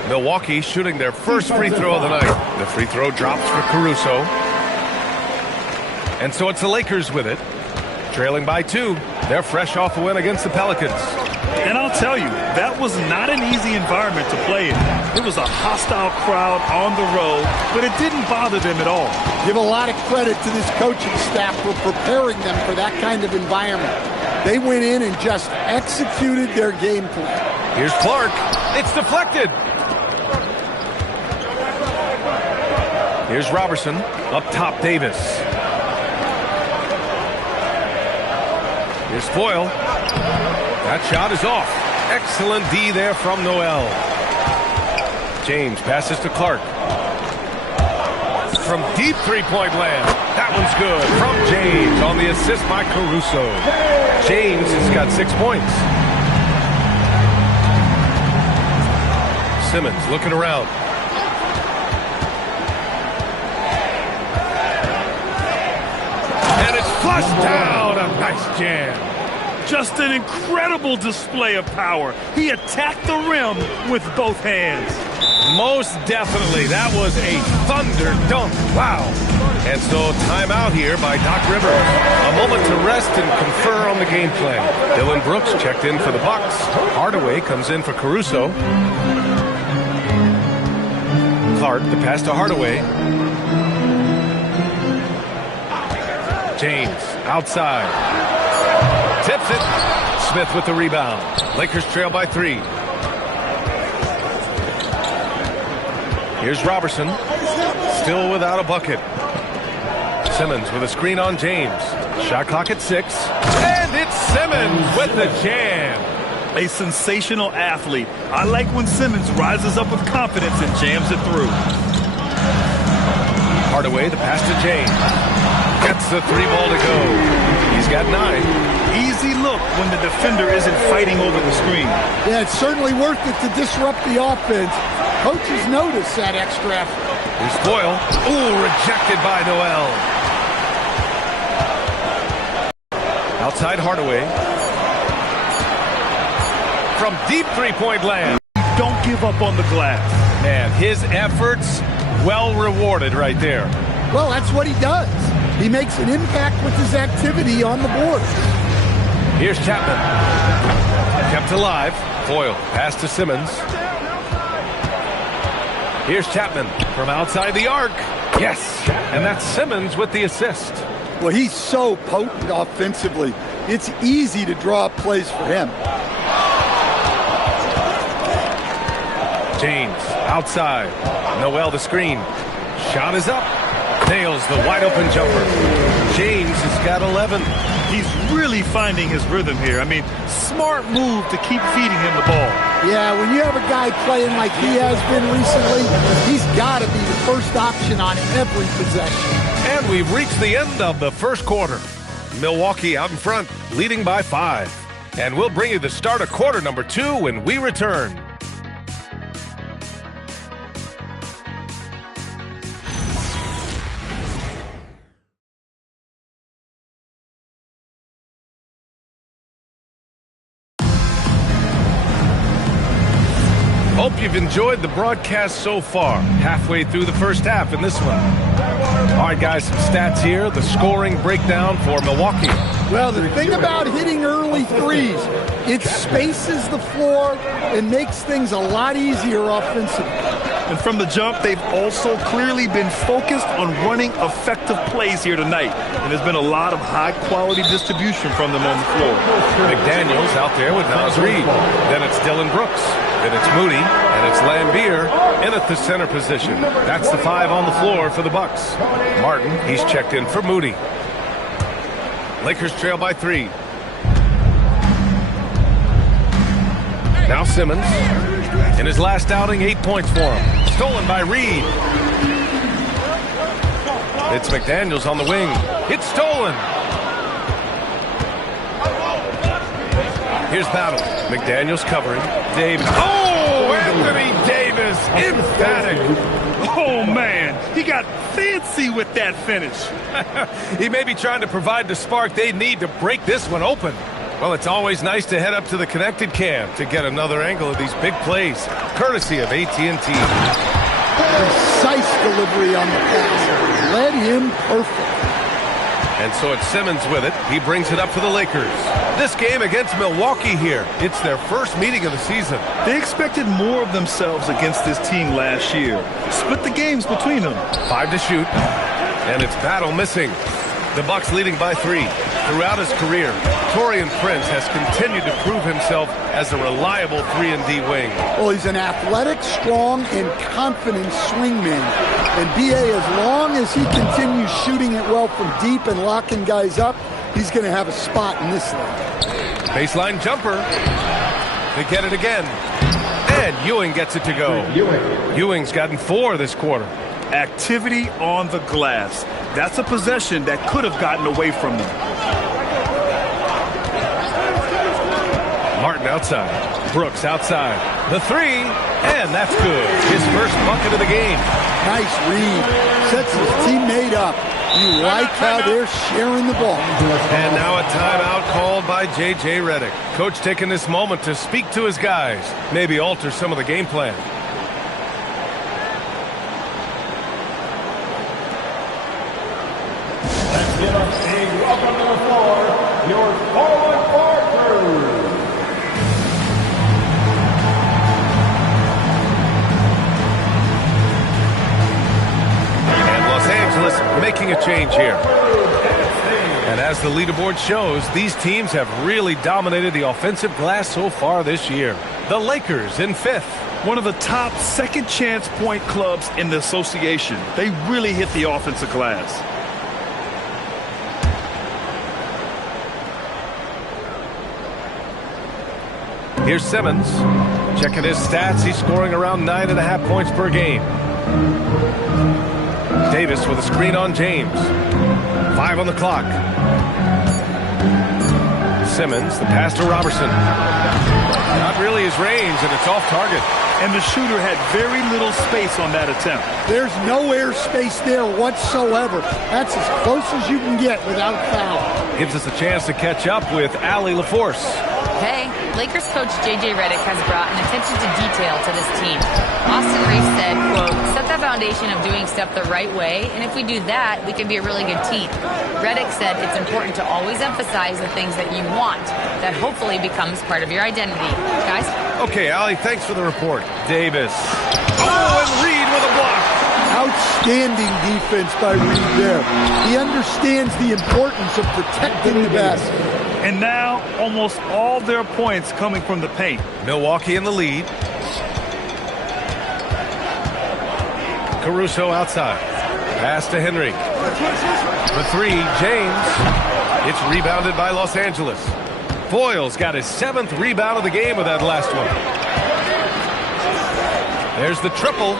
Milwaukee shooting their first free throw of the night. The free throw drops for Caruso. And so it's the Lakers with it. Trailing by 2. They're fresh off a win against the Pelicans. And I'll tell you, that was not an easy environment to play in. It was a hostile crowd on the road, but it didn't bother them at all. Give a lot of credit to this coaching staff for preparing them for that kind of environment. They went in and just executed their game plan. Here's Clark. It's deflected. Here's Robertson. Up top, Davis. Here's Foyle. That shot is off. Excellent D there from Noel. James passes to Clark. From deep three-point land. That one's good. From James on the assist by Caruso. James has got 6 points. Simmons looking around. Flush down, a nice jam. Just an incredible display of power. He attacked the rim with both hands. Most definitely. That was a thunder dunk. Wow. And so timeout here by Doc Rivers. A moment to rest and confer on the game plan. Dylan Brooks checked in for the Bucks. Hardaway comes in for Caruso. Clark, the pass to Hardaway. James, outside. Tips it. Smith with the rebound. Lakers trail by 3. Here's Robertson. Still without a bucket. Simmons with a screen on James. Shot clock at 6. And it's Simmons with the jam. A sensational athlete. I like when Simmons rises up with confidence and jams it through. Hardaway, the pass to James. Gets the 3-ball to go. He's got 9. Easy look when the defender isn't fighting over the screen. Yeah, it's certainly worth it to disrupt the offense. Coaches notice that extra effort. Here's Boyle. Ooh, rejected by Noel. Outside Hardaway. From deep three-point land. Don't give up on the glass. Man, his efforts well rewarded right there. Well, that's what he does. He makes an impact with his activity on the board. Here's Chapman. Kept alive. Boyle. Pass to Simmons. Here's Chapman from outside the arc. Yes. And that's Simmons with the assist. Well, he's so potent offensively. It's easy to draw up plays for him. James outside. Noel the screen. Shot is up. Nails the wide open jumper. James has got 11. He's really finding his rhythm here. I mean, smart move to keep feeding him the ball. Yeah, when you have a guy playing like he has been recently, he's got to be the first option on every possession. And we've reached the end of the first quarter. Milwaukee out in front, leading by 5. And we'll bring you the start of quarter number 2 when we return. Hope you've enjoyed the broadcast so far. Halfway through the first half in this one. All right, guys, some stats here. The scoring breakdown for Milwaukee. Well, the thing about hitting early threes, it spaces the floor and makes things a lot easier offensively. And from the jump, they've also clearly been focused on running effective plays here tonight. And there's been a lot of high-quality distribution from them on the floor. McDaniels out there with Naz Reid. Then it's Dylan Brooks. Then it's Moody. And it's Lambier in at the center position. That's the 5 on the floor for the Bucks. Martin, he's checked in for Moody. Lakers trail by 3. Now Simmons. In his last outing, 8 points for him. Stolen by Reed. It's McDaniels on the wing. It's stolen. Here's Battle. McDaniels covering. Davis. Oh, Anthony Davis. Emphatic. Oh, man. He got fancy with that finish. He may be trying to provide the spark they need to break this one open. Well, it's always nice to head up to the connected cam to get another angle of these big plays, courtesy of AT&T. Precise delivery on the pass. Led him perfect. And so it's Simmons with it. He brings it up for the Lakers. This game against Milwaukee here. It's their first meeting of the season. They expected more of themselves against this team last year. Split the games between them. 5 to shoot. And it's Battle missing. The Bucks leading by 3. Throughout his career, Taurean Prince has continued to prove himself as a reliable 3-and-D wing. Well, he's an athletic, strong, and confident swingman. And B.A., as long as he continues shooting it well from deep and locking guys up, he's going to have a spot in this league. Baseline jumper. They get it again. And Ewing gets it to go. Ewing's gotten 4 this quarter. Activity on the glass. That's a possession that could have gotten away from them. Martin outside. Brooks outside. The 3, and that's good. His first bucket of the game. Nice read. Sets his teammate up. You like how they're sharing the ball. And now a timeout called by J.J. Redick. Coach taking this moment to speak to his guys, maybe alter some of the game plan. Let's give us a welcome to the floor, your forward crew. And Los Angeles making a change here. And as the leaderboard shows, these teams have really dominated the offensive glass so far this year. The Lakers in 5th. One of the top second chance point clubs in the association. They really hit the offensive glass. Here's Simmons. Checking his stats, he's scoring around 9.5 points per game. Davis with a screen on James. 5 on the clock. Simmons, the pass to Robertson. Not really his range, and it's off target. And the shooter had very little space on that attempt. There's no air space there whatsoever. That's as close as you can get without foul. Gives us a chance to catch up with Allie LaForce. Hey, Lakers coach J.J. Redick has brought an attention to detail to this team. Austin Reeves said, quote, set the foundation of doing stuff the right way, and if we do that, we can be a really good team. Redick said it's important to always emphasize the things that you want. That hopefully becomes part of your identity. Guys? Okay, Allie, thanks for the report. Davis. Oh, and Reed with a block. Outstanding defense by Reed there. He understands the importance of protecting the basket. And now, almost all their points coming from the paint. Milwaukee in the lead. Caruso outside. Pass to Henry. The 3, James. It's rebounded by Los Angeles. Boyle's got his 7th rebound of the game with that last one. There's the triple.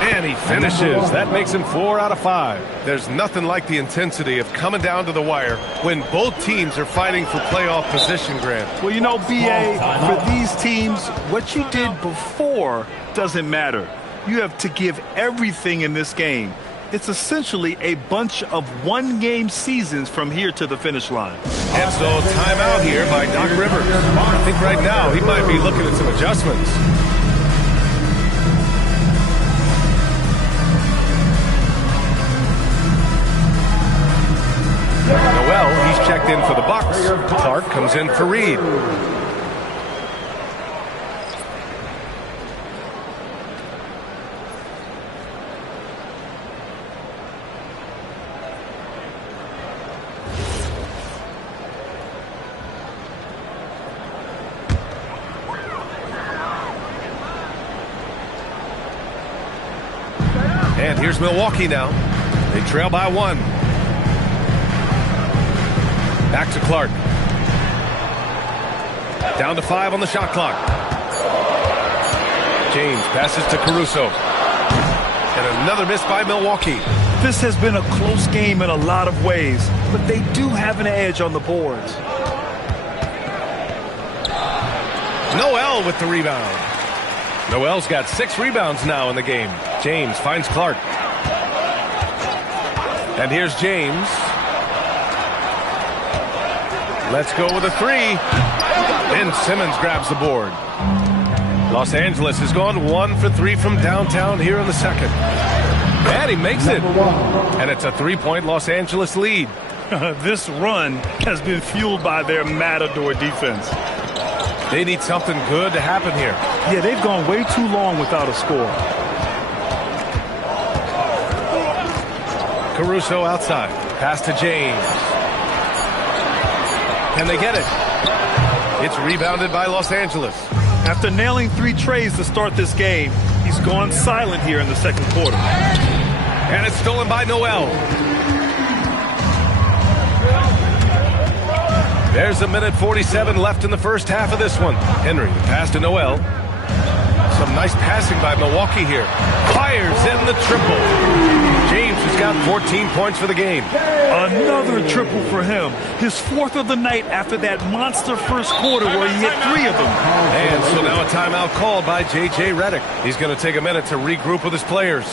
And he finishes. That makes him 4 out of 5. There's nothing like the intensity of coming down to the wire when both teams are fighting for playoff position, Grant. Well, you know, B.A., for these teams, what you did before doesn't matter. You have to give everything in this game. It's essentially a bunch of one-game seasons from here to the finish line. And so timeout here by Doc Rivers. I think right now he might be looking at some adjustments. Noel, he's checked in for the Bucks. Clark comes in for Reed. And here's Milwaukee now. They trail by 1. Back to Clark. Down to 5 on the shot clock. James passes to Caruso. And another miss by Milwaukee. This has been a close game in a lot of ways, but they do have an edge on the boards. Noel with the rebound. Noel's got 6 rebounds now in the game. James finds Clark. And here's James. Let's go with a 3. And Simmons grabs the board. Los Angeles has gone 1 for 3 from downtown here in the second. And he makes it. And it's a 3-point Los Angeles lead. This run has been fueled by their matador defense. They need something good to happen here. Yeah, they've gone way too long without a score. Caruso outside. Pass to James. Can they get it? It's rebounded by Los Angeles. After nailing 3 trays to start this game, he's gone silent here in the second quarter. And it's stolen by Noel. There's a minute 47 left in the first half of this one. Henry, the pass to Noel. Some nice passing by Milwaukee here. Fires in the triple. James has got 14 points for the game. Another triple for him. His 4th of the night after that monster first quarter where he hit 3 of them. And so now a timeout called by J.J. Redick. He's going to take a minute to regroup with his players.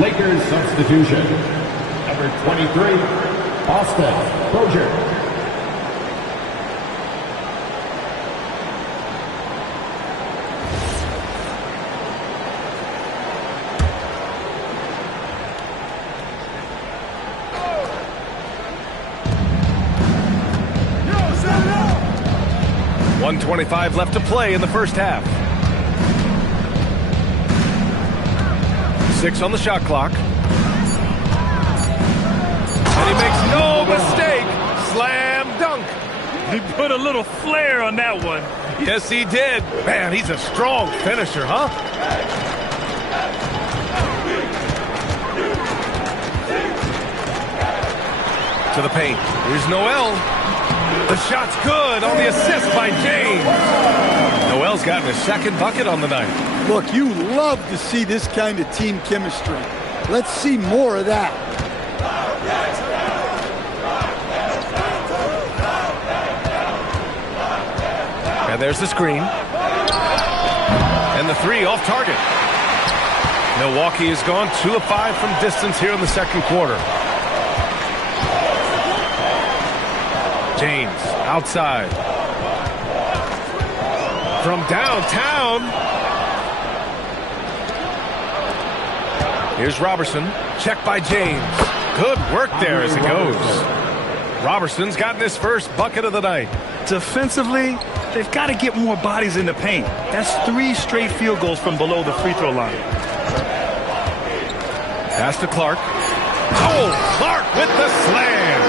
Lakers substitution. Number 23, Austin Crozier. .125 left to play in the first half. 6 on the shot clock. And he makes no mistake. Slam dunk. He put a little flair on that one. Yes, he did. Man, he's a strong finisher, huh? To the paint. Here's Noel. The shot's good on the assist by James. Noel's gotten his second bucket on the night. Look, you love to see this kind of team chemistry. Let's see more of that. And there's the screen. And the three off target. Milwaukee has gone 2 of 5 from distance here in the second quarter. James outside. From downtown. Here's Robertson. Check by James. Good work there as it goes. Robertson's gotten his first bucket of the night. Defensively, they've got to get more bodies in the paint. That's 3 straight field goals from below the free throw line. Pass to Clark. Oh, Clark with the slam.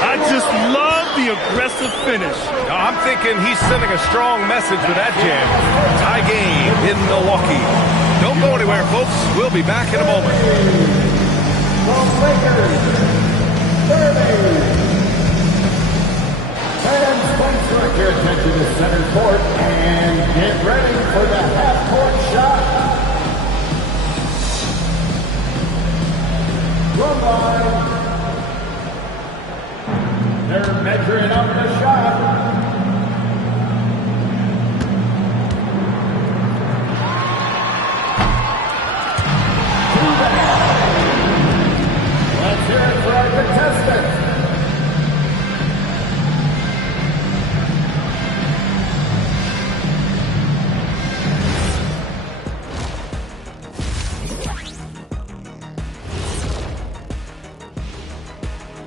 I just love the aggressive finish. I'm thinking he's sending a strong message with that jam. Tie game in Milwaukee. Don't go anywhere, folks. We'll be back in a moment. Fans, thanks for your attention to center court and get ready for the half-court shot. Run line. They're measuring up the shot. Let's hear it for our contestants.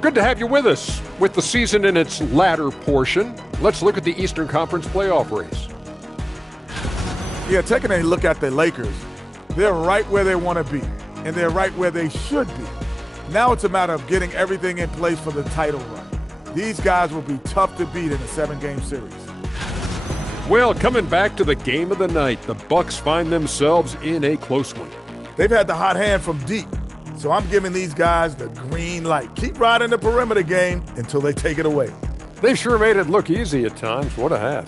Good to have you with us. With the season in its latter portion, let's look at the Eastern Conference playoff race. Yeah, taking a look at the Lakers, they're right where they want to be, and they're right where they should be. Now it's a matter of getting everything in place for the title run. These guys will be tough to beat in a 7-game series. Well, coming back to the game of the night, the Bucks find themselves in a close one. They've had the hot hand from deep, so I'm giving these guys the green light. Keep riding the perimeter game until they take it away. They sure made it look easy at times. What a half.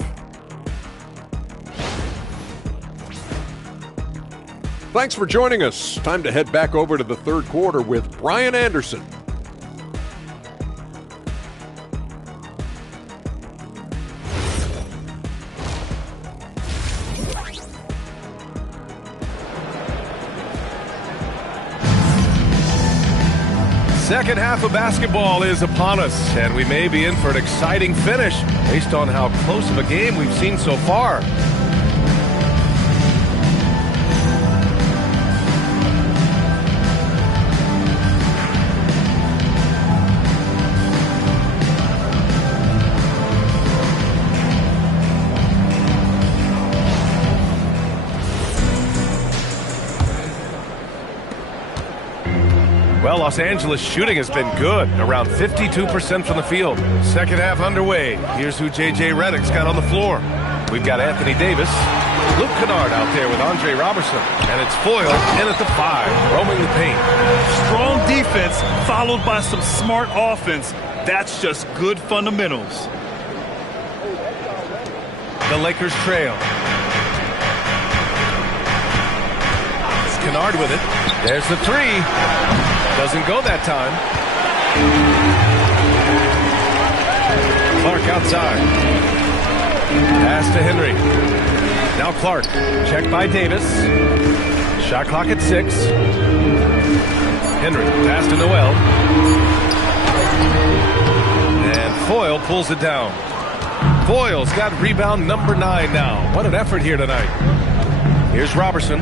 Thanks for joining us. Time to head back over to the third quarter with Brian Anderson. Second half of basketball is upon us, and we may be in for an exciting finish based on how close of a game we've seen so far. Well, Los Angeles shooting has been good, around 52% from the field. Second half underway. Here's who J.J. Redick's got on the floor. We've got Anthony Davis, Luke Kennard out there with Andre Robertson, and it's Foyle in at the 5, roaming the paint. Strong defense followed by some smart offense. That's just good fundamentals. The Lakers trail. It's Kennard with it. There's the 3. Doesn't go that time. Clark outside. Pass to Henry. Now Clark. Checked by Davis. Shot clock at 6. Henry pass to Noel. And Foyle pulls it down. Foyle's got rebound number 9 now. What an effort here tonight. Here's Robertson.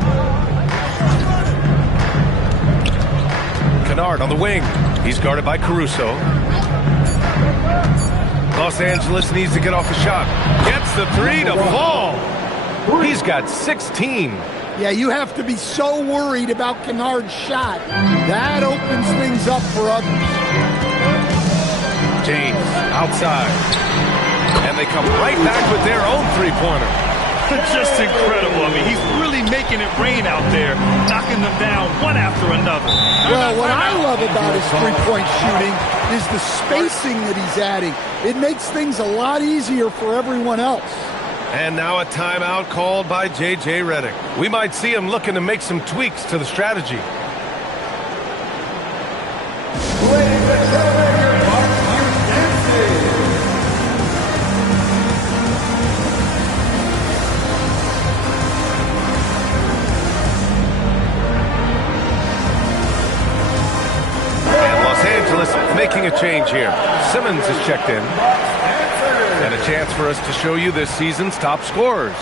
Kennard on the wing. He's guarded by Caruso. Los Angeles needs to get off a shot. Gets the 3 to fall. He's got 16. Yeah, you have to be so worried about Kennard's shot. That opens things up for others. James outside. And they come right back with their own three-pointer. Just incredible. I mean, he's really making it rain out there, knocking them down one after another. Well, what I love about his three-point shooting is the spacing that he's adding. It makes things a lot easier for everyone else. And now a timeout called by J.J. Redick. We might see him looking to make some tweaks to the strategy. Ladies and gentlemen, your Mark Hughes. And Los Angeles making a change here. Simmons is checked in. And a chance for us to show you this season's top scorers.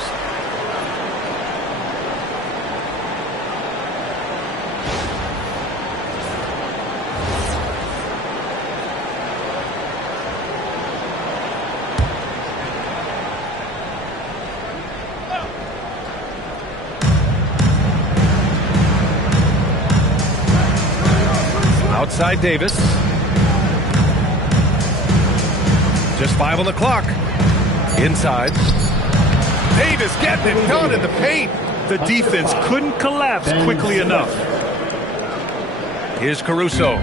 Outside Davis. Just 5 on the clock. Inside. Davis getting it done in the paint. The defense couldn't collapse quickly enough. Here's Caruso.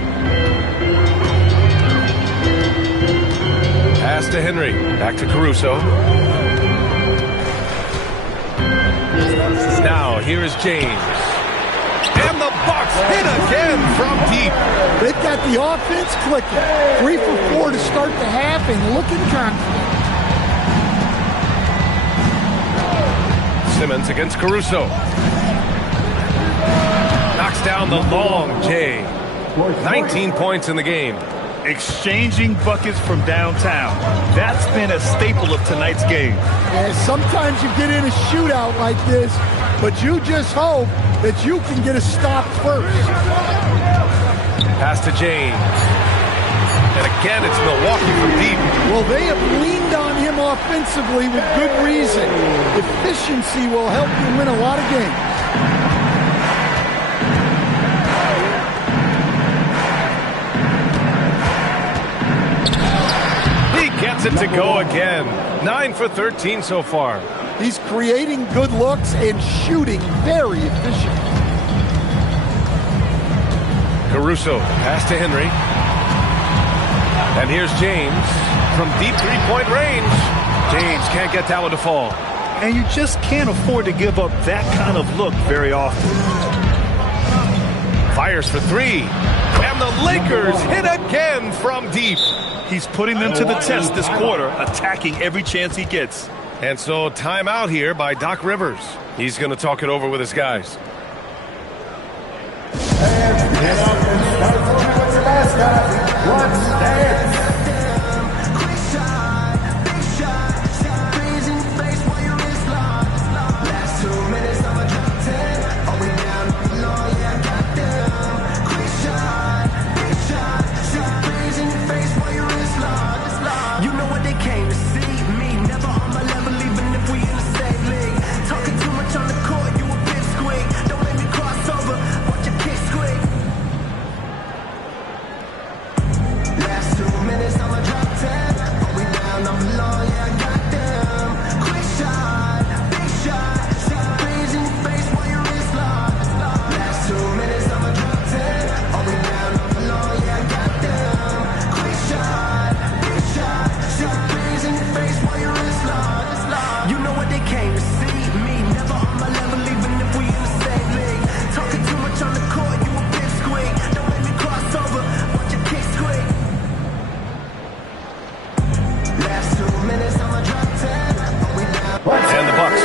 Pass to Henry. Back to Caruso. Now here is James. And the Bucks hit again from deep. They've got the offense clicking. 3 for 4 to start the half and looking confident. Simmons against Caruso. Knocks down the long J. 19 points in the game. Exchanging buckets from downtown. That's been a staple of tonight's game. Yeah, sometimes you get in a shootout like this, but you just hope that you can get a stop first. Pass to James. And again, it's Milwaukee from deep. Well, they have leaned on him offensively with good reason. Efficiency will help you win a lot of games. He gets it to go again. 9 for 13 so far. He's creating good looks and shooting very efficient. Caruso, pass to Henry. And here's James from deep three-point range. James can't get that one to fall. And you just can't afford to give up that kind of look very often. Fires for 3. And the Lakers hit again from deep. He's putting them to the test this quarter, attacking every chance he gets. And so timeout here by Doc Rivers. He's going to talk it over with his guys.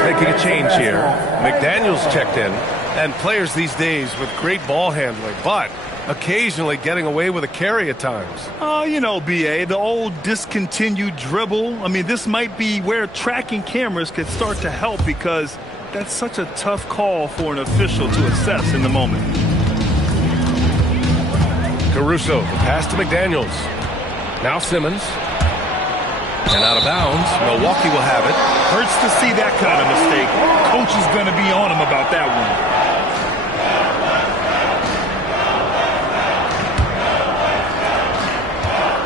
Making a change here. McDaniels checked in. And players these days with great ball handling, but occasionally getting away with a carry at times. You know, B.A., the old discontinued dribble. I mean, this might be where tracking cameras could start to help because that's such a tough call for an official to assess in the moment. Caruso, the pass to McDaniels. Now Simmons. And out of bounds, Milwaukee will have it. Hurts to see that kind of mistake. Coach is going to be on him about that one.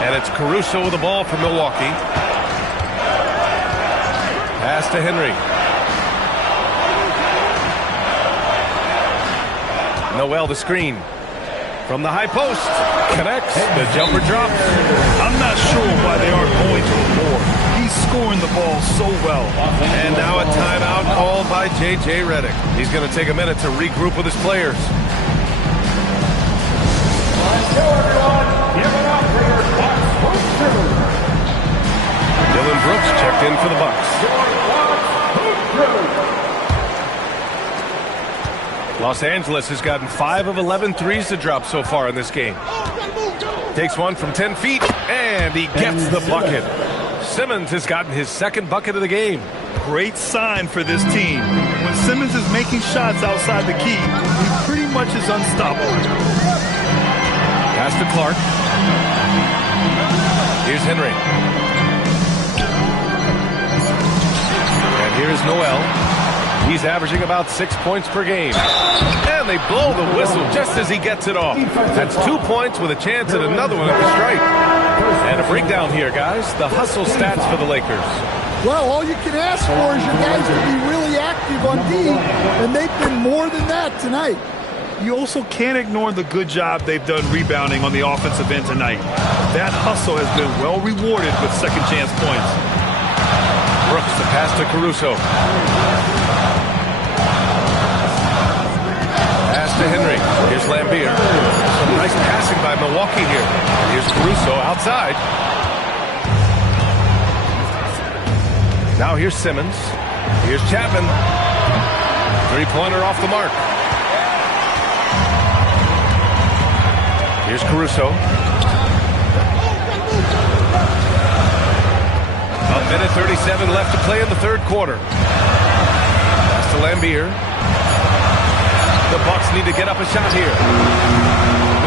And it's Caruso with the ball for Milwaukee. Pass to Henry. Noel the screen. From the high post. Connects. The jumper drops. I'm not sure why they aren't going to the board. He's scoring the ball so well. And now a timeout called by J.J. Redick. He's going to take a minute to regroup with his players. Dylan Brooks checked in for the Bucks. Los Angeles has gotten 5 of 11 threes to drop so far in this game. Takes one from 10 feet, and he gets the bucket. Simmons has gotten his second bucket of the game. Great sign for this team. When Simmons is making shots outside the key, he pretty much is unstoppable. Pass to Clark. Here's Henry. And here's Noel. He's averaging about 6 points per game. And they blow the whistle just as he gets it off. That's 2 points with a chance at another one at the stripe. And a breakdown here, guys. The hustle stats for the Lakers. Well, all you can ask for is your guys to be really active on D, and they've been more than that tonight. You also can't ignore the good job they've done rebounding on the offensive end tonight. That hustle has been well rewarded with second chance points. Brooks to pass to Caruso. Pass to Henry. Here's Lambeer. Some nice passing by Milwaukee here. Here's Caruso outside. Now here's Simmons. Here's Chapman. Three-pointer off the mark. Here's Caruso. A minute 37 left to play in the third quarter. Pass to Lambeer. The Bucks need to get up a shot here.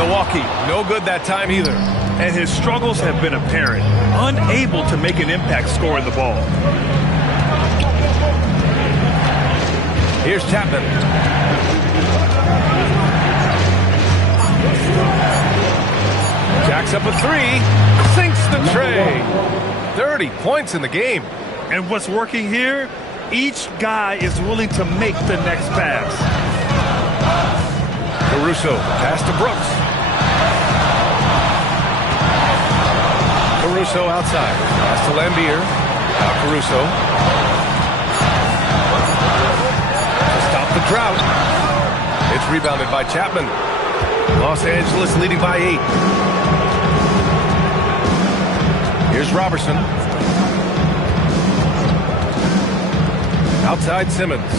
Milwaukee, no good that time either. And his struggles have been apparent. Unable to make an impact scoring the ball. Here's Chapman. Jacks up a three. Sinks the tray. 30 points in the game. And what's working here? Each guy is willing to make the next pass. Caruso, pass to Brooks. Caruso outside. Pass to Lambeer. Now Caruso. To stop the drought. It's rebounded by Chapman. Los Angeles leading by 8. Here's Robertson. Outside Simmons.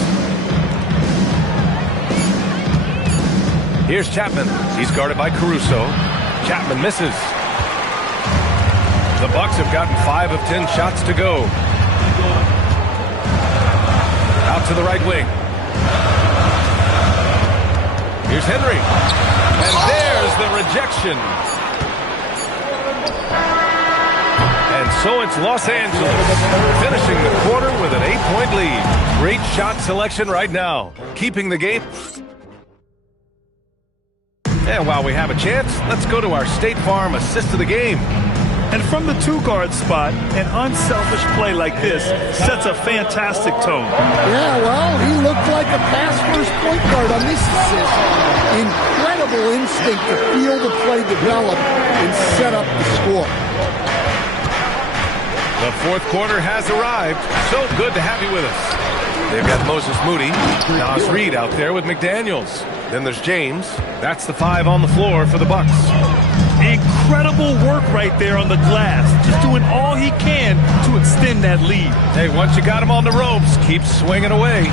Here's Chapman. He's guarded by Caruso. Chapman misses. The Bucks have gotten 5 of 10 shots to go. Out to the right wing. Here's Henry. And there's the rejection. And so it's Los Angeles finishing the quarter with an 8-point lead. Great shot selection right now, keeping the game. And while we have a chance, let's go to our State Farm assist of the game. And from the two-guard spot, an unselfish play like this sets a fantastic tone. Yeah, well, he looked like a pass-first point guard on this assist. Incredible instinct to feel the play develop and set up the score. The fourth quarter has arrived. So good to have you with us. They've got Moses Moody, Nas Reed out there with McDaniels. Then there's James. That's the 5 on the floor for the Bucks. Incredible work right there on the glass. Just doing all he can to extend that lead. Hey, once you got him on the ropes, keep swinging away.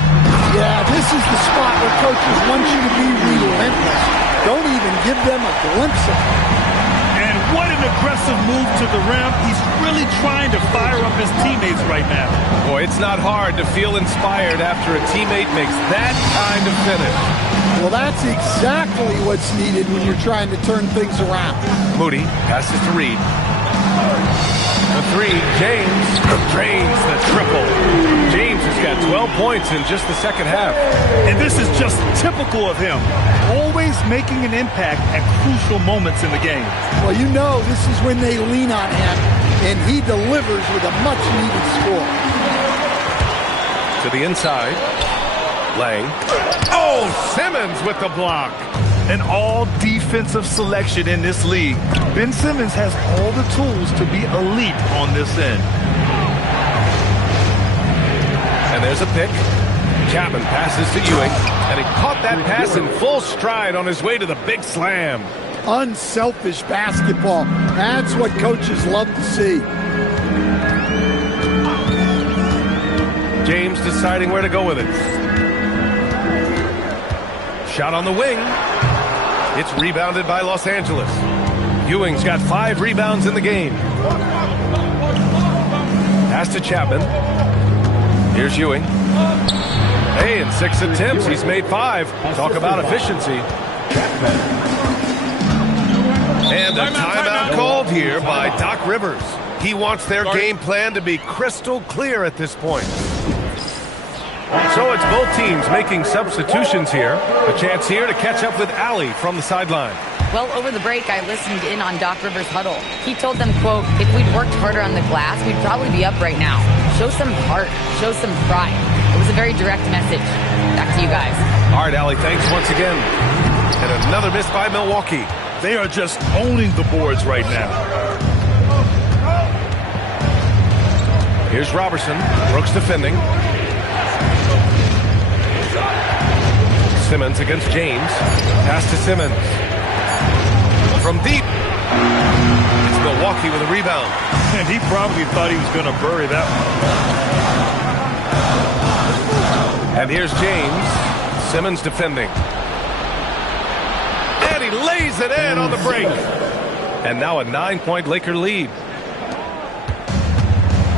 Yeah, this is the spot where coaches want you to be relentless. Don't even give them a glimpse of it. And what an aggressive move to the rim. He's really trying to fire up his teammates right now. Boy, it's not hard to feel inspired after a teammate makes that kind of finish. Well, that's exactly what's needed when you're trying to turn things around. Moody passes to Reed. The three, James drains the triple. James has got 12 points in just the second half. And this is just typical of him. Always making an impact at crucial moments in the game. Well, you know this is when they lean on him, and he delivers with a much-needed score. To the inside. Lang. Oh, Simmons with the block. An all-defensive selection in this league. Ben Simmons has all the tools to be elite on this end. And there's a pick. Chapman passes to Ewing, and he caught that pass in full stride on his way to the big slam. Unselfish basketball. That's what coaches love to see. James deciding where to go with it. Shot on the wing. It's rebounded by Los Angeles. Ewing's got 5 rebounds in the game. Pass to Chapman. Here's Ewing. Hey, in 6 attempts, he's made 5. Talk about efficiency. And a timeout called here by Doc Rivers. He wants their game plan to be crystal clear at this point. So it's both teams making substitutions here. A chance here to catch up with Allie from the sideline. Well, over the break, I listened in on Doc Rivers' huddle. He told them, quote, if we'd worked harder on the glass, we'd probably be up right now. Show some heart. Show some pride. It was a very direct message. Back to you guys. All right, Allie, thanks once again. And another miss by Milwaukee. They are just owning the boards right now. Here's Robertson. Brooks defending. Simmons against James. Pass to Simmons. From deep. It's Milwaukee with a rebound. And he probably thought he was going to bury that one. And here's James. Simmons defending. And he lays it in on the break. And now a 9-point Laker lead.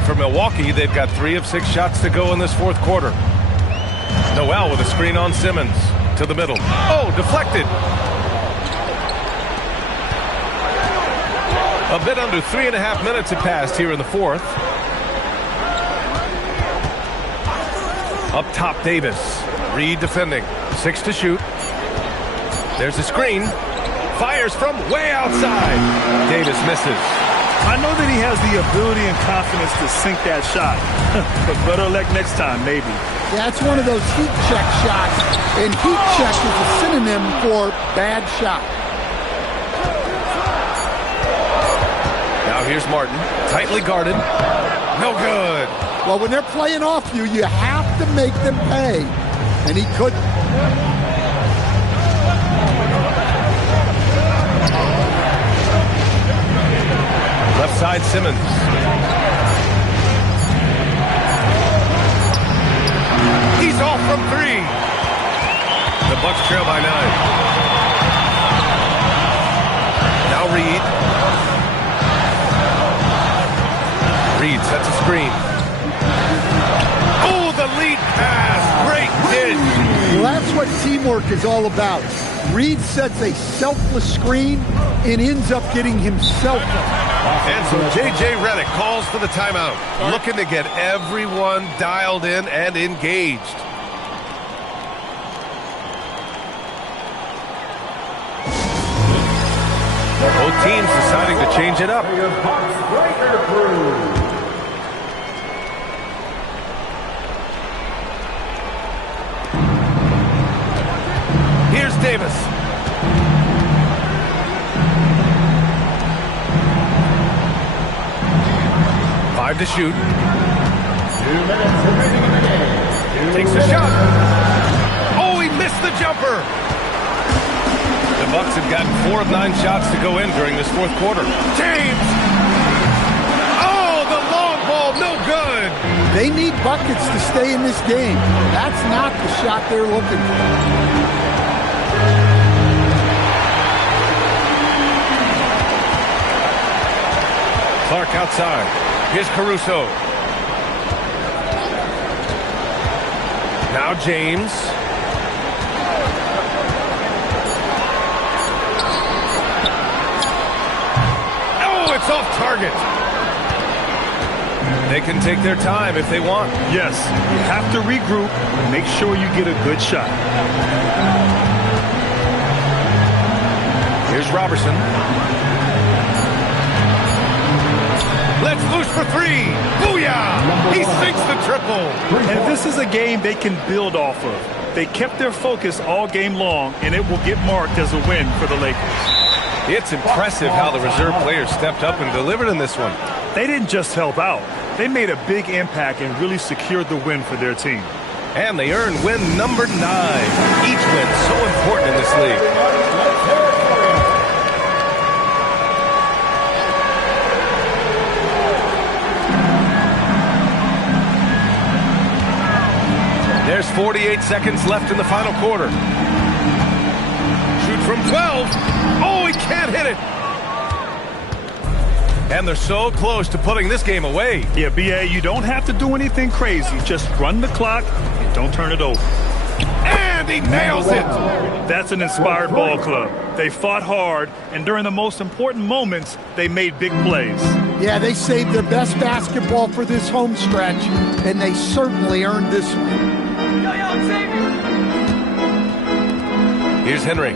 For Milwaukee, they've got 3 of 6 shots to go in this fourth quarter. Noel with a screen on Simmons. To the middle. Oh, deflected. A bit under 3.5 minutes have passed here in the fourth. Up top, Davis. Reed defending. 6 to shoot. There's a screen. Fires from way outside. Davis misses. I know that he has the ability and confidence to sink that shot. But better luck next time, maybe. Yeah, it's one of those heat check shots. And heat check is a synonym for bad shot. Now here's Martin. Tightly guarded. No good. Well, when they're playing off you, you have to make them pay. And he couldn't. Left side, Simmons. He's off from 3. The Bucks trail by 9. Now Reed. Reed sets a screen. Oh, the lead pass. Great dish. Well, that's what teamwork is all about. Reed sets a selfless screen and ends up getting himself up. And so J.J. Redick calls for the timeout, looking to get everyone dialed in and engaged. Both teams deciding to change it up. Here's Davis. Five to shoot. 2 minutes remaining in the game. Takes a shot. Oh, he missed the jumper. The Bucks have gotten 4 of 9 shots to go in during this fourth quarter. James! Oh, the long ball, no good! They need buckets to stay in this game. That's not the shot they're looking for. Clark outside. Here's Caruso. Now James. Oh, it's off target. They can take their time if they want. Yes, you have to regroup and make sure you get a good shot. Here's Robertson. Let's loose for 3. Booyah! He sinks the triple. And this is a game they can build off of. They kept their focus all game long, and it will get marked as a win for the Lakers. It's impressive how the reserve players stepped up and delivered in this one. They didn't just help out. They made a big impact and really secured the win for their team. And they earned win number 9. Each win so important in this league. There's 48 seconds left in the final quarter. Shoot from 12. Oh, he can't hit it. And they're so close to putting this game away. Yeah, B.A., you don't have to do anything crazy. Just run the clock and don't turn it over. And he nails it. That's an inspired ball club. They fought hard, and during the most important moments, they made big plays. Yeah, they saved their best basketball for this home stretch, and they certainly earned this one. Here's Henry.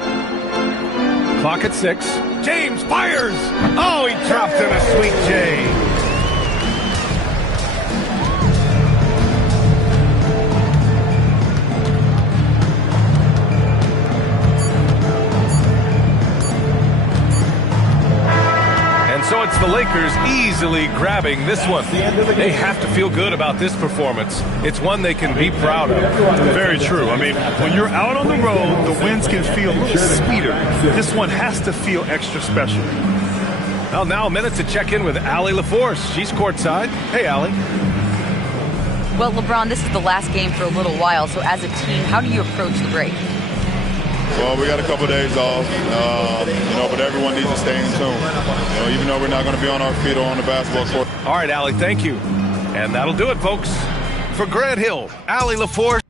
Clock at 6. James fires. Oh, he dropped in a sweet J. So it's the Lakers easily grabbing this one. They have to feel good about this performance. It's one they can be proud of. Very true. I mean, when you're out on the road, the wins can feel a little sweeter. This one has to feel extra special. Well, now a minute to check in with Allie LaForce. She's courtside. Hey, Allie. Well, LeBron, this is the last game for a little while, so as a team, how do you approach the break? Well, we got a couple days off, but everyone needs to stay in tune. Even though we're not going to be on our feet or on the basketball court. All right, Allie, thank you. And that'll do it, folks. For Grant Hill, Allie LaForce.